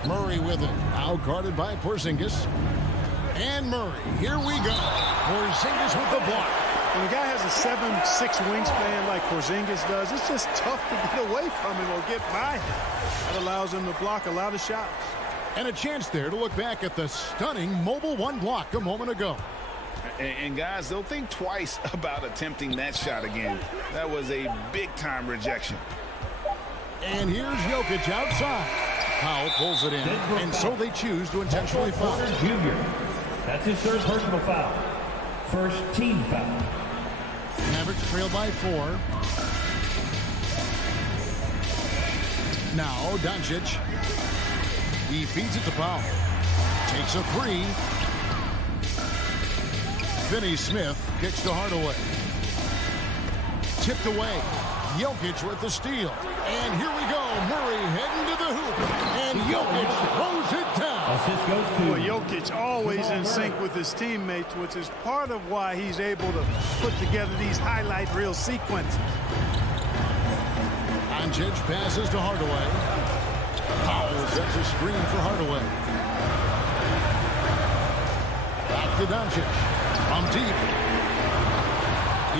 Murray with it. Now guarded by Porzingis. And Murray. Here we go. Porzingis with the block. When a guy has a 7'6" wingspan like Porzingis does, it's just tough to get away from him or get by him. That allows him to block a lot of shots. And a chance there to look back at the stunning mobile 1 block a moment ago. And guys, they'll think twice about attempting that shot again. That was a big-time rejection. And here's Jokic outside. Powell pulls it in, and so they choose to intentionally foul. Jr. That's his 3rd personal foul. First team foul. Mavericks trail by 4. Now Doncic. He feeds it to Powell. Takes a 3. Finney Smith kicks to Hardaway. Tipped away. Jokic with the steal. And here we go. Murray heading to the hoop. And Jokic throws it down. Assist goes to Boy, Jokic always in sync with his teammates, which is part of why he's able to put together these highlight reel sequences. Doncic passes to Hardaway. Powell sets a screen for Hardaway. Back to Doncic. From deep.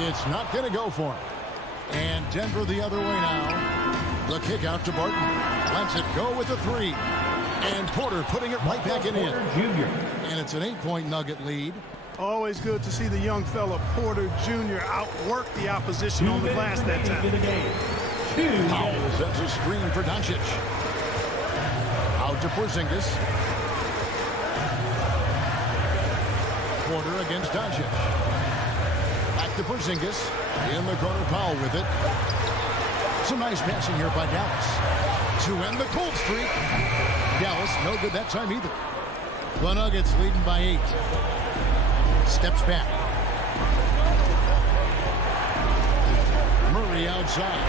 It's not going to go for him. And Denver the other way now. The kick out to Barton. Lets it go with a 3. And Porter putting it right back in. And it's an 8-point Nugget lead. Always good to see the young fella Porter Jr. outwork the opposition on the glass that time. Powell sets a screen for Doncic. Out to Porzingis. Porter against Doncic. Back to Porzingis. In the corner, Powell with it. Some nice passing here by Dallas. To end the cold streak. Dallas, no good that time either. The Nuggets leading by 8. Steps back. Murray outside.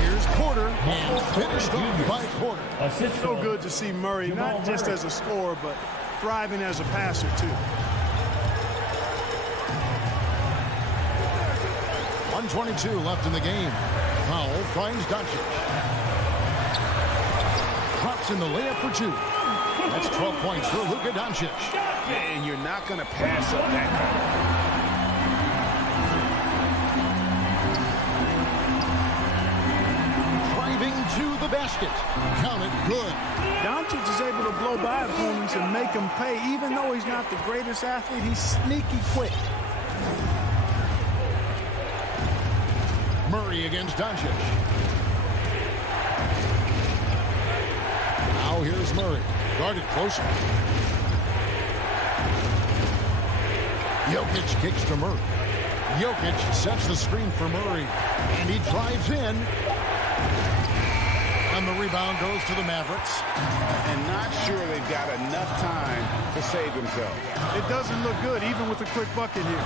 Here's Porter. And finished off by Porter. It's so good to see Murray, not just as a scorer, but thriving as a passer, too. 1:22 left in the game. Powell finds Doncic. Drops in the layup for 2. That's 12 points for Luka Doncic. And you're not going to pass up that kind. Driving to the basket. Count it good. Doncic is able to blow by opponents and make them pay. Even though he's not the greatest athlete, he's sneaky quick. Murray against Doncic. Now here's Murray. Guarded closer. Jokic kicks to Murray. Jokic sets the screen for Murray. And he drives in. And the rebound goes to the Mavericks. And not sure they've got enough time to save themselves. It doesn't look good, even with a quick bucket here.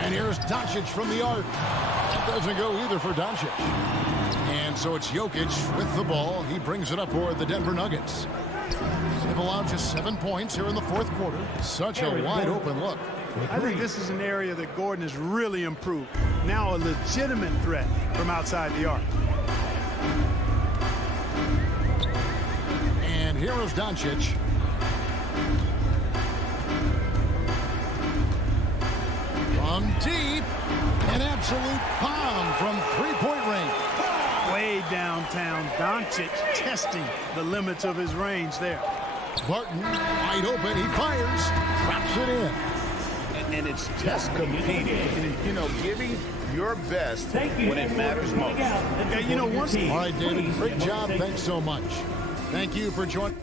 And here's Doncic from the arc. doesn't go either for Doncic. And so it's Jokic with the ball. He brings it up for the Denver Nuggets. They've allowed just 7 points here in the fourth quarter. Such a wide open look. I think this is an area that Gordon has really improved. Now a legitimate threat from outside the arc. And here is Doncic. From deep, an absolute bomb from three-point range. Way downtown, Doncic testing the limits of his range there. Barton, wide open, he fires, drops it in. And it's just competing, you know, giving your best when it matters most. Yeah, you know, once. All right, David, great job. Thanks so much. Thank you for joining.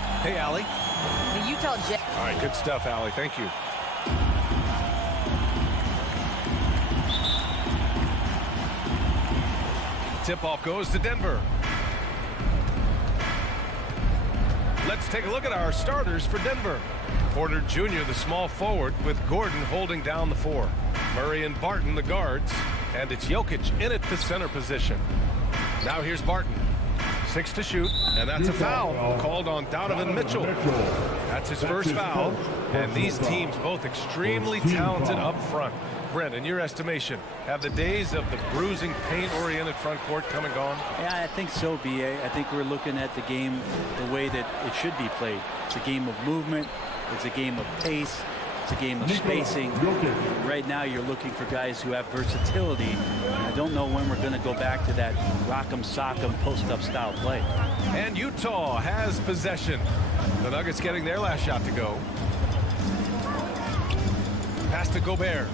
Hey, Allie. The Utah Jazz. All right, good stuff, Allie. Thank you. Tip-off goes to Denver. Let's take a look at our starters for Denver. Porter Jr., the small forward, with Gordon holding down the 4. Murray and Barton, the guards. And it's Jokic in at the center position. Now here's Barton. 6 to shoot, and that's a foul called on Donovan Mitchell. That's his first foul, and these teams both extremely talented up front. Brent, in your estimation, have the days of the bruising, paint-oriented front court come and gone? Yeah, I think so, B.A. I think we're looking at the game the way that it should be played. It's a game of movement. It's a game of pace. It's a game of spacing. Right now, you're looking for guys who have versatility. And I don't know when we're going to go back to that rock'em sock'em post-up style play. And Utah has possession. The Nuggets getting their last shot to go. Pass to Gobert.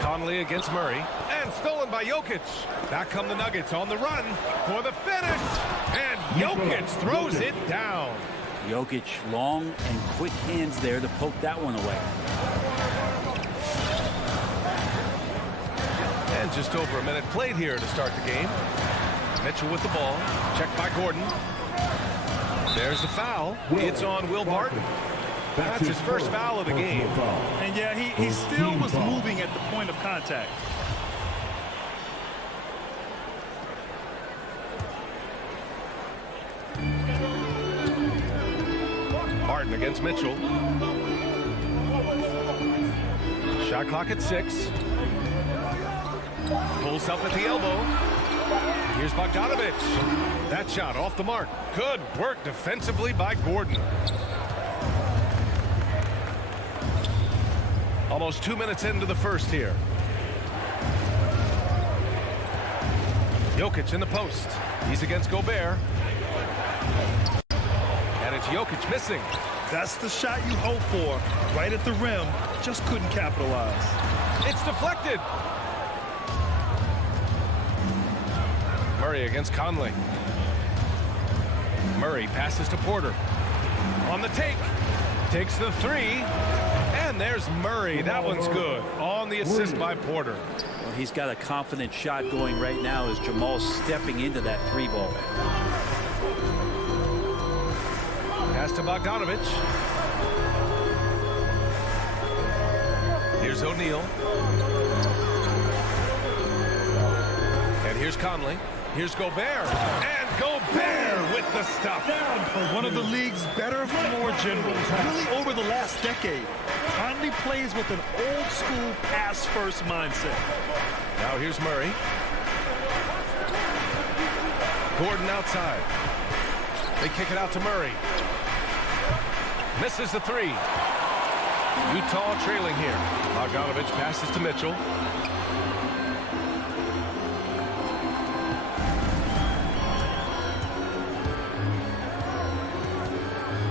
Conley against Murray. And stolen by Jokic. Back come the Nuggets on the run for the finish. And Jokic throws it down. Jokic, long and quick hands there to poke that one away. And just over a minute played here to start the game. Mitchell with the ball. Checked by Gordon. There's the foul. It's on Will Barton. That's his first foul of the game. And yeah, he still was moving at the point of contact. Barton against Mitchell. Shot clock at 6. Pulls up at the elbow. Here's Bogdanovich. That shot off the mark. Good work defensively by Gordon. Almost 2 minutes into the first here. Jokic in the post. He's against Gobert. And it's Jokic missing. That's the shot you hope for. Right at the rim. Just couldn't capitalize. It's deflected. Murray against Conley. Murray passes to Porter. On the take. Takes the 3. And there's Murray. That one's good. On the assist by Porter. Well, he's got a confident shot going right now as Jamal's stepping into that 3 ball. Pass to Bogdanovich. Here's O'Neal. And here's Conley. Here's Gobert. And Gobert with the stuff. One of the league's better floor generals. Really over the last decade. Conley plays with an old school pass first mindset. Now here's Murray. Gordon outside. They kick it out to Murray. Misses the 3. Utah trailing here. Bogdanovich passes to Mitchell.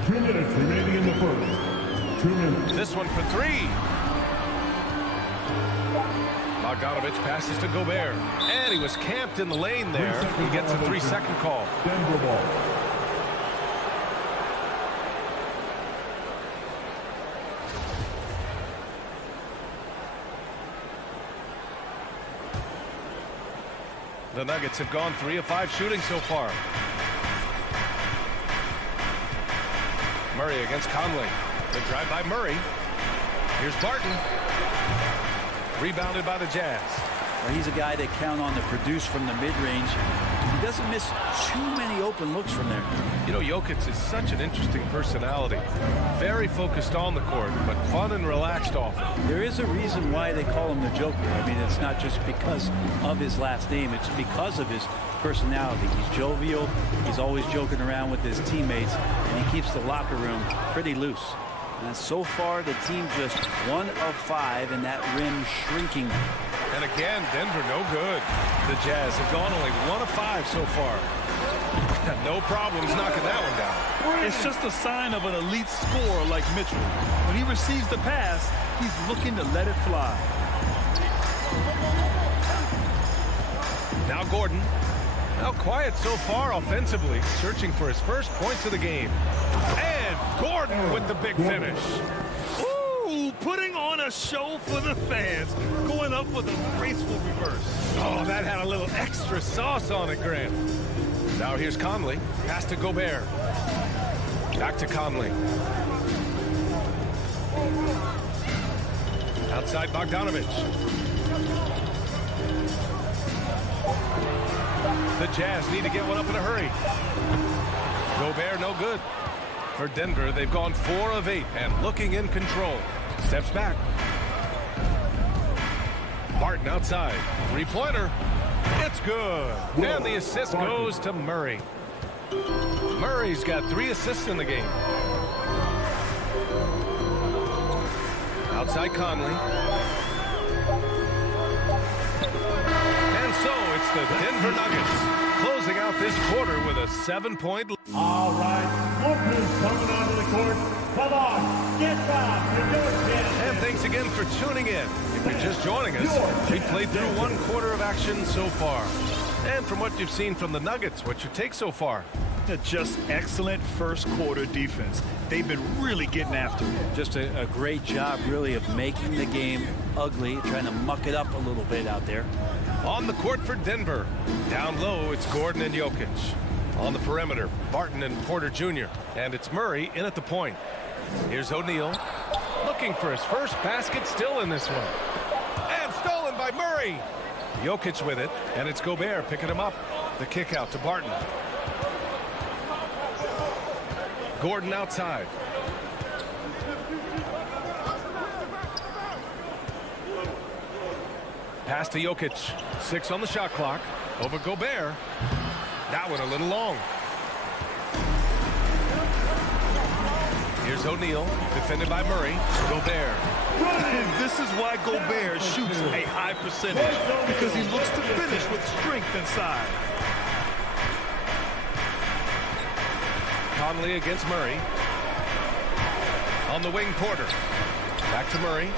Two minutes remaining in the first. 2 minutes. This one for 3. Bogdanovich passes to Gobert. And he was camped in the lane there. He gets a 3-second call. Denver ball. The Nuggets have gone 3 of 5 shooting so far. Murray against Conley. The drive by Murray. Here's Barton. Rebounded by the Jazz. Well, he's a guy they count on to produce from the mid-range. He doesn't miss too many open looks from there. You know, Jokic is such an interesting personality. Very focused on the court, but fun and relaxed off it. There is a reason why they call him the Joker. I mean, it's not just because of his last name. It's because of his personality. He's jovial. He's always joking around with his teammates, and he keeps the locker room pretty loose. And so far, the team just 1 of 5, and that rim shrinking. And again, Denver no good. The Jazz have gone only 1 of 5 so far. No problems knocking that one down. It's just a sign of an elite scorer like Mitchell. When he receives the pass, he's looking to let it fly. Now Gordon Now quiet so far offensively, searching for his first points of the game. And Gordon with the big finish. Ooh, putting on a show for the fans, going up with a graceful reverse. Oh, that had a little extra sauce on it, Grant. Now here's Conley. Pass to Gobert. Back to Conley. Outside Bogdanovich. The Jazz need to get one up in a hurry. Gobert no good. For Denver, they've gone 4 of 8 and looking in control. Steps back. Barton outside. 3-pointer. It's good. And the assist goes to Murray. Murray's got 3 assists in the game. Outside Conley. And so it's the Denver Nuggets closing out this quarter with a 7-point lead. All right, Portland's coming onto the court. Come on, get back. You're doing it. And thanks again for tuning in. If you're just joining us, we played through 1 quarter of action so far. And from what you've seen from the Nuggets, what's your take so far? Just excellent first quarter defense. They've been really getting after it. Just a great job, really, of making the game ugly, trying to muck it up a little bit out there. On the court for Denver. Down low, it's Gordon and Jokic. On the perimeter, Barton and Porter Jr. And it's Murray in at the point. Here's O'Neal, looking for his first basket, still in this one. And stolen by Murray. Jokic with it, and it's Gobert picking him up. The kick out to Barton. Gordon outside. Pass to Jokic. 6 on the shot clock. Over Gobert. That one a little long. Here's O'Neal, defended by Murray. Gobert. And this is why Gobert shoots a high percentage, because he looks to finish with strength inside. Conley against Murray. On the wing, Porter. Back to Murray.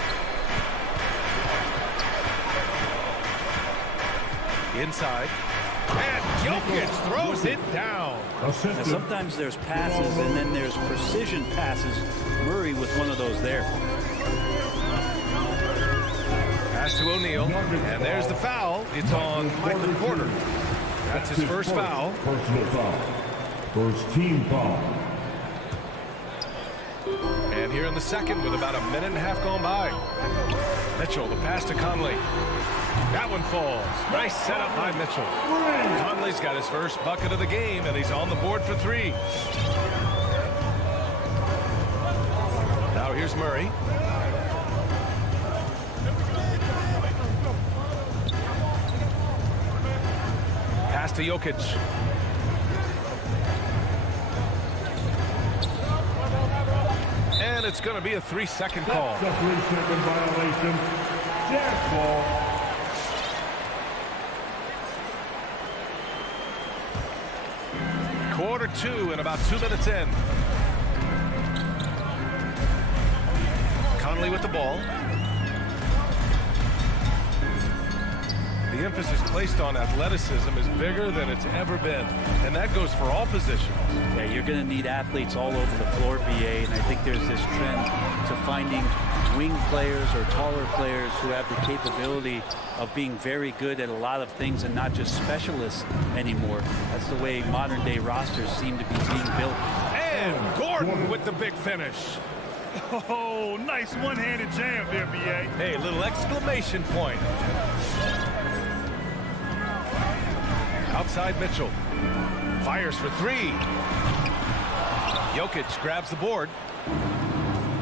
Inside. And Jokic throws it down. Now, sometimes there's passes and then there's precision passes. Murray with one of those there. Pass to O'Neal. And there's the foul. It's on Michael Porter. That's his first foul. Personal foul. First team foul. And here in the second with about a minute and a half gone by. Mitchell, the pass to Conley. That one falls. Nice setup by Mitchell. Conley's got his first bucket of the game, and he's on the board for 3. Now here's Murray. Pass to Jokic. And it's going to be a 3-second call. That's a 3-second violation. Jazz ball. Quarter 2 and about 2 minutes in. Conley with the ball. The emphasis placed on athleticism is bigger than it's ever been, and that goes for all positions. Yeah, you're going to need athletes all over the floor, BA, and I think there's this trend to finding wing players or taller players who have the capability of being very good at a lot of things and not just specialists anymore. That's the way modern day rosters seem to be being built. And Gordon with the big finish. Oh, nice one-handed jam there, BA. Hey, little exclamation point. Outside Mitchell. Fires for 3. Jokic grabs the board.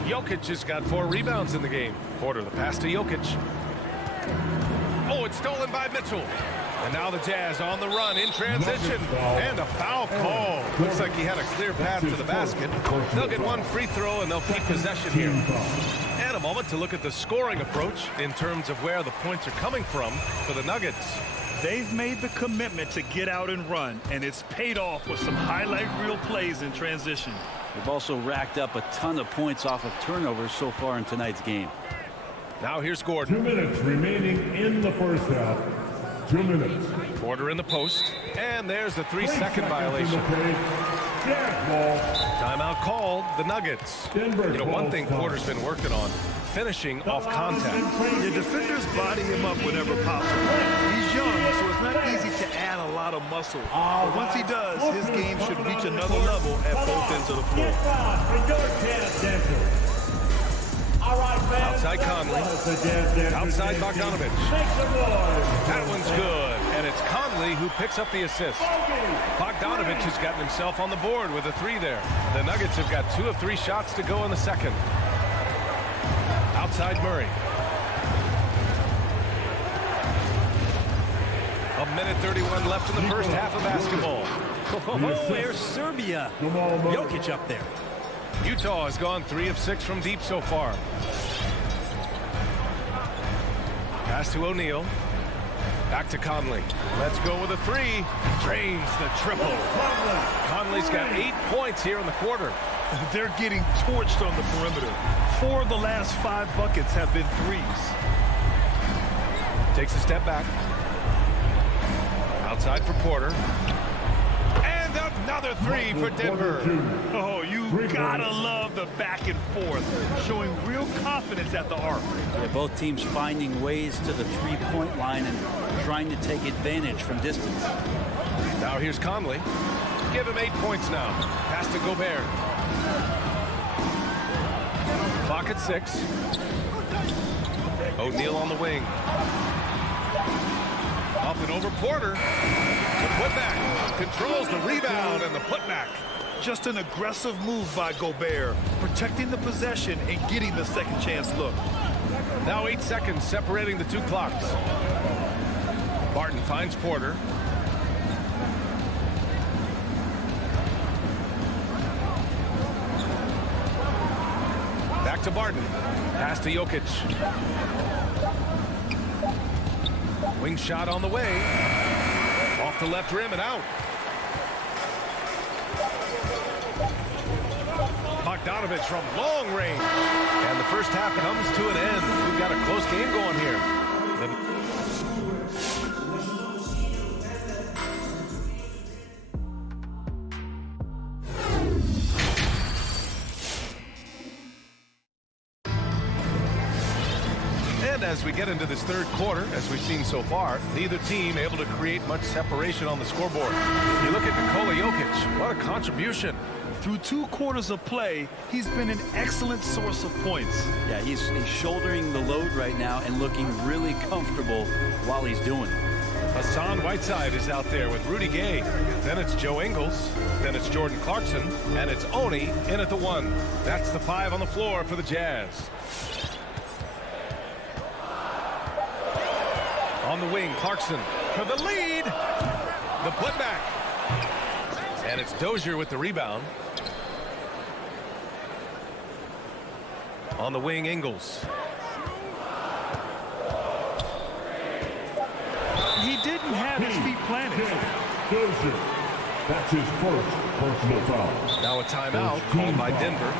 Jokic has got 4 rebounds in the game. Porter, the pass to Jokic. Oh, it's stolen by Mitchell. And now the Jazz on the run in transition. And a foul call. Looks like he had a clear path to the basket. They'll get 1 free throw and they'll keep possession here. And a moment to look at the scoring approach in terms of where the points are coming from for the Nuggets. They've made the commitment to get out and run, and it's paid off with some highlight reel plays in transition. They've also racked up a ton of points off of turnovers so far in tonight's game. Now here's Gordon. 2 minutes remaining in the first half. 2 minutes. Porter in the post, and there's the 3-second violation. Timeout called, the Nuggets. One thing Porter's been working on, finishing off contact. The defenders body him up whenever possible. He's young, so it's not easy to add a lot of muscle. But once he does, his game should reach another level at both ends of the floor. Outside Conley. Outside Bogdanovich. That one's good. And it's Conley who picks up the assist. Bogdanovich has gotten himself on the board with a 3 there. The Nuggets have got 2 of 3 shots to go in the second. Outside Murray. A minute 31 left in the first half of basketball. Oh, there's Serbia. Jokic up there. Utah has gone 3 of 6 from deep so far. Pass to O'Neal. Back to Conley. Let's go with a 3. Drains the triple. Conley's got 8 points here in the quarter. They're getting torched on the perimeter. 4 of the last 5 buckets have been 3s. Takes a step back. Outside for Porter. And another 3 for Denver. Oh, you gotta love the back and forth, showing real confidence at the arc. Yeah, both teams finding ways to the three-point line and trying to take advantage from distance. Now here's Conley. Give him 8 points now. Pass to Gobert. Clock at 6. O'Neal on the wing. Up and over Porter. The putback. Controls the rebound and the putback. Just an aggressive move by Gobert, protecting the possession and getting the second chance look. Now 8 seconds separating the 2 clocks. Barton finds Porter. Back to Barton. Pass to Jokic. Wing shot on the way. Off the left rim and out. Bogdanovich from long range. And the first half comes to an end. We've got a close game going here. And as we get into this third quarter, as we've seen so far, neither team able to create much separation on the scoreboard. You look at Nikola Jokic, what a contribution. Through 2 quarters of play, he's been an excellent source of points. Yeah, he's shouldering the load right now and looking really comfortable while he's doing it. Hassan Whiteside is out there with Rudy Gay. Then it's Joe Ingles. Then it's Jordan Clarkson. And it's Oni in at the 1. That's the 5 on the floor for the Jazz. On the wing, Clarkson for the lead. The putback. And it's Dozier with the rebound. On the wing, Ingles. He didn't have his feet planted. Dozier. That's his first personal foul. Now a timeout called by Denver.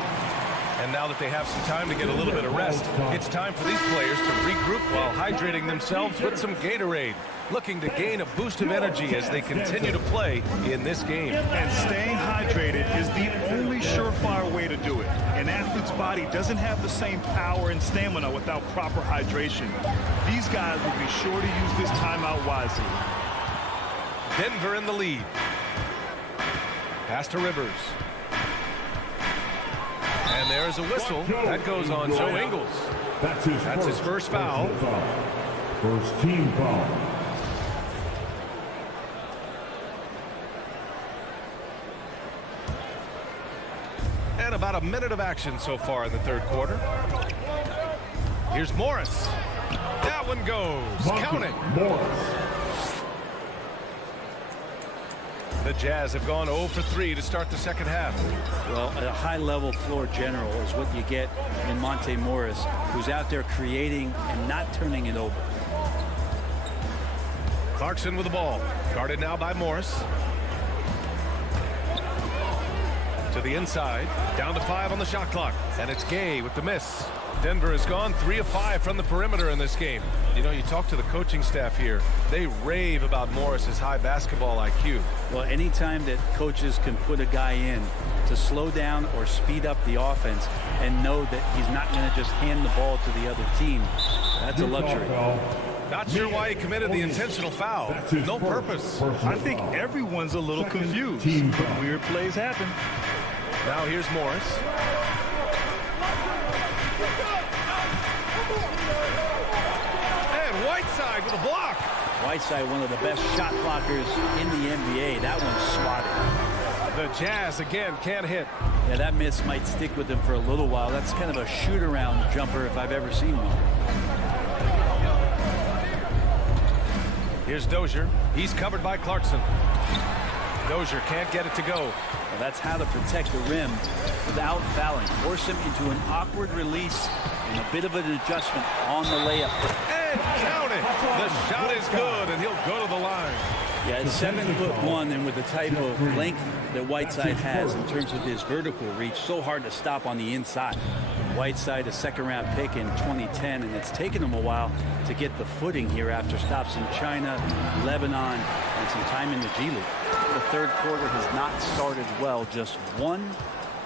And now that they have some time to get a little bit of rest, it's time for these players to regroup while hydrating themselves with some Gatorade, looking to gain a boost of energy as they continue to play in this game. And staying hydrated is the only surefire way to do it. An athlete's body doesn't have the same power and stamina without proper hydration. These guys will be sure to use this timeout wisely. Denver in the lead. Pass to Rivers. And there's a whistle. That goes on Joe Ingles. That's his first foul. First team foul. And about a minute of action so far in the third quarter. Here's Morris. That one goes. Count it. Morris. The Jazz have gone 0 for 3 to start the second half. Well, a high-level floor general is what you get in Monte Morris, who's out there creating and not turning it over. Clarkson with the ball. Guarded now by Morris. To the inside. Down to 5 on the shot clock. And it's Gay with the miss. Denver has gone 3 of 5 from the perimeter in this game. You know, you talk to the coaching staff here, they rave about Morris's high basketball IQ. Well, anytime that coaches can put a guy in to slow down or speed up the offense and know that he's not going to just hand the ball to the other team, that's a luxury. Not sure why he committed the intentional foul. No purpose. I think everyone's a little confused. Weird plays happen. Now here's Morris. And Whiteside with a block. Whiteside, one of the best shot blockers in the NBA. That one's swatted. The Jazz again can't hit. Yeah, that miss might stick with him for a little while. That's kind of a shoot-around jumper if I've ever seen one. Here's Dozier. He's covered by Clarkson. Dozier can't get it to go. Well, that's how to protect the rim without fouling. Force him into an awkward release and a bit of an adjustment on the layup. And count it. The shot is good, and he'll go to the line. Yeah, it's 7'1", and with the type of length that Whiteside has in terms of his vertical reach, so hard to stop on the inside. Whiteside, a second-round pick in 2010, and it's taken him a while to get the footing here after stops in China, Lebanon, and some time in the G League. The third quarter has not started well, just 1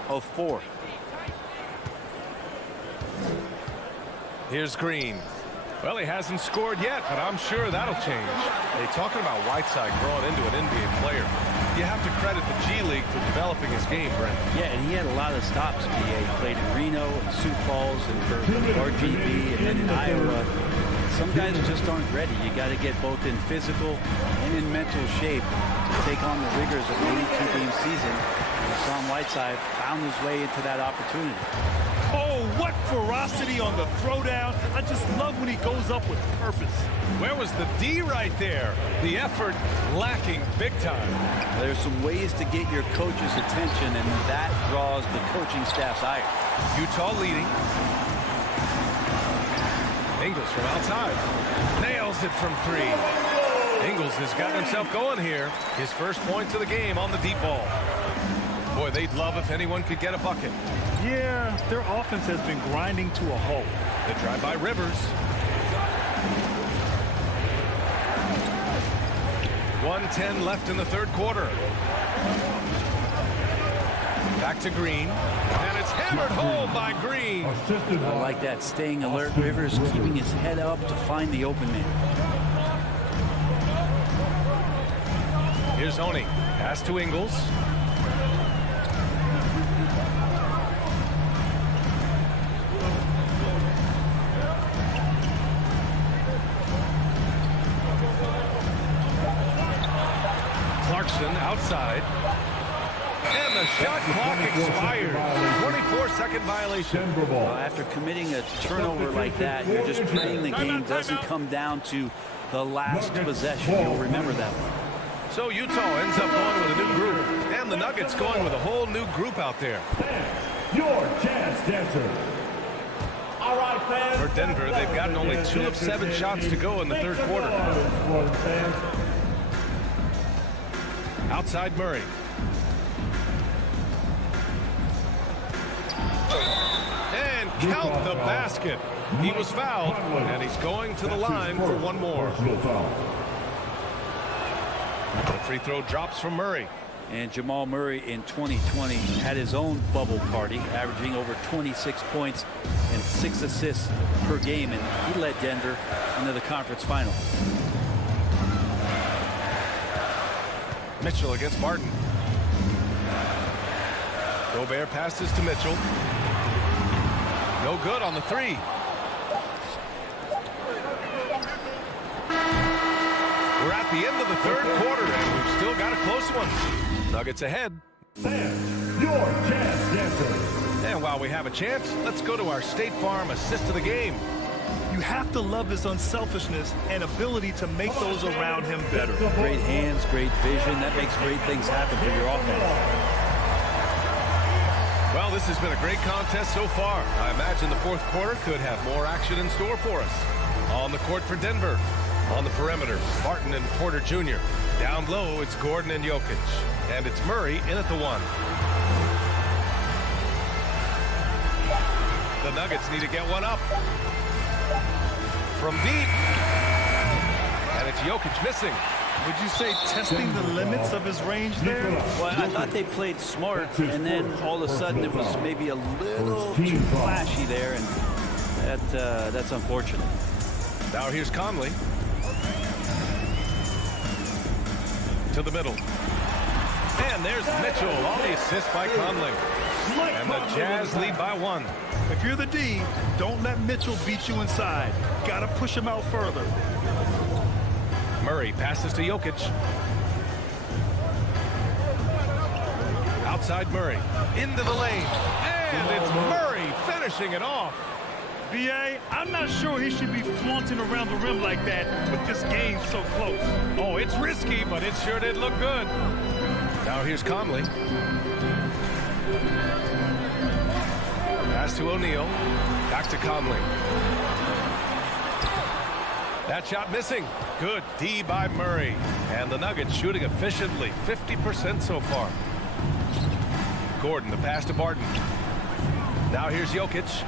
of 4. Here's Green. Well, he hasn't scored yet, but I'm sure that'll change. They're talking about Whiteside growing into an NBA player. You have to credit the G League for developing his game, Brent. Yeah, and he had a lot of stops. He played in Reno and Sioux Falls and for RGV and then in Iowa. Some guys just aren't ready. You got to get both in physical and in mental shape to take on the rigors of an 82-game season. And Sam Whiteside found his way into that opportunity. Oh, what ferocity on the throwdown. I just love when he goes up with purpose. Where was the D right there? The effort lacking big time. There's some ways to get your coach's attention, and that draws the coaching staff's ire. Utah leading. Ingles from outside. Nails it from 3. Ingles has gotten himself going here. His first points of the game on the deep ball. Boy, they'd love if anyone could get a bucket. Yeah, their offense has been grinding to a halt. The drive by Rivers. 1:10 left in the third quarter. Back to Green. And it's hammered home by Green. I like that, staying alert. Rivers keeping his head up to find the open man. Here's Oni. Pass to Ingles. Clarkson outside. And the shot clock expires. 24-second violation. After committing a turnover like that, you're just praying the game doesn't come down to the last possession. You'll remember that one. So Utah ends up going with a new group. And the Nuggets going with a whole new group out there. Your chance dancer. All right, fans. For Denver, they've gotten only 2 of 7 shots to go in the third quarter. Outside Murray. And count the basket. He was fouled, and he's going to the line for one more. The free throw drops from Murray. And Jamal Murray in 2020 had his own bubble party, averaging over 26 points and 6 assists per game, and he led Denver into the conference final. Mitchell against Martin. Gobert passes to Mitchell. No good on the 3. We're at the end of the third quarter, and we've still got a close one. Nuggets ahead. Your chance dancer. And while we have a chance, let's go to our State Farm assist of the game. You have to love his unselfishness and ability to make those around him better. Great hands, great vision. That makes great things happen for your offense. Well, this has been a great contest so far. I imagine the fourth quarter could have more action in store for us. On the court for Denver. On the perimeter, Martin and Porter Jr. Down low, it's Gordon and Jokic. And it's Murray in at the 1. The Nuggets need to get one up. From deep. And it's Jokic missing. Would you say testing the limits of his range there? Well, I thought they played smart, and then all of a sudden it was maybe a little too flashy there, and that's unfortunate. Now here's Conley. To the middle. And there's Mitchell on the assist by Conley. And the Jazz lead by 1. If you're the D, don't let Mitchell beat you inside. Got to push him out further. Murray passes to Jokic. Outside Murray. Into the lane. And it's Murray finishing it off. B.A., I'm not sure he should be flaunting around the rim like that with this game so close. Oh, it's risky, but it sure did look good. Now here's Conley. Pass to O'Neal. Back to Conley. That shot missing. Good D by Murray. And the Nuggets shooting efficiently. 50% so far. Gordon, the pass to Barton. Now here's Jokic.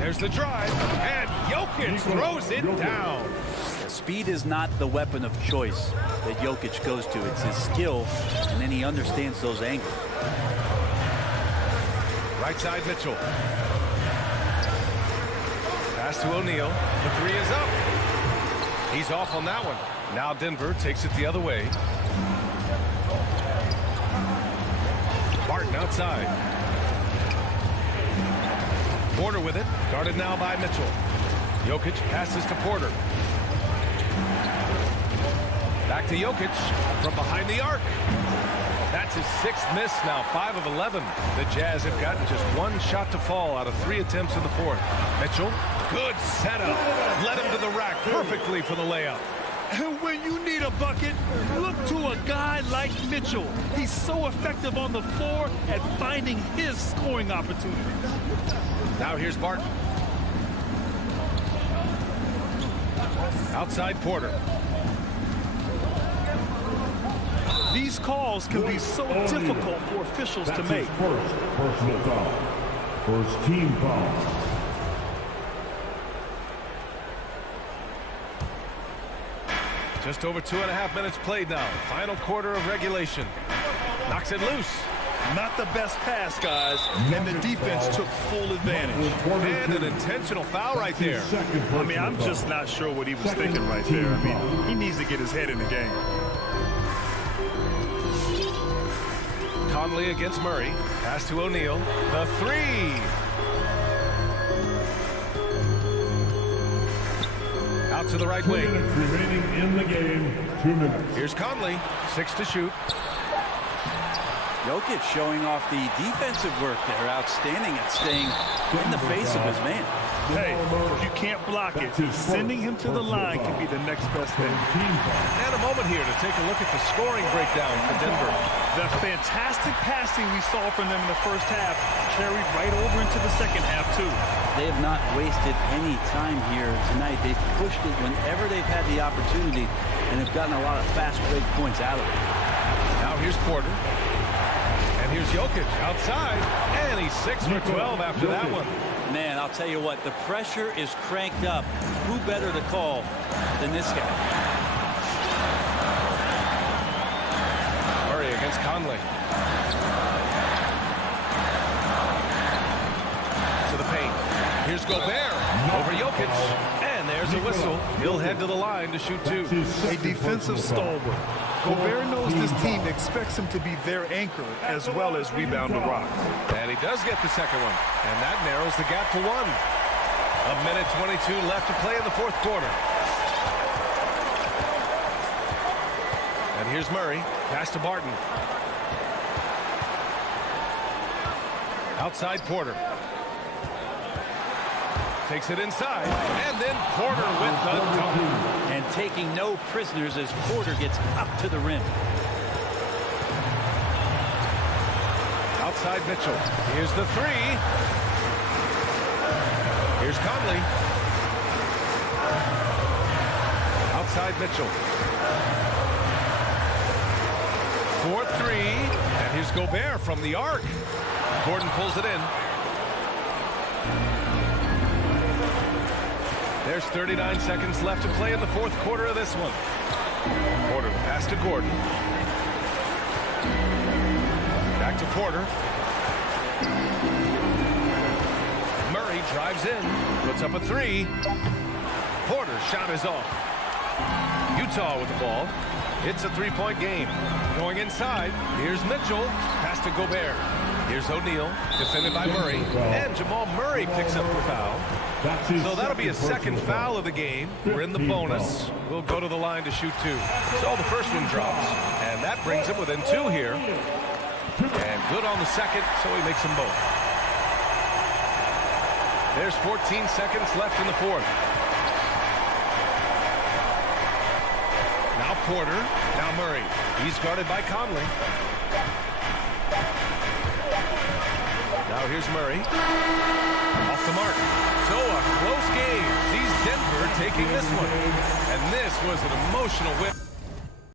There's the drive. And Jokic throws it down. Speed is not the weapon of choice that Jokic goes to. It's his skill, and then he understands those angles. Right side Mitchell. Pass to O'Neal. The 3 is up. He's off on that one. Now Denver takes it the other way. Barton outside. Porter with it. Guarded now by Mitchell. Jokic passes to Porter. Back to Jokic from behind the arc. That's his 6th miss now, 5 of 11. The Jazz have gotten just 1 shot to fall out of 3 attempts in the 4th. Mitchell, good setup. Led him to the rack perfectly for the layup. And when you need a bucket, look to a guy like Mitchell. He's so effective on the floor at finding his scoring opportunities. Now here's Barton. Outside Porter. These calls can be so difficult for officials to make. First personal foul. First team foul. Just over 2.5 minutes played now. Final quarter of regulation. Knocks it loose. Not the best pass, guys, and the defense took full advantage. And an intentional foul right there. I mean, I'm just not sure what he was thinking right there. I mean, he needs to get his head in the game. Conley against Murray. Pass to O'Neal. The 3. Out to the right wing. 2 minutes remaining in the game. 2 minutes. Here's Conley. 6 to shoot. Jokic showing off the defensive work there. Outstanding at staying in the face of his man. Hey, if you can't block it, sending him to the line can be the next best thing. And a moment here to take a look at the scoring breakdown for Denver. The fantastic passing we saw from them in the first half carried right over into the second half, too. They have not wasted any time here tonight. They've pushed it whenever they've had the opportunity and have gotten a lot of fast break points out of it. Now here's Porter. And here's Jokic outside. And he's 6 for 12 after that one. Man, I'll tell you what, the pressure is cranked up. Who better to call than this guy? Murray against Conley. To the paint. Here's Gobert over Jokic. And there's a whistle. He'll head to the line to shoot 2. A defensive stalwart. Gobert knows this team expects him to be their anchor as well as rebound the rock. And he does get the second one. And that narrows the gap to 1. 1:22 left to play in the 4th quarter. And here's Murray. Pass to Barton. Outside Porter. Takes it inside. And then Porter with the dunk. And taking no prisoners as Porter gets up to the rim. Outside Mitchell. Here's the 3. Here's Conley. Outside Mitchell. 4-3. And here's Gobert from the arc. Gordon pulls it in. There's 39 seconds left to play in the fourth quarter of this one. Porter, the pass to Gordon. Back to Porter. Murray drives in, puts up a three. Porter's shot is off. Utah with the ball. It's a three-point game. Going inside, here's Mitchell. Pass to Gobert. Here's O'Neal, defended by Murray. And Jamal Murray picks up the foul. So that'll be a second foul of the game. We're in the bonus. We'll go to the line to shoot two. So the first one drops. And that brings him within two here. And good on the second, so he makes them both. There's 14 seconds left in the fourth. Now Porter, now Murray. He's guarded by Conley. Now here's Murray. Off the mark. So a close game. Sees Denver taking this one. And this was an emotional win.